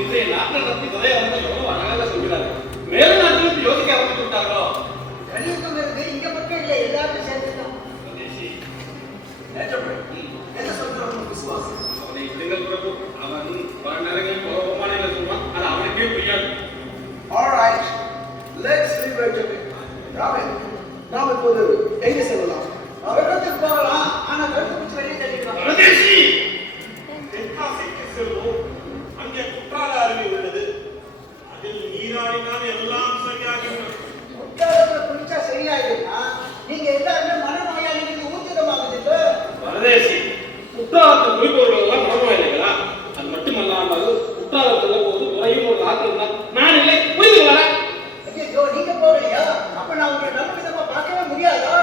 இன்றைய நாட்டில் பற்றி உதயம் எவ்வளவு அழகாக சொல்கிறார்கள். மேல நாட்டில் யோசிக்க ஆரம்பித்து விட்டார்களோ? கலியுகம் இங்க மட்டும் இல்லை, எல்லாரும் சேர்ந்துதான். என்ன சொல்றாங்க விசுவாசம்? அவனை விடுங்கள் பிரபு. அவன் பல நேரங்களில் கோபமான சொல்வான். அது அவனுக்கே புரியாது. All right, let's leave it to me. Raman, நாம் இப்போது எங்கே செல்லலாம்? அவரிடத்துக்கு போகலாம், ஆனா கருத்து பிடிச்சி வெளியே தள்ளிடுவாங்க. பரதேசி, தென்காசிக்கு செல்வோம். அங்கே குற்றால அருவி உள்ளது. அதில் நீராடினால் எல்லாம் சரியாகிவிடும். குற்றாலத்துல குளிச்சா சரியாயிடும்னா நீங்க எல்லாருமே மனநோயாளிகளுக்கு ஊர்ஜிதமாகுது இல்ல? பரதேசி, குற்றாலத்தில் குளிப்பவர்கள் எல்லாம் மனநோயாளிகளா? அது மட்டுமல்லாமல் குற்றாலத்தில் போது குறையும் ஒரு ஆற்றல் தான். நான் இல்லை, புரிந்துங்களா? ஐயோ, நீங்க போகலையா? அப்ப நான் உங்களை நல்ல விதமா பார்க்கவே முடியாதா?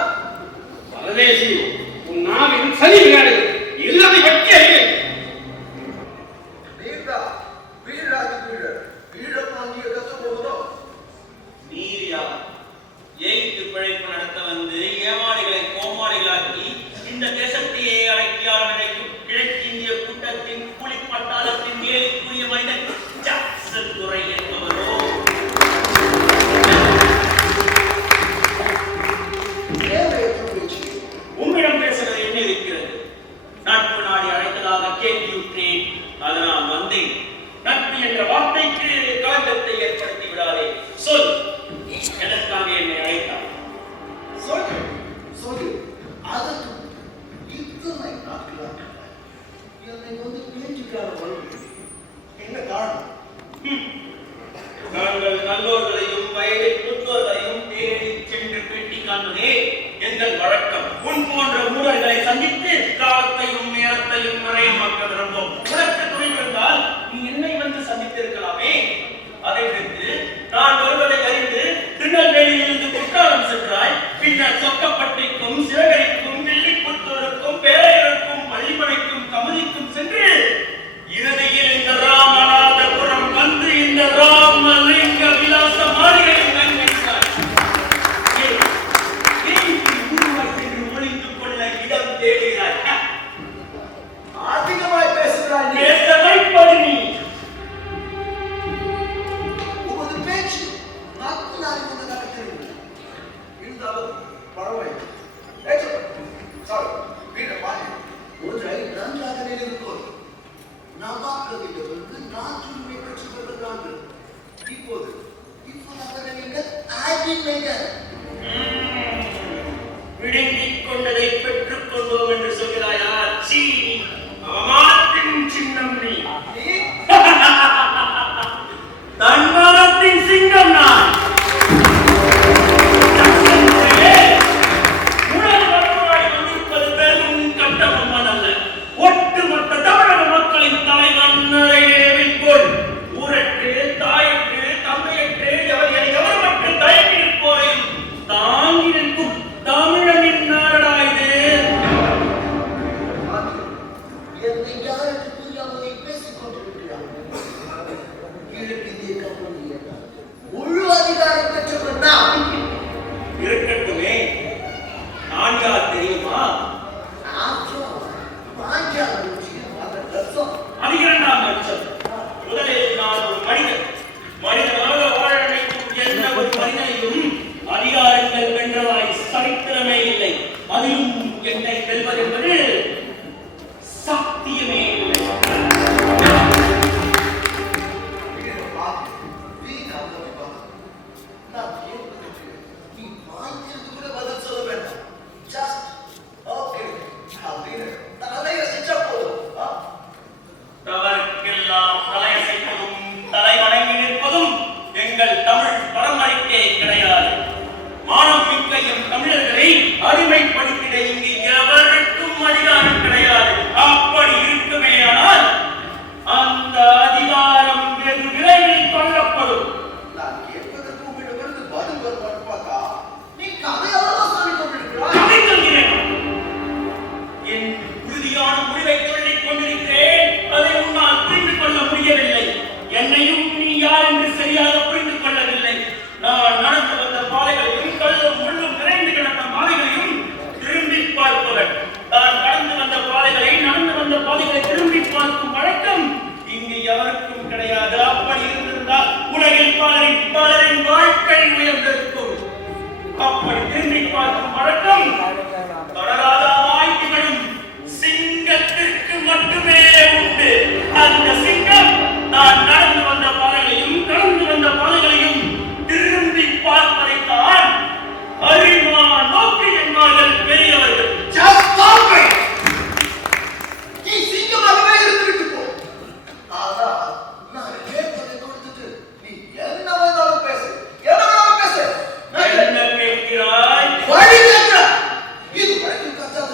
பரதேசி, உன் நாவின் சனி விளையாடுது. இல்லாத வெட்டி அறிவு. நீரியா ஏய்த்து பிழைப்பு நடத்த வந்து ஏமாளிகளை கோமாளிகளாக்கி இந்த தேசத்தையே அடக்கியால் நினைக்கும் கிழக்கிந்திய கூட்டத்தின் புலிப்பட்டாளத்தின் மேலுக்குரிய மனிதன் ஜாக்சன் துரை என்பவரோ உம்மிடம் பேசுவது என்ன இருக்கிறது? நட்பு நாடி அழைத்ததாக கேள்வியுற்றேன், அதனால் வந்தேன். நட்பு என்ற வார்த்தைக்கு காந்தத்தை ஏற்படுத்தி விடாதே. சொல், எதற்காக என்னை அழைத்தாய்? சொல்லு. அதற்கு இத்தனை நாட்களாக என்னை வந்து பிரிஞ்சுக்கான என்ன காரணம்? நாங்கள் நல்லோர்களையும் வயதை மூத்தோர்களையும் தேடி சென்று பேட்டி காண்பதே எங்கள் வழக்கம். உன் போன்ற ஊழல்களை சந்தித்து காலத்தையும் நேரத்தையும் மறையமாக்க விரும்பும். உனக்கு துணிவு இருந்தால் நீ என்னை வந்து சந்தித்திருக்கலாமே. அதை விட்டு நான் வருவதை அறிந்து திருநெல்வேலியிலிருந்து குற்றாலம் சென்றாய். பின்னர் சொக்கப்பட்டிக்கும் சிவகரிக்கும் வில்லிபுத்தூருக்கும் பேரையருக்கும் பள்ளிமனைக்கும் கமுதிக்கும் சென்று இறுதியில் இந்த ராமநாதபுரம் வந்து இந்த ராமலிங்க விலாச மாளிகையை கண்டிருந்தாய். சென்று ஒளிந்து முதலில் நான் ஒரு மனிதனாக வாழ நினைக்கும் எந்த ஒரு மனிதனையும் அதிகாரங்கள் வென்றதாய் சரித்திரமே இல்லை. அதிலும் என்னை வெல்வது என்பது சத்தியமே இல்லை. தவறுக்கெல்லாம் தலையசைப்பதும் தலை வணங்கி நிற்பதும் எங்கள் தமிழ் பரம்பரைக்கே கிடையாது. மானம் மிக்க எம் தமிழர்களை அடிமைப்படுத்திட இங்கு எவருக்கும் அதிகாரம் கிடையாது. அப்படி இருக்குமேயானால் அந்த அதிகாரம் வெகு விரைவில் கொல்லப்படும். நான் கேட்பதற்கு உங்களிடமிருந்து பதில் வருவான்னு பார்த்தா நீ கதையாலதான் சொல்லிக் கொண்டிருக்கிறாய். கதை சொல்கிறேன். என் உறுதியான முடிவை சொல்லிக் கொண்டிருக்கிறேன். அதை உன்னால் புரிந்து கொள்ள முடியவில்லை. என்னையும் நீ யார் என்று சரியாக புரிந்து கொள்ளவில்லை. நான் நடந்து வந்த பாதைகளையும் கல்லும் முள்ளும் நிறைந்து கிடந்த பாதைகளையும் திரும்பி பார்ப்பவன். நான் கடந்து வந்த பாதைகளை நடந்து வந்த பாதைகளை திரும்பி பார்க்கும் வழக்கம் இங்கு எவருக்கும் கிடையாது. அப்படி இருந்திருந்தால் உலகில் பலரின் வாழ்க்கை உயர்ந்திருக்கும். அப்படி திரும்பி பார்க்கும் வழக்கம் தொடராதமாய் திகழும் சிங்கத்திற்கு மட்டுமே உண்டு. அந்த சிங்கம் நான் நடந்து வந்த பாதைகளையும் கடந்து வந்த பாதைகளையும் திரும்பி பார்ப்பதைத்தான் அறிவா நோக்கி என்பார்கள் பெரியவர்கள். நீ சீக்கிரமாகவே இருந்துவிட்டு போ. ஆனா நான் கேட்பதை கொடுத்துட்டு நீ என்ன வேணாலும் பேசு, என்ன வேணாலும் பேசு. என்ன கேட்கிறாய்? வழி கேட்கிறாய். இது வரைக்கும் கற்றாத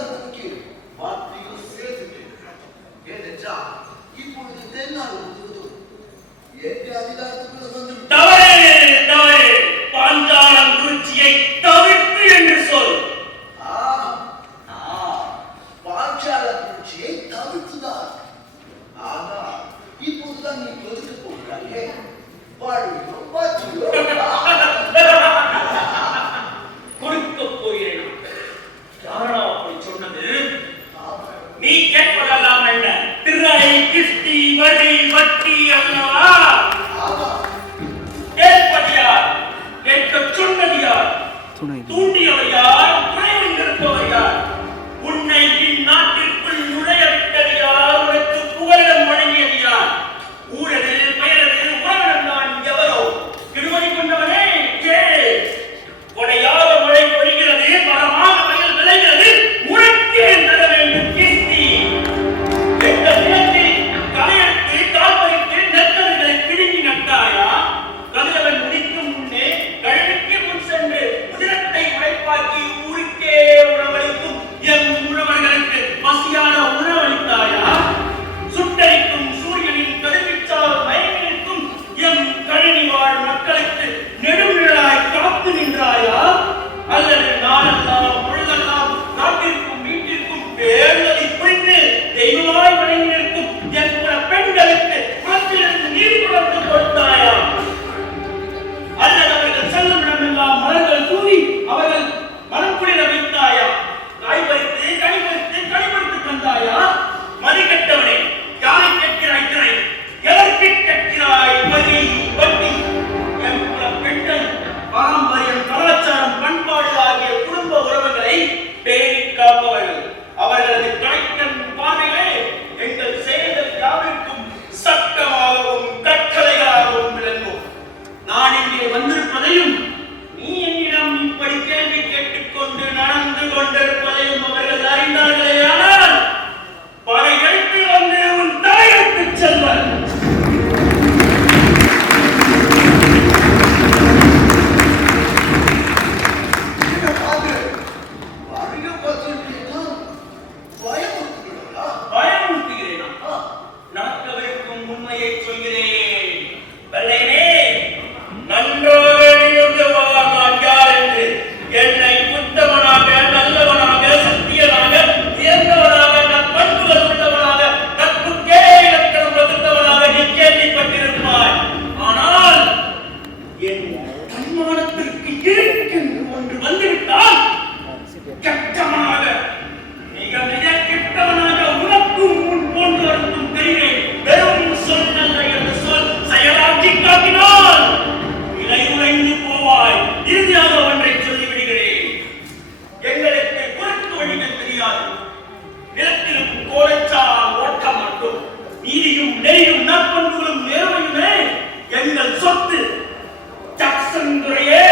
முடியாது. நிலத்திலும் கோலச்சால் ஓட்ட மாட்டோம். நீதியும் நெறியும் நற்பண்புகளும் நேர்மையுமே எங்கள் சொத்து. ஜாக்சன் துறையே,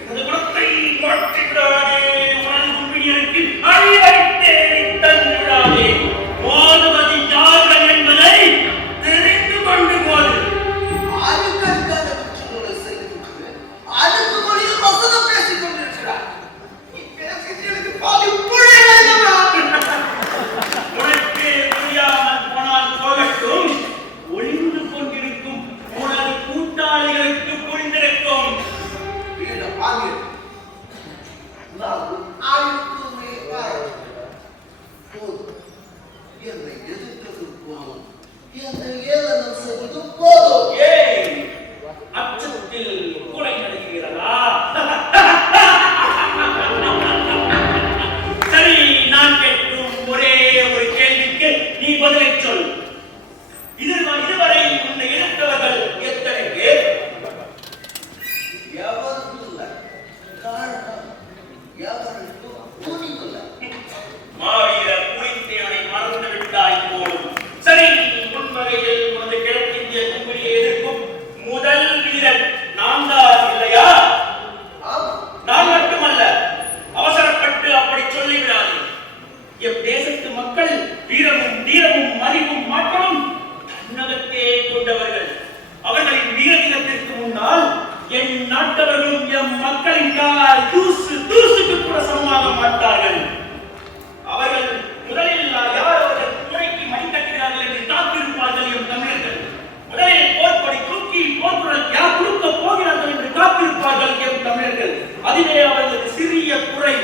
எனது குலத்தை மாற்றி விடாதே. உனது கும்பினியருக்கு அழிவை தேடி தந்து விடாதே. மோதுவது யார்கள் என்பதை தெரிந்து கொண்டு போது. ஆளுக்காக குற்றங்களை செய்துவிட்டு அதுக்கு மொழியில் வசனம் பேசிக் கொண்டிருக்கிறார். எனக்கு பாதி உனக்கு புரியாமல் போனால் போகட்டும். ஒளிந்து கொண்டிருக்கும் உனது கூட்டாளிகளுக்கு புரிந்திருக்கும். என்னை எதிர்த்தது போதும், என்னை ஏளனம் செய்வது போதும். ஏய், அச்சத்தில் கொலை நடக்கிறதா? சரி, நான் கேட்கும் ஒரே ஒரு கேள்விக்கு நீ பதிலை சொல். இதுவரை உன்னை எதிர்த்தவர்கள் எத்தனை பேர்? எவரும் இல்லை. காரணம் எவருக்கும் துணிவில்லை. மாவீர புலித்தேவனை மறந்து விட்டாய் போலும். சரி, முன்வகையில் உனது கிழக்கிந்திய கும்பிடியை எதிர்க்கும் முதல் வீரன் நான் தான் இல்லையா? நான் மட்டுமல்ல, அவசரப்பட்டு அப்படி சொல்லிவிடாது. எம் தேசத்து மக்கள் வீரமும் தீரமும் அறிவும் மாற்றமும் தன்னகத்தே கொண்டவர்கள். அவர்களின் வீர தினத்திற்கு முன்னால் என் நாட்டவர்களும் எம் மக்களின் கால் தூசுக்கு கூட சமமாக மாட்டார்கள். அவர்கள் முதலில் யார் அவர்கள் துறைக்கு மணி கட்டுகிறார்கள் என்று காத்திருப்பார்கள் எம் தமிழர்கள். முதலில் போர்ப்படி தூக்கி போர்க்குரல் யார் கொடுக்க போகிறார்கள் என்று காத்திருப்பார்கள் எம் தமிழர்கள். அதுவே அவர்களது சிறிய குறை.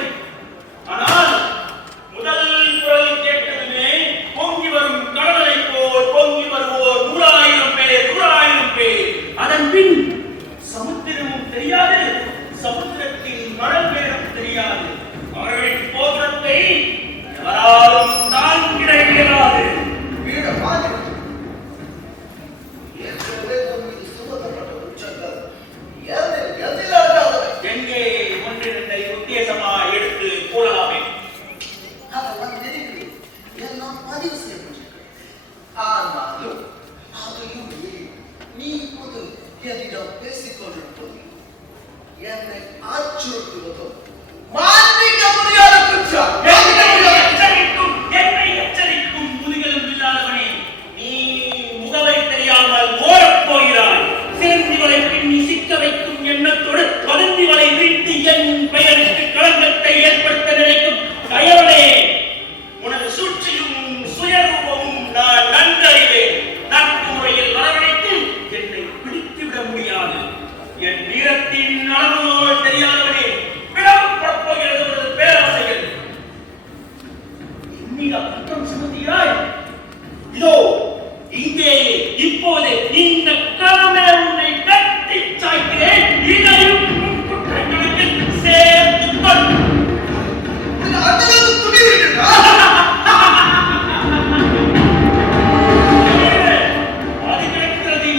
ஆனால் முதல் குரல் கேட்டதுமே பொங்கி வரும் கடலை போல் பொங்கி வருவோர் 100,000 பேர். அதன் பின் சமுத்திரமும் தெரியாது, சமுத்திரத்தின் மணல் பேரும் தெரியாது. அவர்களின் போதனத்தை யாராலும் தாங்கிட இயலாது. எங்கே ஒன்றிரண்டை உத்தேசமா எடுத்து கூறலாமே. எல்லாம் பதிவு செய்யப்பட்டிருக்கிறது. ஆனாலும் அதையும் நீ இப்போது என்னிடம் பேசிக் கொண்டிருப்பது என்னை அச்சுறுத்துவதும் மாற்றிக்க முடியாத குற்றம். என்னை எச்சரிக்கும் முதுகெலும் இல்லாதவனே, நீ முகவை தெரியாமல் ஓடப் போகிறாய். சேர்ந்தி வலை பின்னி சிக்க வைக்கும் எண்ணத்தோடு வதந்தி வலை வீட்டு என் பெயருக்கு களங்கத்தை ஏற்படுத்த நினைக்கும் கயவனே, உனது சூழ்ச்சியும் சுயரூபமும் நான் நன்கறிவேன். நட்பு முறையில் வரவழைத்து என்னை பிடித்துவிட முடியாது. என் வீரத்தின் அளவுகோல் தெரியாதவனே, விடப்படப் போகிறது உனது பேராசைகள். என்னிடம் குற்றம் சுமத்துகிறாய். இதோ இங்கே இப்போது இந்த களமே உன்னை கட்டி சாய்க்கிறேன். இதையும் குற்றக்கணக்கில் சேர்த்துக் கொள். அது கிடைக்கிறது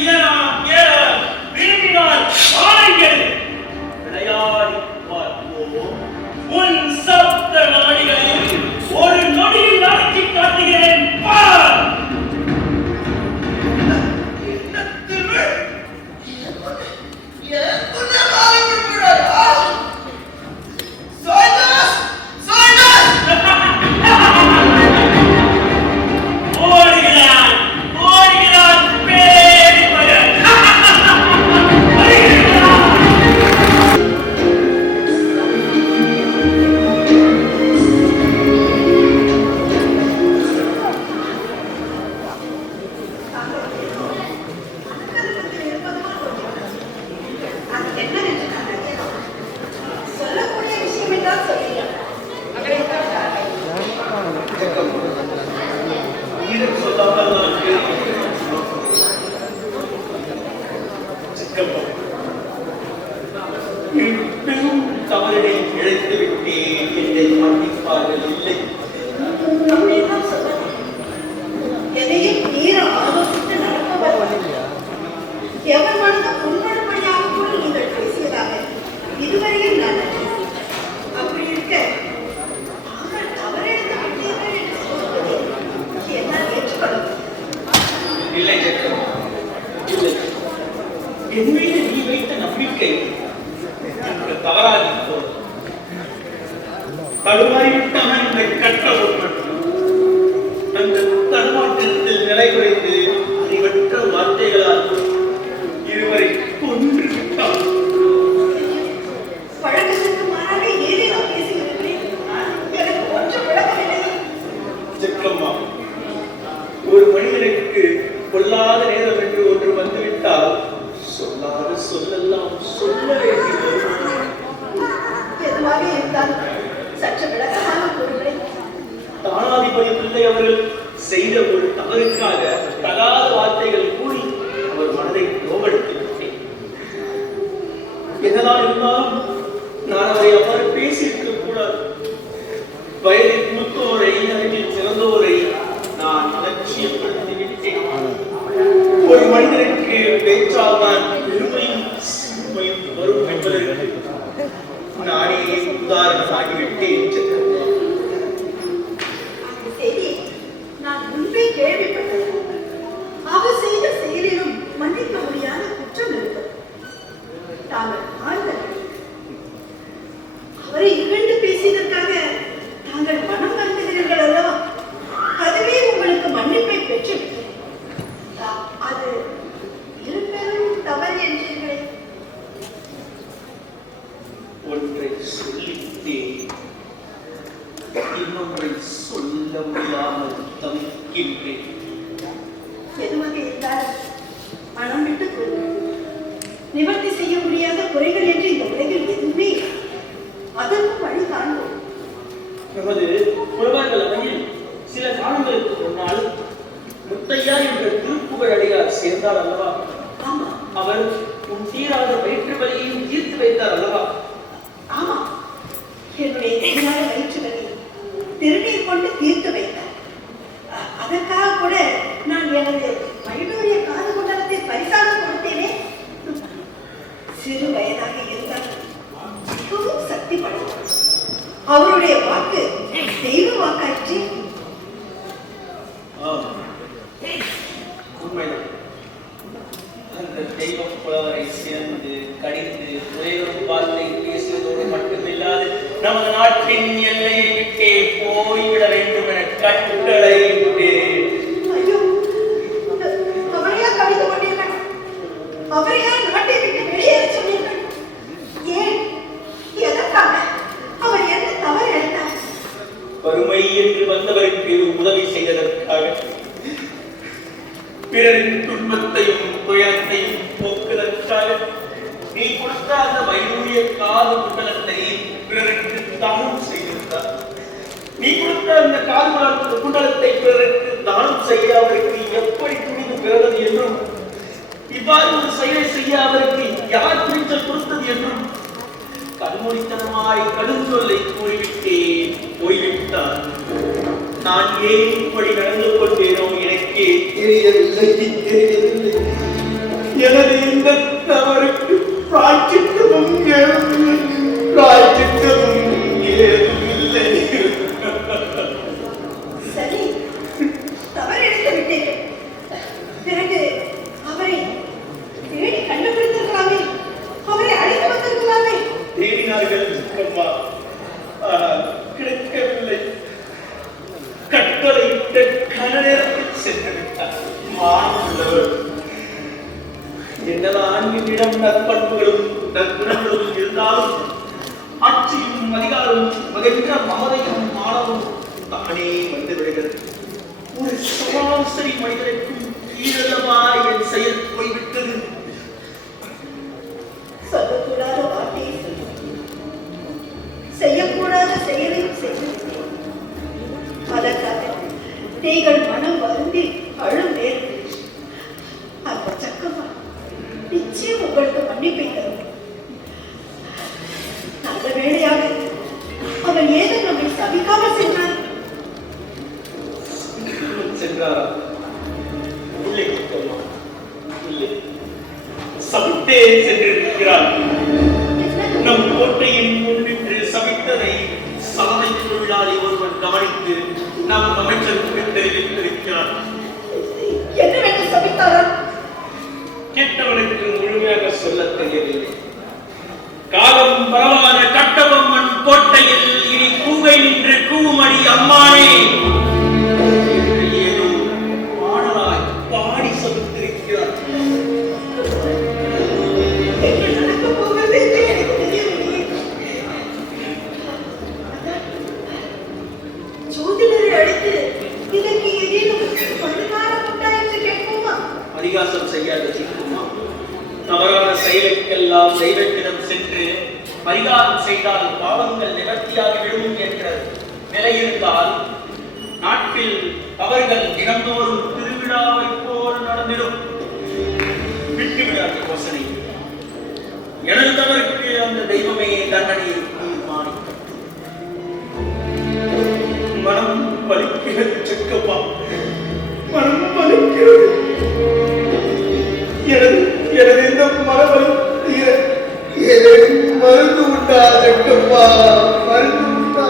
ஏன் விரும்பினால் வாய்கள் விளையாடி பார்ப்போம். உன் சப்த நாடிகளையும் ஒரு நொடியில் நடத்தி காட்டுகிறேன் பார். ஓடுகிறான் பேரி பயன். சொல்லக்கூடிய விஷயம் என்றால் சொல்லுங்கள். உயிருக்கு சொல்லாமல் நான் பெரும் தவறினை இழைத்து விட்டேன். என்னை மன்னிப்பார்கள் இல்லை. அப்படியெல்லாம் சொல்லாதீங்க. எதையும் தீர ஆலோசித்து நடப்பவர் எவர் மனதும் புண்படும்படியாக கூட நீங்கள் பேசியதாக இதுவரையும் நான் அப்படி இருக்க நம்பிக்கை தவறாகி தடுமாறிவிட்டான் இந்த கட்ட ஒருவன். அந்த தடுமாற்றத்தில் நிலை குறைந்து அறிவற்ற வார்த்தைகளால் இருவரை கொன்று விட்டான். பழக்கத்திற்கு மாறாக ஏதேனோ பேசுகிறேன். எனக்கு ஒன்றும் விளக்கவில்லை. ஜக்கம்மா, ஒரு மனிதனுக்கு கொல்லாத நேரம் என்று ஒன்று வந்துவிட்டால் சொல்லாத சொல்லெல்லாம் சொல்ல வேண்டியது. எதுவாக இருந்தாலும் சற்று விளக்கமாக கூறுகிறேன். தானாதிபதி பிள்ளை அவர்கள் செய்த ஒரு தவறுக்காக தகாத வார்த்தைகள் கூறி அவர் மனதை நோவெடுத்து விட்டேன். என்னதான் இருந்தாலும் நான் அவரை அவ்வாறு பேசியிருக்க கூடாது. வயதில் மூத்தோரை, அறிவில் சிறந்தோரை நான் அலட்சியப்படுத்தி விட்டேன். ஒரு மனிதனுக்கு பேச்சால் தான் பெருமையும் சிறுமையும் வரும் என்பதற்கு நானே உதாரணமாகிவிட்டேன். சரி, நான் முன்பே கேள்விப்பட்டேன். அவர் செய்த செயலிலும் மன்னிக்க முடியாத குற்றம் இருப்பது. தாங்கள் ஆழ்ந்தது. அவரை இகழ்ந்து பேசியதற்காக தாங்கள் மனம் வருந்துகிறீர்கள் அல்லவா? அதுவே உங்களுக்கு மன்னிப்பை பெற்றுவிட்டேன். அது இருப்பெரும் தவறு என்றீர்களே. ஒன்றை சொல்லிவிட்டேன், இன்னொன்றை சொல்ல முடியாமல் தவிக்கின்றேன். எதுவாக இருந்தாலும் மனம் விட்டு கூறுங்கள். நிவர்த்தி செய்ய முடியாத குறைகள் என்று இந்த உலகில் எதுவுமே இல்லை. அதற்கும் வழி காண்போம். நமது புலவர்கள் அவையில் சில காலங்களுக்கு முன்னால் முத்தையா என்ற திருப்புகழடியார் சேர்ந்தார் அல்லவா? ஆமா. அவர் உன் தீராத வயிற்று வலியையும் தீர்த்து வைத்தார் அல்லவா? ஆமா, என்னுடைய தீராத வயிற்று வலி திருநீர் கொண்டு தீர்த்து வைத்தார். அதற்காக கூட நான் எனது வைடூரிய காது குண்டலத்தை பரிசாக கொடுத்தேனே. சிறு வயதாக இருந்தால் மிகவும் சக்தி படைத்தவர். அவருடைய வாக்கு தெய்வ வாக்காயிற்று. உண்மைதான். அந்த தெய்வ புலவரை சேர்ந்து கடிந்து ஒரே ஒரு வார்த்தை பேசுவதோடு மட்டுமில்லாது நமது நாட்டின் எல்லையை விட்டே போய்விட வேண்டும் என கட்டளையிட்டேன். ஐயோ, அவரையா கடிந்து கொண்டீர்கள்? அவரையா நாட்டை விட்டு வெளியேற சொன்னீர்கள்? ஏன்? எதற்காக? அவர் என்ன தவறு எடுத்தார்? வறுமை என்று வந்தவருக்கு உதவி செய்ததற்காக, பிறரின் துன்பத்தையும் துயரத்தையும் போக்குவதற்காக நீ கொடுத்த அந்த வைடூரிய காது குண்டலத்தை பிறருக்கு தானம் செய்திருந்தார். நீ கொடுத்த அந்த காது குண்டலத்தை பிறருக்கு தானம் செய்ய அவருக்கு எப்படி துணிவு பிறந்தது என்றும், இவ்வாறு ஒரு செயலை செய்ய அவருக்கு யார் துணிச்சல் கொடுத்தது என்றும் கண்மூடித்தனமாய் கடுஞ்சொல்லை கூறிவிட்டேன், போய்விட்டார். நான் ஏன் இப்படி நடந்து கொண்டேனோ எனக்கே தெரியவில்லை. எனது இந்த தவறுக்கு பிராயச்சித்தமும் ஏதுமில்லை. சரி, தவறு எடுத்து விட்டீர்கள். பிறகு அவரை தேடி கண்டுபிடித்திருக்கலாமே, அவரை அழைத்து வந்திருக்கலாமே. தேடினார்கள் அம்மா, ஆனால் கிடைக்கவில்லை. கட்டளையிட்ட கன நேரத்தில் சென்று விட்டார். மாணவர் என்னதான் என்னிடம் நற்பண்புகளும் நற்குணங்களும் இருந்தாலும் ஆட்சியும் அதிகாரமும் மகிழ்ந்த மமதையும் மானமும் தானே வந்து விடுகிறது. ஒரு சராசரி மனிதனுக்கும் கீழல்லவா என் செயல் போய்விட்டது. சொல்லக்கூடாத வார்த்தையை செய்யக்கூடாத செயலையும் செய்து அதற்காக நீங்கள் மனம் வருந்தி அழும் நேரம் அந்த சக்கமா நிச்சயம் உங்களுக்கு மன்னிப்பை தரும். நல்ல வேளையாக அவர் ஏதோ நம்மை சபிக்காமல் சென்றார். சென்றாரா? இல்லை கேட்கலாம். இல்லை, சபித்தே சென்றிருக்கிறார். நம் கோட்டையின் முன்னின்று சபித்ததை சாலை தொழிலாளி ஒருவன் கவனித்து நம் அமைச்சருக்கு தெரிவித்திருக்கிறார். என்னவென்று சபித்தாரா? கேட்டவனுக்கு முழுமையாக சொல்ல தெரியவில்லை. காலம் பரவாத கட்டபொம்மன் கோட்டையில் இனி கூகை நின்று கூமடி அம்மானே ஏதோ பாடலாய் பாடி சபித்திருக்கிறார். ஜோதிடரை அழைத்து இதற்கு ஏதேனும் பரிகாரம் உண்டா என்று கேட்போமா? பரிகாசம் செய்யாத தீர்க்குமா? தவறான செயலுக்கெல்லாம் தெய்வத்திடம் சென்று பரிகாரம் செய்தால் பாவங்கள் நிவர்த்தியாகிவிடும் என்ற நிலை இருந்தால் நாட்டில் அவர்கள் தினந்தோறும் திருவிழாவை போல் நடந்திடும். விட்டுவிடாத யோசனை. எனது தவறுக்கு அந்த தெய்வமே தண்டனையை தீர்மானிக்கும். மனம் வலிக்கிறது செக்கப்பா, மனம் வலிக்கிறது. எனது இந்த மனவலி மருந்து உண்டா செக்கப்பா, மருந்து உண்டா?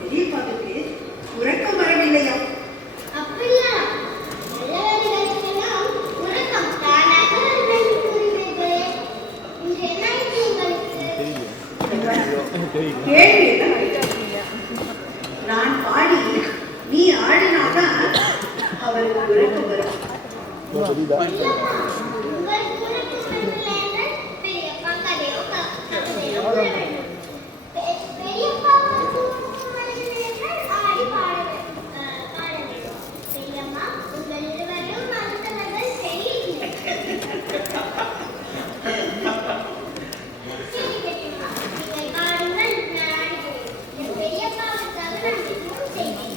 பெரியப்பாவுக்கு உறக்கம் வரவில்லையா? அப்படியா? நல்லவர்களுக்கெல்லாம் உறக்கம் தானாக வரும் என்று கூறுகிறீர்களே. இன்று என்னாயிற்று உங்களுக்கு? கேள்வி என்ன? நான் பாடி நீ ஆடினாதான் அவருக்கு உறக்கம் வரும். இல்லம்மா, உங்களுக்கு உறக்கம் வரவில்லை என்றால் பெரியப்பா கதையோ கதையோ கூற வேண்டும். பெரியப்பாவுக்கு உறக்கம் வரவில்லை என்றால் ஆடி பாட வேண்டும். பெரியம்மா, உங்கள் இருவரும் மருத்துவர்கள் சரியில்லை. சரி பெரியம்மா, நீங்கள் பாடுங்கள், நான் ஆடுகிறேன். என் பெரியப்பாவுக்காக நான் எதுவும் செய்வேன்.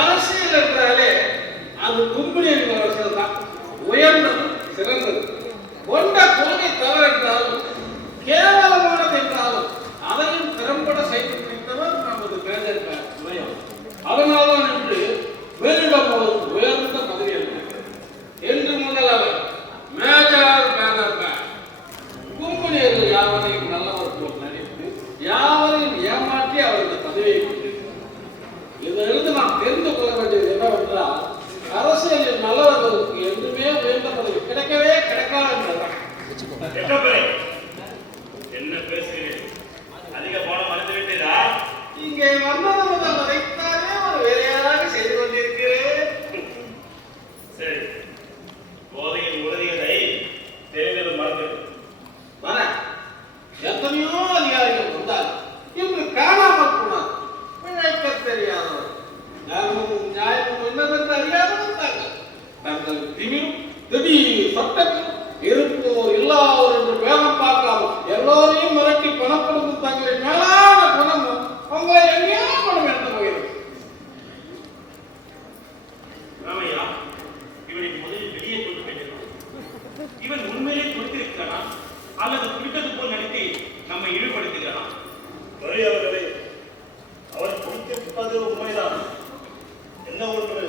அரசியல் என்றாலே அது கும்பிடியின் அரசியல் தான். உயர்ந்தது, சிறந்தது. கொண்ட கொள்கை தவறென்றாலும் கேவலமானது என்றாலும் அதையும் திறம்பட செய்து முடித்தவர் நமது மேஜர் துணையம். அதனால்தான் இன்று மேலிடம் அவருக்கு உயர்ந்த பதவி அளிக்கிறது. என்று முதல் அவர் மேஜர் பேனர் கும்பிடியர்கள் யாவரையும் நல்லவர் போல் நடித்து யாவரையும் ஏமாற்றி அவருக்கு பதவியை இதிலிருந்து நாம் தெரிந்து கொள்ள வேண்டியது என்னவென்றால் அரசியலில் நல்லவர்களுக்கு என்றுமே உயர்ந்த பதவி கிடைக்கவே கிடைக்காது என்பதுதான். என்ன பேசுகிறேன்? அதிக பாடம் மறந்து விட்டதா? இங்கே வந்தது முதல் வரைத்தானே ஒரு வேலையாக செய்து கொண்டிருக்கிறேன். சரி, போதையின் உறுதிகளை தெரிந்தது மறந்தது. வர எத்தனையோ அதிகாரிகள் வந்தால் இன்று காணாமல் போனார். பிழைக்க தெரியாதவர், தர்மமும் நியாயமும் என்னவென்று அறியாமல் தாங்கள் தங்கள் திடீர் சட்டத்தில் இருப்போர் இல்லாதோர் என்று பேரம் பார்க்காமல் எல்லோரையும் மிரட்டி பணப்படுத்தும் தங்களின் மேலான குணம் உங்களை எங்கேயோ கொண்டு எடுத்து போகிறது. ராமையா, இவனை முதலில் வெளியே கொண்டு போயிருக்கிறான். இவன் உண்மையிலே கொடுத்திருக்கிறானா அல்லது குடித்தது போல் நடித்து நம்மை ஈடுபடுத்துகிறானா? பெரியவர்களே, அவர் குடித்திருப்பது உண்மைதான். என்ன ஒன்று,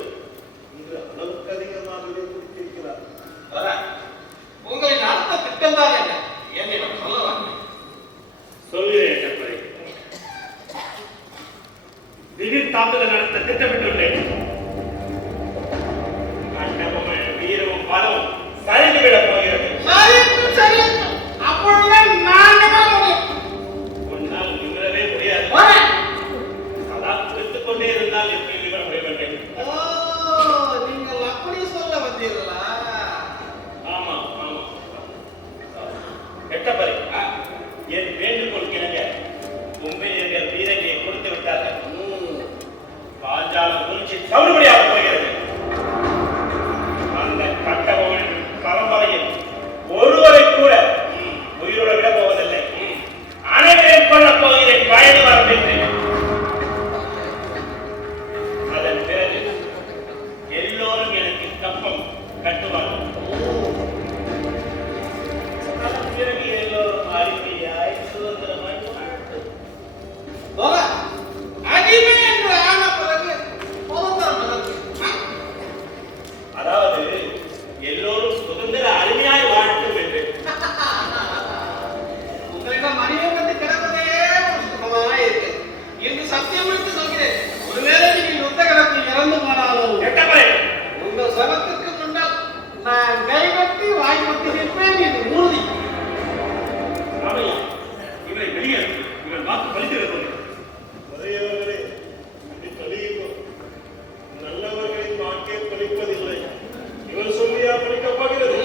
இன்று அளவுக்கு அதிகமாகவே குடித்திருக்கிறார். வர உங்களின் அடுத்த திட்டம் தான் என்ன? என்னிடம் சொல்லலாம். சொல்கிறேன் கற்பனை. கட்டுவார்கள். அதன் பிறகு எல்லோரும் அருமையாய் சுதந்திரமாய் வாழட்டும். அடிமை என்று ஆன பிறகு சுதந்திரம் எதற்கு? அதாவது எல்லோரும் சுதந்திர அருமையாய் வாழட்டும் என்று. உங்களிடம் மனிதன் வந்து கிடப்பதே ஒரு சுகமாக இருக்கு. இன்று சத்தியம் எடுத்து சொல்கிறேன், ஒருவேளை நீங்கள் யுத்த களத்தில் இறந்து போனாலும் உங்கள் சபத்துக்கு முன்னால் நான் கைகட்டி வாய்ப்பட்டு நிற்பேன் என்று உறுதி. ராமையா, இவரை வெளியே இவன் வாக்கு பலிக்கிறது. உதயவர்களே, இது கலியுகம். நல்லவர்களின் வாக்கே பலிப்பதில்லை. இவர் சொல்லியா பலிக்கப் போகிறது?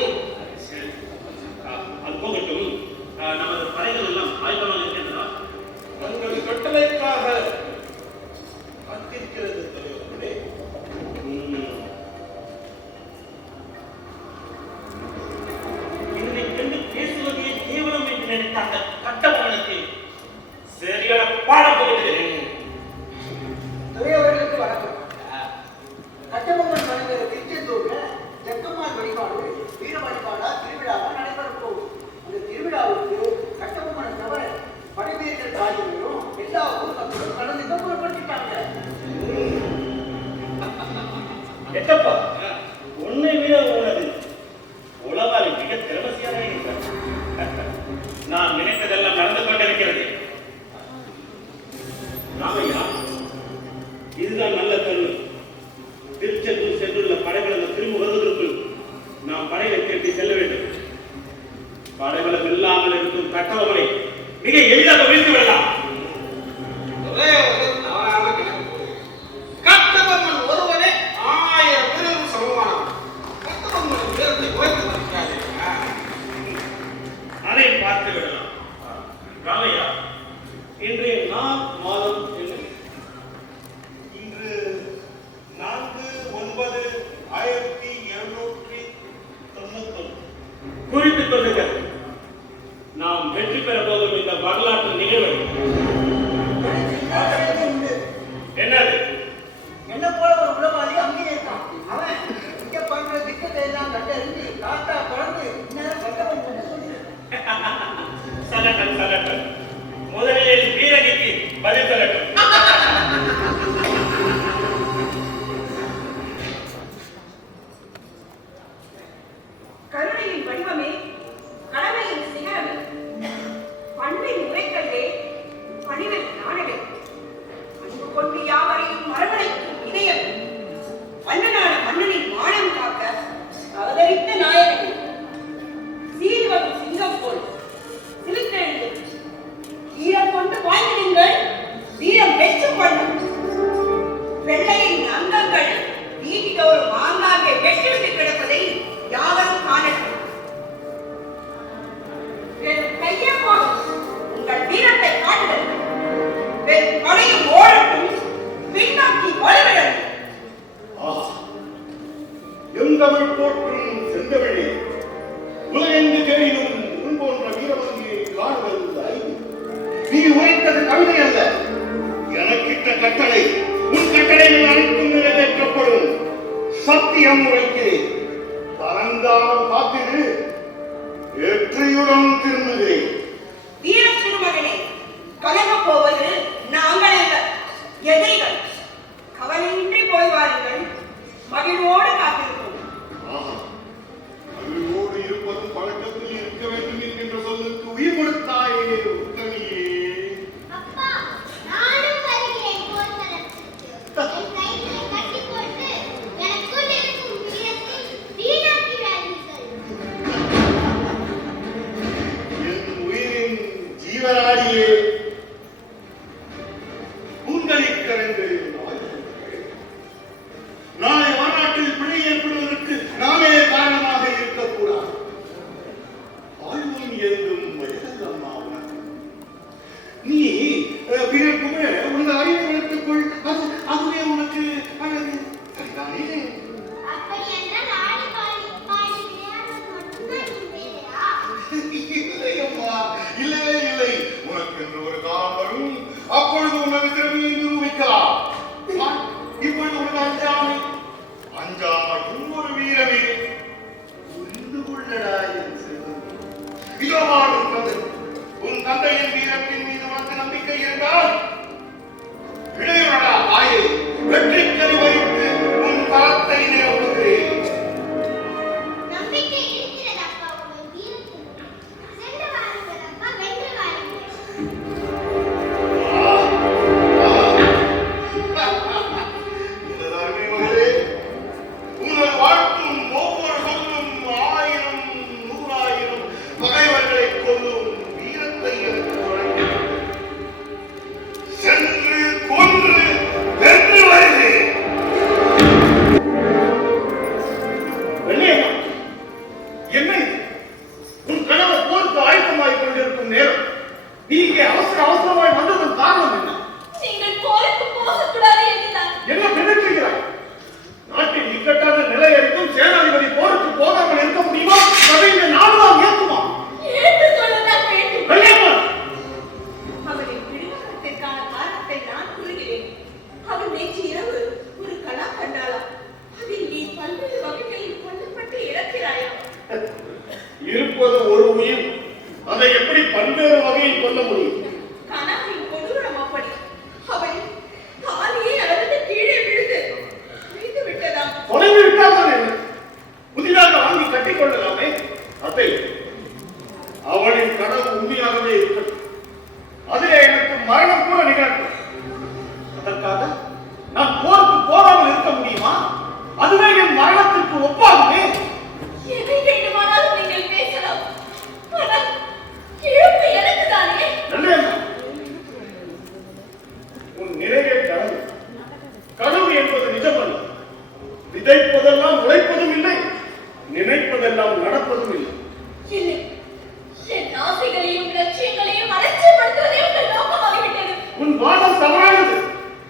அது போகட்டும். நமது படைகள் எல்லாம் ஆயுதமாக இருக்கின்றன. தங்கள் கட்டளைக்காக காத்திருக்கிறது தலைவர்களே. என்னை கண்டு பேசுவதே தீவிரம் என்று நினைத்த அந்த கட்டபொம்மனுக்கு சரியான பாடம் போகிறேன். துறையவர்களுக்கு வணக்கம். கட்டபொம்மன் மனிதர் திருச்செந்தூர்ல ஜக்கம்மாள் வழிபாடு வீர வழிபாடா திருவிழாவா நடைபெறப் போகுது. அந்த திருவிழாவுக்கு கட்டபொம்மனை தவிர படைவீரர்கள் ராஜர்களும் எல்லா ஊர் மக்களும் கலந்து புறப்பட்டுட்டாங்க. எட்டப்பா, உன்னை விட உனது உளவாளி மிக திறமசியாக இருக்கிறார். நான் நினைத்ததெல்லாம் நடந்து கொண்டிருக்கிறது. ராமையா, இதுதான் நல்ல தருணம். திருச்செந்தூர் சென்றுள்ள படைபலம் திரும்ப வருவதற்குள் நாம் படையை கேட்டு செல்ல வேண்டும். படைபலம் இல்லாமல் இருக்கும் கட்டபொம்மனை மிக எளிதாக வீழ்த்து விடலாம். கட்டபொம்மன் ஒருவனே 1000 வீரர்கள் சமமானவன். கட்டபொம்மன் வீரத்தை ஓய்வு தடுக்காது. அதை பார்த்து விடலாம். ராமையா, இன்றைய நாள் மாதம் என்று இன்று 4/9/1791 குறிப்பிட்டுக் கொள்ளுங்கள். நாம் வெற்றி பெற போகும் இந்த வரலாற்று நிகழ்வு என்னது? என்ன போல ஒரு உளவாளி அங்கேயே இருக்கான். அவன் இங்க பண்ற திட்டத்தை எல்லாம் கண்டறிஞ்சு காத்தா பறந்து இந்நேரம் கட்டபொம்மன் சொல்லிடுறேன். சலட்டன் முதலில் வீரனுக்கு பதில் சொல்லட்டும். கருணையின் வடிவமே, கடமையின் சிகரமே, பண்பின் முறைகளே, பணிவில் நாணவே, அன்பு கொண்டு யாவரையும் அரவணைக்கும் இதயம், மன்னனான மன்னனின் மானம் காக்க அவதரித்த நாயகன், சீர்வரும் சிங்கம் போல் சிலித்தெழுந்து வீரம் கொண்டு பாய்ந்திடுங்கள், வீரம் வெற்றும் பண்ணும். வெள்ளையின் அங்கங்கள் வீட்டிலோரும் ஆங்காங்கே வெற்றிவிட்டு கிடப்பதை யாவரும் காணட்டும். வெறும் கையை போடும் உங்கள் வீரத்தை காட்டுங்கள். வெறும் படையும் ஓடட்டும், பின்னோக்கி வலுவிடட்டும். எந்தமிழ் போற்றும் செந்தமிழே, உலகெங்கு தெரியும் உன் போன்ற வீரமங்கியை காணுவது அறிவு. நீ உரைத்தது கவிதை அல்ல, எனக்கிட்ட கட்டளை. உன் கட்டளைகள் அனைத்தும் நிறைவேற்றப்படும். சத்தியம் உரைக்கிறேன். பரந்தாமல் காத்திரு, வெற்றியுடன் திரும்புகிறேன். வீர திருமகனே, கலங்கப் போவது நாங்கள் அல்ல, எதிரிகள். கவலையின்றி போய் வாருங்கள், மகிழ்வோடு காத்திருப்போம். மகிழ்வோடு இருப்பதும் பழக்கத்தில் இருக்க வேண்டும் என்கின்ற சொல்லுக்கு உயிர் கொடுத்தாயே உத்தமியே. அப்பா, நானும் வருகிறேன் போர்க்களத்துக்கு. என் கைகளை கட்டிப் போட்டு எனக்குள் இருக்கும் வீரத்தை வீணாக்கிறார்கள். என் தந்தையின் வீரத்தின் மீது உனக்கு நம்பிக்கை இருந்தால் இளையவனடா ஆயே, வெற்றிக்கறி வைத்து உன் தரத்தை நிரப்புகிறேன். நம்பிக்கை இருக்கிறது அப்பா உங்கள் வீரத்தில். சென்று வாருங்கள் அப்பா, வென்று வாருங்கள். எனது அருமை மகளே, உங்கள் வாழ்த்தும் ஒவ்வொரு சொல்லும் 1000 100,000 பகைவர்களை கொல்லும் வீரத்தை எனக்கு வழங்கியது. சென்று கொன்று வென்று வருகிறேன். வெள்ளையம்மா, என்ன இது? உன் கணவர் போருக்கு ஆயத்தமாகிக் கொண்டிருக்கும் நேரம் நீ இங்கே அவசரமாய் வந்ததன் காரணம் என்ன? நீங்கள் போருக்கு போகக்கூடாது என்றுதான். என்ன நினைக்கிறாய்? நாட்டின் இக்கட்டான நிலை அறிந்தும் சேனாதிபதி போருக்கு போகாமல் இருக்க முடியுமா? அதை இந்த நாடுதான் ஏற்குமா? ஏற்றுக்கொள்ளத்தான் வேண்டும். வெள்ளையம்மா, அவரின் பிடிவாதத்திற்கான காரணத்தை நான் கூறுகிறேன். அவர் நேற்று இரவு ஒரு கலா கண்டாளாம். அதில் நீ பல்வேறு வகைகளில் கொல்லப்பட்டு இறக்கிறாயா? இருப்பது ஒரு உயிர், அதை எப்படி பல்வேறு வகையில் கொள்ள முடியும்? கணவரின் கொடூரம் அப்படி. அவள் காலியை அறுந்து கீழே விழுந்து விட்டதாம். தொலைந்து விட்டால்தான் என்ன? புதிதாக வாங்கி கட்டிக்கொள்ளலாமே. அத்தை, அவளின் கனவு உண்மையாகவே இருக்கட்டும். அதிலே எனக்கு மரணம் கூட நிகழட்டும். அதற்காக நான் போருக்கு போகாமல் இருக்க முடியுமா? அதுவே என் மரணத்திற்கு ஒப்பாகுமே. எதை வேண்டுமானாலும் நீங்கள் பேசலாம். ஆனால் இழப்பு எனக்கு தானே. நல்லேம்மா, உன் நிறைவே கனவு. கனவு என்பது நிஜமல்ல. விதைப்பதெல்லாம் உழைப்பதும் இல்லை, நினைப்பதெல்லாம் நடப்பதும் இல்லை. இல்லை, என் ஆசைகளையும் லட்சியங்களையும் அலட்சியப்படுத்துவதே உங்கள் நோக்கமாகிவிட்டது. உன் வாதம் தவறானது.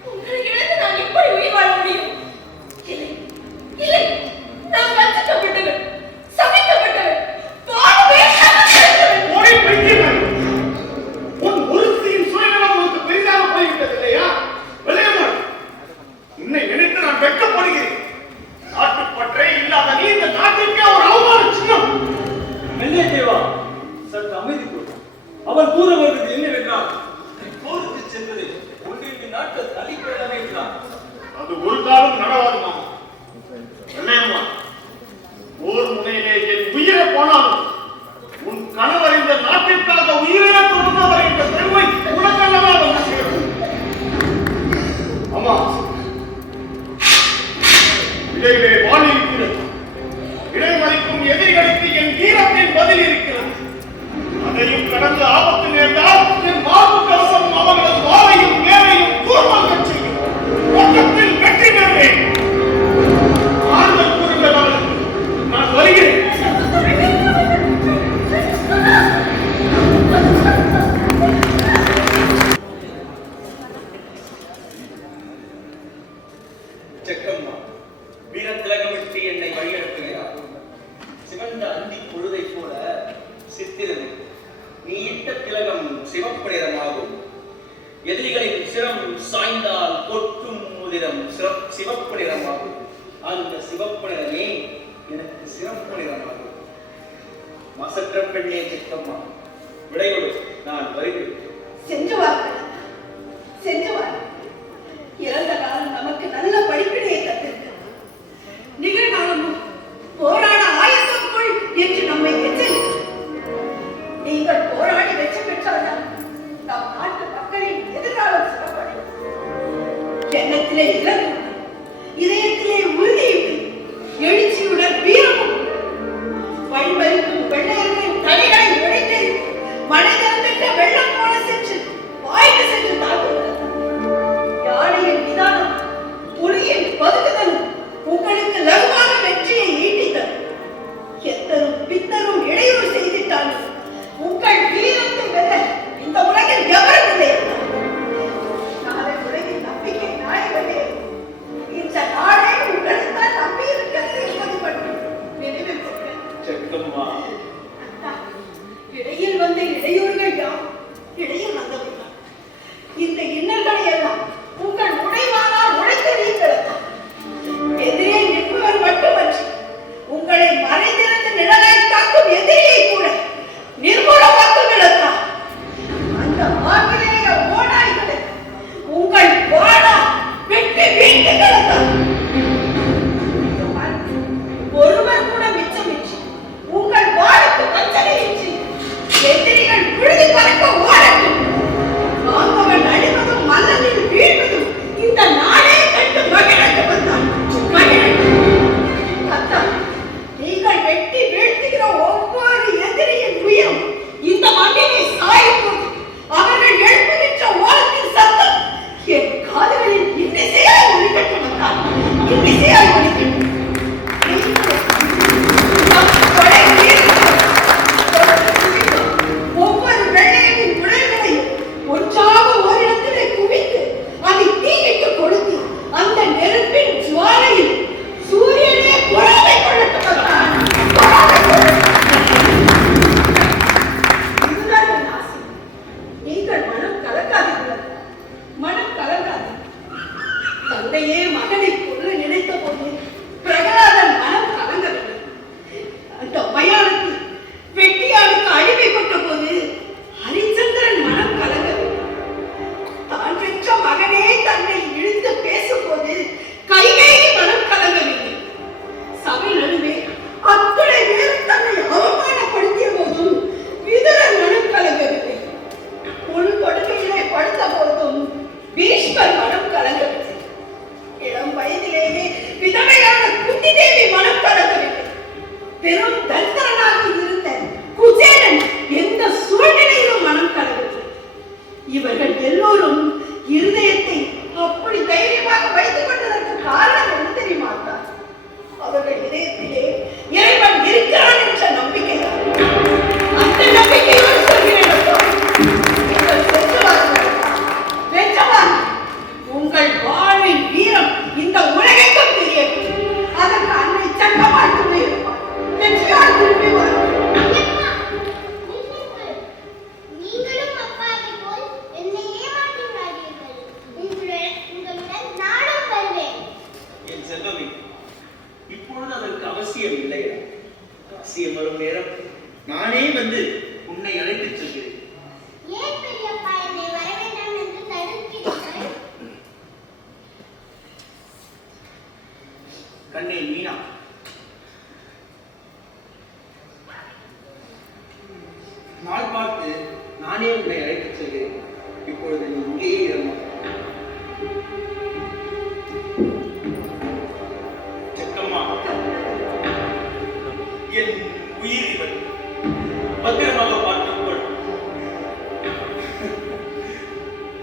உங்களை இழந்து நான் எப்படி உயிர் வாழ முடியும்? இல்லை, இல்லை, நான் வஞ்சிக்கப்பட்டவன், சபிக்கப்பட்டவன், வாழவே சபிக்கப்பட்டவன். ஓடி பைத்தியமே! உன் ஒருத்தியின் சுயநலம் உனக்கு பெரிதாக போய்விட்டது இல்லையா? விளையாடு. உன்னை நினைத்து நான் வெட்கப்படுகிறேன். நாட்டுப்பற்றே இல்லாத நீ இந்த நாட்டிற்கே ஒரு அவமான சின்னம். மெல்லே தேவா, சற்று அமைதி கொள். அவர் கூற வருவது என்னவென்றால், போருக்கு சென்றது ஒன்றிற்கு நாட்டை அழிப்பதானே என்றார். அது ஒரு காலம் நடவாது மாமா. வெள்ளையம்மா, போர் முனையிலே என் உயிரை போனாலும் உன் கணவர் இந்த நாட்டிற்காக உயிரை துறந்தவர் என்ற பெருமை உனக்கல்லவா வந்து சேரும். அம்மா, இடையிலே வாள் இருக்கிறது. இடைமறிக்கும் எதிரிகளுக்கு என் வீரத்தின் பதில் இருக்கிறது. அதையும் கடந்து ஆபத்து நேர்ந்தால் என் மார்பு கவசம் அவர்களது வாளையும் நேரையும் கூர்மாக செய்யும். பக்கத்தில் வெற்றி பெறுவேன். ஆறுதல் கூறுங்கள், நான் வருகிறேன். செக்கம்மா, வீரத்திலகமிட்டு என்னை வழிநடத்துகிறார். சிவந்த அந்தி பொழுதை போல சித்திரது. நீ இட்ட திலகம் சிவப்பு நிறமாகும். எதிரிகளின் சிரம் சாய்ந்தால் கொட்டும் முதிரம் சிவப்பு நிறமாகும். அந்த சிவப்பு நிறமே எனக்கு சிறப்பு நிறமாகும். மசற்ற பெண்ணே செக்கம்மா, விடையொடு, நான் வருகிறேன். சென்று வாருங்கள், சென்று வாருங்கள். இறந்த காலம் நமக்கு நல்ல படிப்பினையை கத்திருக்கிறது. நிகழ்காலமும் போராட ஆயத்தம் என்று நம்மை எச்சரிக்கிறது. நீங்கள் போராடி வெற்றி பெற்றால்தான் நம் நாட்டு மக்களின் எதிர்காலம் சிறப்படையும். எண்ணத்திலே இலக்கு, இதயத்திலே உறுதியுடன் எழுச்சியுடன் வீரமும் வழிமறிக்கும் வெள்ளையர்களின் தலைகளை உடைத்து மனிதர்கிட்ட வெள்ளம் போல சென்று வாய்க்கு சென்று தாக்குகிறது. யானையின் நிதானம், புலியின் பதுக்குதலும் உங்களுக்கு லகுவான வெற்றியை ஈட்டித்தரும். எத்தரும் பித்தரும் இடையூறு செய்திட்டாலும் உங்கள் வீரத்தை வெல்ல இந்த உலகில் எவரும் இல்லை. நாளை உலகின் நம்பிக்கை நாயகனே, இந்த நாடே உங்களுக்குத்தான் நம்பி இருக்கிறது என்பது மட்டும் நினைவில் கொள்க. செக்கம்மா, இடையில் வந்த இடையூறுகள் யார்? இடையில் வந்தவர்கள். இந்த இன்னல்களை எல்லாம் உங்கள் உடைவானால் உழைத்து நீக்கலாம். எதிரே நிற்பவர் மட்டுமன்றி உங்களை மறைந்திருந்து நிழலாய் காக்கும் எதிரியை கூட நிர்மூலமாக்கும் விளக்கம். வெட்டி வீழ்த்துகிற ஒவ்வொரு எதிரியின் உயிரும் இந்த மண்ணினை சாய்ப்போது அவர்கள் எழுப்புகின்ற ஓலத்தின் சத்தம் என் காதுகளில் இன்னிசையாய் ஒலிக்கட்டும் வந்தால் இன்னிசையாய் ஒலிக்கட்டும். ஒவ்வொரு வெள்ளையின் உடல்களையும் ஒன்றாக ஓரிடத்திலே குவித்து அதை தீயிட்டு கொடுத்து அந்த நெருப்பின் ஜுவாலையில் சூரியனே பொறாமை கொள்ளட்டும் வந்தான். இதுதான் என் ஆசை. நீங்கள் மனம் கலக்காதீர்கள், மனம் கலங்காது. தந்தையே மகனை கொல்ல நினைத்த போது பிரகலாதன் மனம் கலங்கவில்லை. அந்த மயானத்தில் வெட்டியானுக்கு அடிமைப்பட்ட போது ஹரிச்சந்திரன் மனம் கலங்கவில்லை. தான் பெற்ற மகனே தன்னை இழுத்து பேசும்போது கைகேயி மனம் கலங்கவில்லை. சபை நடுவே அத்துணை பேர் தன்னை அவமானப்படுத்திய போதும் விதுரன் மனம் கலங்கவில்லை. உள் கொடுமையிலே படுத்த போதும் பீஷ்மர் மனம் கலங்கவில்லை. இளம் வயதிலேயே விதவையான குந்தி தேவி மனம் கலங்கவில்லை. பெரும் தரித்திரனாக இருந்த குசேலன் எந்த சூழ்நிலையிலும் மனம் கலங்கவில்லை. இவர்கள் எல்லோரும் இருதயத்தை அப்படி தைரியமாக வைத்துக் கொண்டதற்கு காரணம் என்ன தெரியுமா? அவர்கள் இதயத்திலே இறைவன் இருக்கிறான் என்ற நம்பிக்கை. அந்த நம்பிக்கையோடு சொல்கிறேன், உங்கள் வாழ்வின் வீரம் இந்த உலகெங்கும் தெரியட்டும். அதற்கு அன்னை சங்கமால் துணை இருப்பார். வெற்றியால் திரும்பி வரும். நீங்களும் அப்பாவை போல் என்னை ஏமாற்றினார்கள். உங்களுடன் நானும் வருவேன். என் செல்வமே, இப்பொழுது அதற்கு அவசியம் இல்லை. அவசியம் வரும் நேரம் நானே வந்து உன்னை அழைத்துச் செல்கிறேன். ஏன் பெரியப்பா என்னை வர வேண்டாம் என்று தடுக்கிறீர்கள்? கண்ணே மீனா, நாள் பார்த்து நானே உன்னை அழைத்துச் செல்கிறேன். இப்பொழுது நீ இங்கேயே இருமா. செக்கம்மா, என் உயிர் இவன். பத்திரமாக பார்த்துக்கொள்.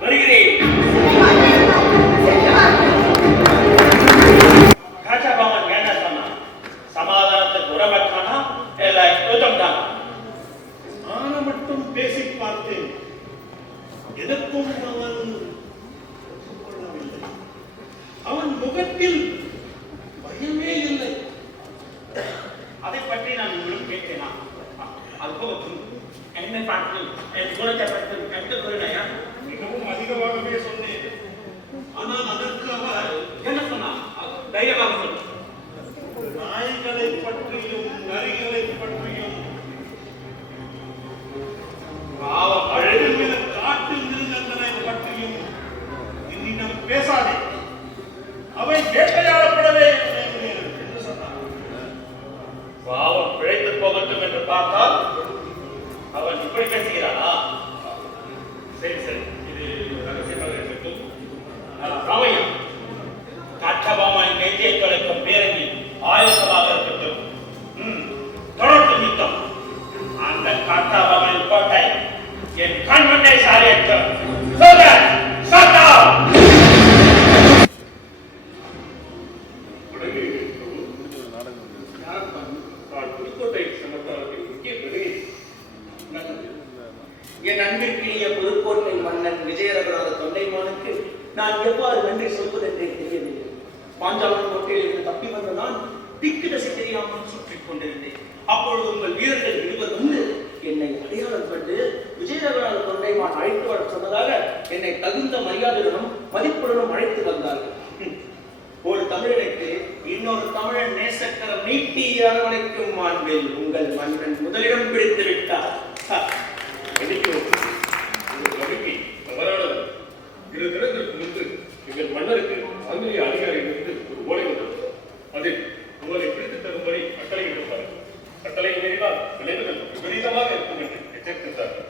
வருகிறேன். காச்சாபாமன் என்ன சொன்னான்? சமாதானத்துக்கு உடம்பட்டானா இல்லை யுத்தம்தானா? நான் மட்டும் பேசி பார்த்தேன். எதற்கும் அவன் ஒப்புக்கொள்ளவில்லை. அவன் முகத்தில் பயமே இல்லை. அதை பற்றி நான் உங்களும் கேட்டேனா? அதுபோல் என்னை பார்த்து என் குணத்தை பற்றி கண்டு கூறினாயா? மிகவும் அதிகமாகவே சொன்னேன். ஆனால் அதற்கு அவர் என்ன சொன்னான்? தைரியமாக சொல். நாய்களை பற்றியும் நரிகளை பற்றியும் பாவம் அழகுள்ள காட்டு மிருகங்களை பற்றியும் என்னிடம் பேசாதே. அவை வேட்டையாடப்படவே என்று சொன்னார். பாவம் பிழைத்து போகட்டும் என்று பார்த்தால் அவன் இப்படி பேசுகிறானா? சரி சரி, இது ரகசியமாக இருக்கட்டும். ராமையா, காற்றபாமன் நெஞ்சை தொலைக்கும் பேரணி ஆயுசமாக இருக்கட்டும். தொடர்ந்து யுத்தம். அந்த காற்றபாமன் கோட்டை என் கண்முன்னே சாரியட்டும். என் அன்பிற்கினிய புதுக்கோட்டை மன்னன் விஜயரகுநாத தொண்டைமானுக்கு நான் எவ்வாறு நன்றி சொல்வதென்றே தெரியவில்லை. பாஞ்சாலம் கோட்டையில் இருந்து தப்பி வந்த நான் திக்கு தசை தெரியாமல் சுற்றிக் கொண்டிருந்தேன். அப்பொழுது உங்கள் வீரர்கள் இருவர் வந்து என்னை அடையாளம் கண்டு விஜயரகுநாத தொண்டைமான் அழைத்து வர சொன்னதாக என்னை தகுந்த மரியாதையுடனும் மதிப்புடனும் அழைத்து வந்தார்கள். ஒரு தமிழனுக்கு இன்னொரு தமிழன் நேசக்கரம் நீட்டி அரவணைக்கும் மாண்பில் உங்கள் மன்னன் முதலிடம் பிடித்து விட்டார். நம்பிக்கை தவறானது. 2 தினங்களுக்கு முன்பு எங்கள் மன்னருக்கு ஆங்கிலேய அதிகாரியிலிருந்து ஒரு ஓலை வந்தது. அதில் உங்களை பிடித்து தரும்படி கட்டளை எடுத்தார்கள். கட்டளை மீறினால் விளைவுகள் விபரீதமாக இருக்கும் என்று எச்சரித்தார்கள்.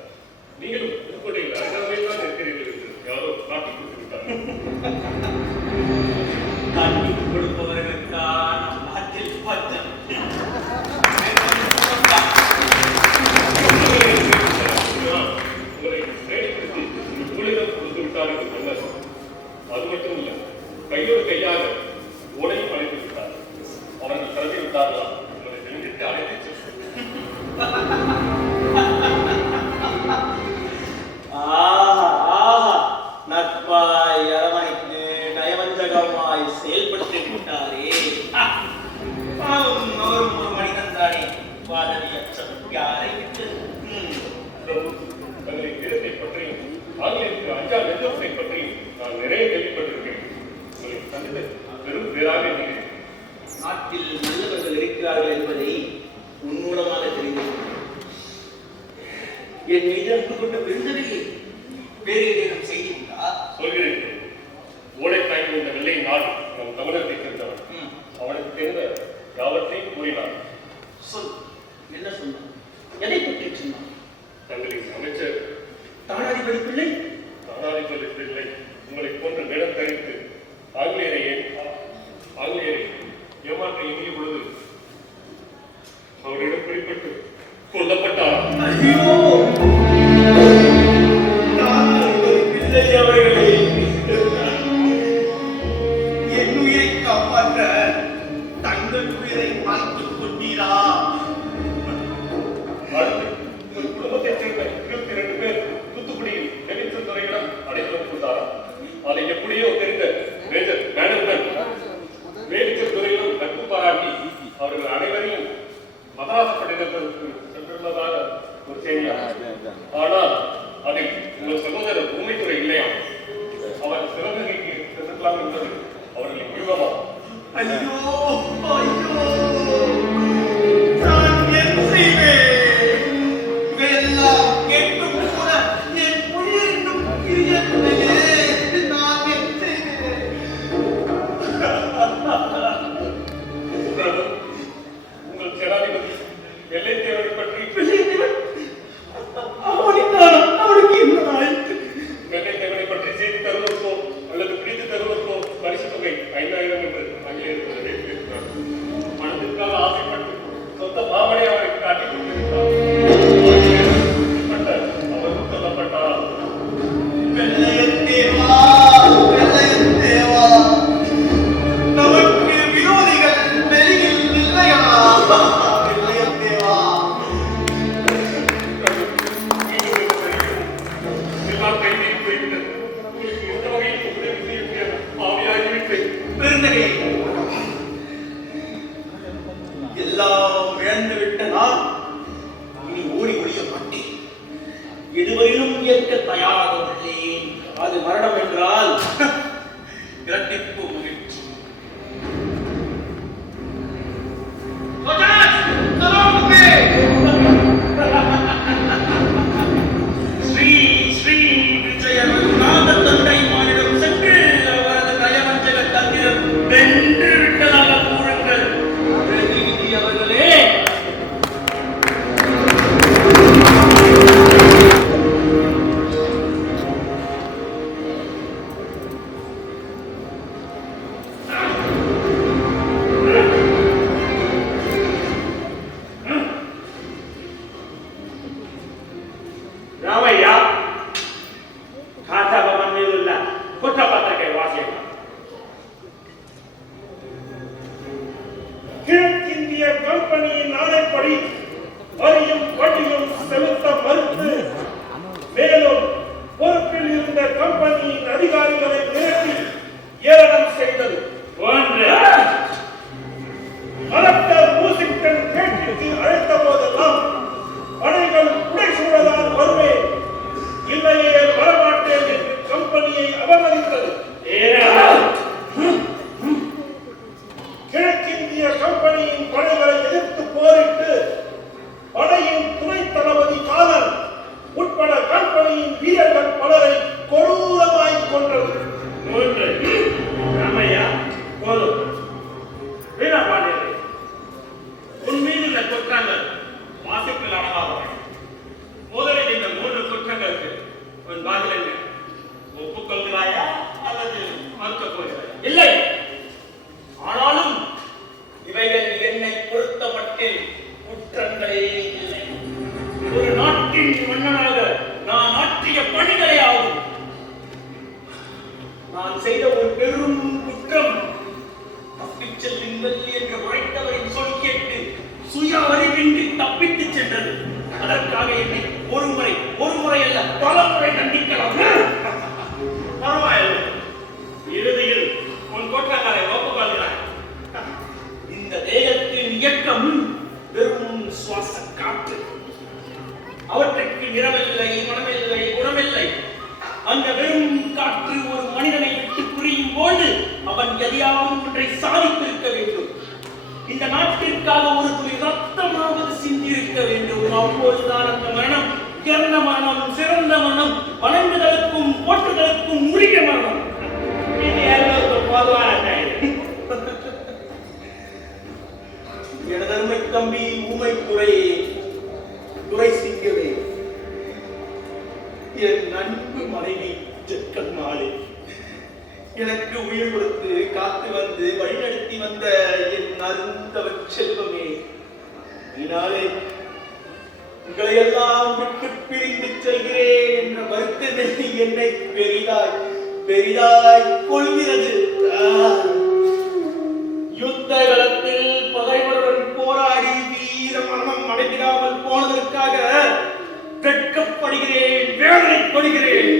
நீங்களும் புதுக்கோட்டையில் அருகாமையில் தான் இருக்கிறீர்கள் என்று யாரோ காட்டி கொடுத்து விட்டார்கள். காட்டி கொடுப்பவர்களுக்கான நாட்டில் பஞ்சம். தானே பாரதியற்றவன் யாரை விட்டது? தங்களின் வீரத்தை பற்றியும் ஆங்கிலேயருக்கு அஞ்சா நெஞ்சத்தை பற்றியும் நான் நிறைய கேள்விப்பட்டிருக்கேன். உங்களை சந்தித்து பெரும் பேராக இருக்கிறேன். நாட்டில் நல்லவர்கள் இருக்கிறார்கள் என்பதை உன் மூலமாக தெரிந்தது. என் மீது அன்பு கொண்ட பெருந்தவையை வேறு ஏதேனும் செய்தி உண்டா? சொல்கிறேன். ஓடைக்காய்ந்து இந்த வெள்ளை நாடு நம் தமிழகத்தை சேர்ந்தவன். அவனுக்கு தெரிந்த யாவற்றையும் கூறினான். சொல், என்ன சொன்னான்? எதை பற்றி சொன்னான்? தங்களின் அமைச்சர் தானாதிபதி பிள்ளை தானாதிபதி பிள்ளை உங்களை போன்ற வேடம் தரித்து ஆங்கிலேயரை ஏமாற்ற எண்ணிய பொழுது அவரிடம் பிடிப்பட்டு கொல்லப்பட்டார். பிள்ளை அவர்களை என் உயிரை காப்பாற்ற தங்கள் உயிரை மாய்த்துக் கொண்டீரா? அடுத்து உங்கள் குடும்பத்தைச் சேர்ந்த 22 பேர் தூத்துக்குடியில் நெடுஞ்சல் துறையிடம் அடைக்கலம் கொடுத்தாராம். அதை எப்படியோ தெரிந்த மேஜர் மேனவுடன் மேடிச்சல் துறையிலும் நட்பு பாராட்டி அவர்கள் அனைவரையும் மதராஸ் பட்டினத்திற்கு சென்றுள்ளதாக ஒரு செய்தியாகும். ஆனால் அதில் உங்கள் சகோதரர் பூமித்துறை இல்லையா? அவர் சிவகங்கைக்கு சென்றுக்கலாம் என்பது அவர்களின் யூகமா? ஐயோ ஐயோ, நான் என் செய்வேன்? இவையெல்லாம் கேட்கும் கூட என் உயிர் இன்னும் பிரியவில்லையே. நான் என் செய்வேன்? உங்கள் சேனாதிபதி வெள்ளைத்தேவரை பற்றி அவனுக்கு என்ன ஆயிற்று? வெள்ளைத்தேவனை பற்றி செய்தி தருவதற்கோ அல்லது பிடித்து தருவதற்கோ பரிசு தொகை 5000 என்று ஆங்கிலேயர்கள் பேசியிருக்கிறார். மனதிற்காக ஆசைப்பட்டு சொந்த மாமனை அவருக்கு காட்டிக் கொண்டிருக்கிறார். அவரும் சொல்லப்பட்டார். வெள்ளையத்தேவா, வெள்ளையத்தேவா, நமக்கு விரோதிகள் வெளியில் இல்லையா? வெள்ளையத்தேவா, எல்லாம் கைதில் போய்விட்டது. உங்களுக்கு எந்த வகையில் உதவி செய்ய முடியாது. ஆவியாகிவிட்டேன். பெருந்தகை, எல்லாம் இழந்து விட்ட நான் இனி ஓடி ஒழிய மாட்டேன். எதுவரையிலும் ஏற்க தயாராக உள்ளேன். அது மரணம் என்றால் இரட்டிப்பு மகிழ்ச்சி. ஸ்ரீ ஸ்ரீ விஜய ரகுநாத தந்தை மானிடம் சென்று அவரது நயவஞ்சக தந்திரம் வென்று விட்டதாக கூறுங்கள். பிரதிநிதி அவர்களே, ರಾಮಯ್ಯ ಖಾತಾ ಬಂದಿಲ್ಲ ಕುற்றಪತ್ರಕ್ಕೆ ವಾಸಿ கிழக்கிந்திய கம்பெனியின் ஆணைப்படி வரியும் வட்டியும் செலுத்த மறுத்து மேலும் பொறுப்பில் இருந்த கம்பெனியின் அதிகாரிகளை மிரட்டி ஏளனம் செய்தது. கலெக்டர் மூசிங்டன் பேட்டிக்கு அழைத்த போதெல்லாம் படைகள் புடைசூழலால் வருவேன், இல்லையே வரமாட்டேன் என்று கம்பெனியை அவமதித்தது. கிழக்கிந்திய கம்பெனியின் படைகளை எதிர்த்து போரிட்டு படையின் துணை தளபதி காலன் உட்பட கம்பெனியின் வீரர்கள் பலரை கொடூரமாய் கொன்றது. ರಾಮಯ್ಯ போதும். வீணா பாண்டியரே, உன் மீது இந்த குற்றங்கள் வாசிப்பில் அடங்காதவை. முதலில் இந்த 3 குற்றங்களுக்கு உன் பதில் என்ன? ஒப்புக்கொள்கிறாயா அல்லது மறுக்கப் போகிறாயா? இல்லை, ஆனாலும் இவைகள் என்னை பொறுத்தமட்டில் குற்றங்களே இல்லை. ஒரு நாட்டின் மன்னனாக நான் ஆற்றிய பணிகளே ஆகும். நான் செய்த ஒரு பெரும் குற்றம் தப்பிச் செல்லுங்கள் என்று உரைத்தவரின் சொல் கேட்டு சுய அறிவின்றி தப்பித்துச் சென்றது. அதற்காக என்னை ஒரு முறை அல்ல பல முறை கண்டிக்கலாம். பரவாயில்லை, இறுதியில் உன் குற்றங்களை ஒப்புக்கொள்கிறாய். இந்த தேகத்தின் இயக்கம் வெறும் அவற்றுக்கு நிறமில்லை, மனமில்லை, குணமில்லை. அந்த வெறும் காற்று ஒரு மனிதனை விட்டு புரியும் போது அவன் எதையாவது ஒன்றை சாதித்திருக்க வேண்டும். இந்த நாட்டிற்காக ஒரு துளி ரத்தமாவது சிந்தியிருக்க வேண்டும். அப்போதுதான் அந்த மரணம் சிறந்த மரணம், சிறந்த மரணம், வணங்குதலுக்கும் போற்றுதலுக்கும் உரிய மரணம். எனதருமை தம்பி ஊமை துரை சிங்கமே, என் அன்பு மனைவி ஜக்கம்மாளே, எனக்கு உயிர் கொடுத்து காத்து வந்து வழிநடத்தி வந்த என் அருந்தவ செல்வமே, இதனாலே உங்களை எல்லாம் விட்டு பிரிந்து செல்கிறேன் என்ற வருத்தமே என்னை பெரிதாய் கொள்கிறது. யுத்த களத்தில் பகைவருடன் போராடி வீர மரணம் அடைந்திடாமல் போனதற்காக வெட்கப்படுகிறேன், வேதனைப்படுகிறேன்.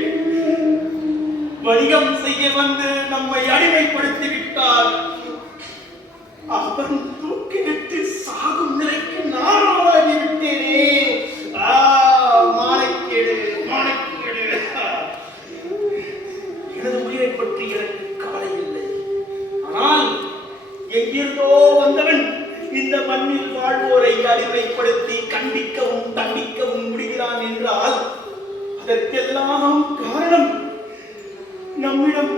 வணிகம் செய்ய வந்து நம்மை அடிமைப்படுத்தி விட்டார். அவன் தூக்கிவிட்டு சாகும் நிலைக்கு நான் ஆளாகிவிட்டேனே. மானக்கேடு, மானக்கேடு. எனது உயிரை பற்றி எனக்கு கவலை இல்லை. ஆனால் எங்கிருந்தோ வந்தவன் இந்த மண்ணில் வாழ்வோரை அடிமைப்படுத்தி கண்டிக்கவும் தண்டிக்கவும் முடிகிறான் என்றால் அதற்கெல்லாம் காரணம் நம்மிடம்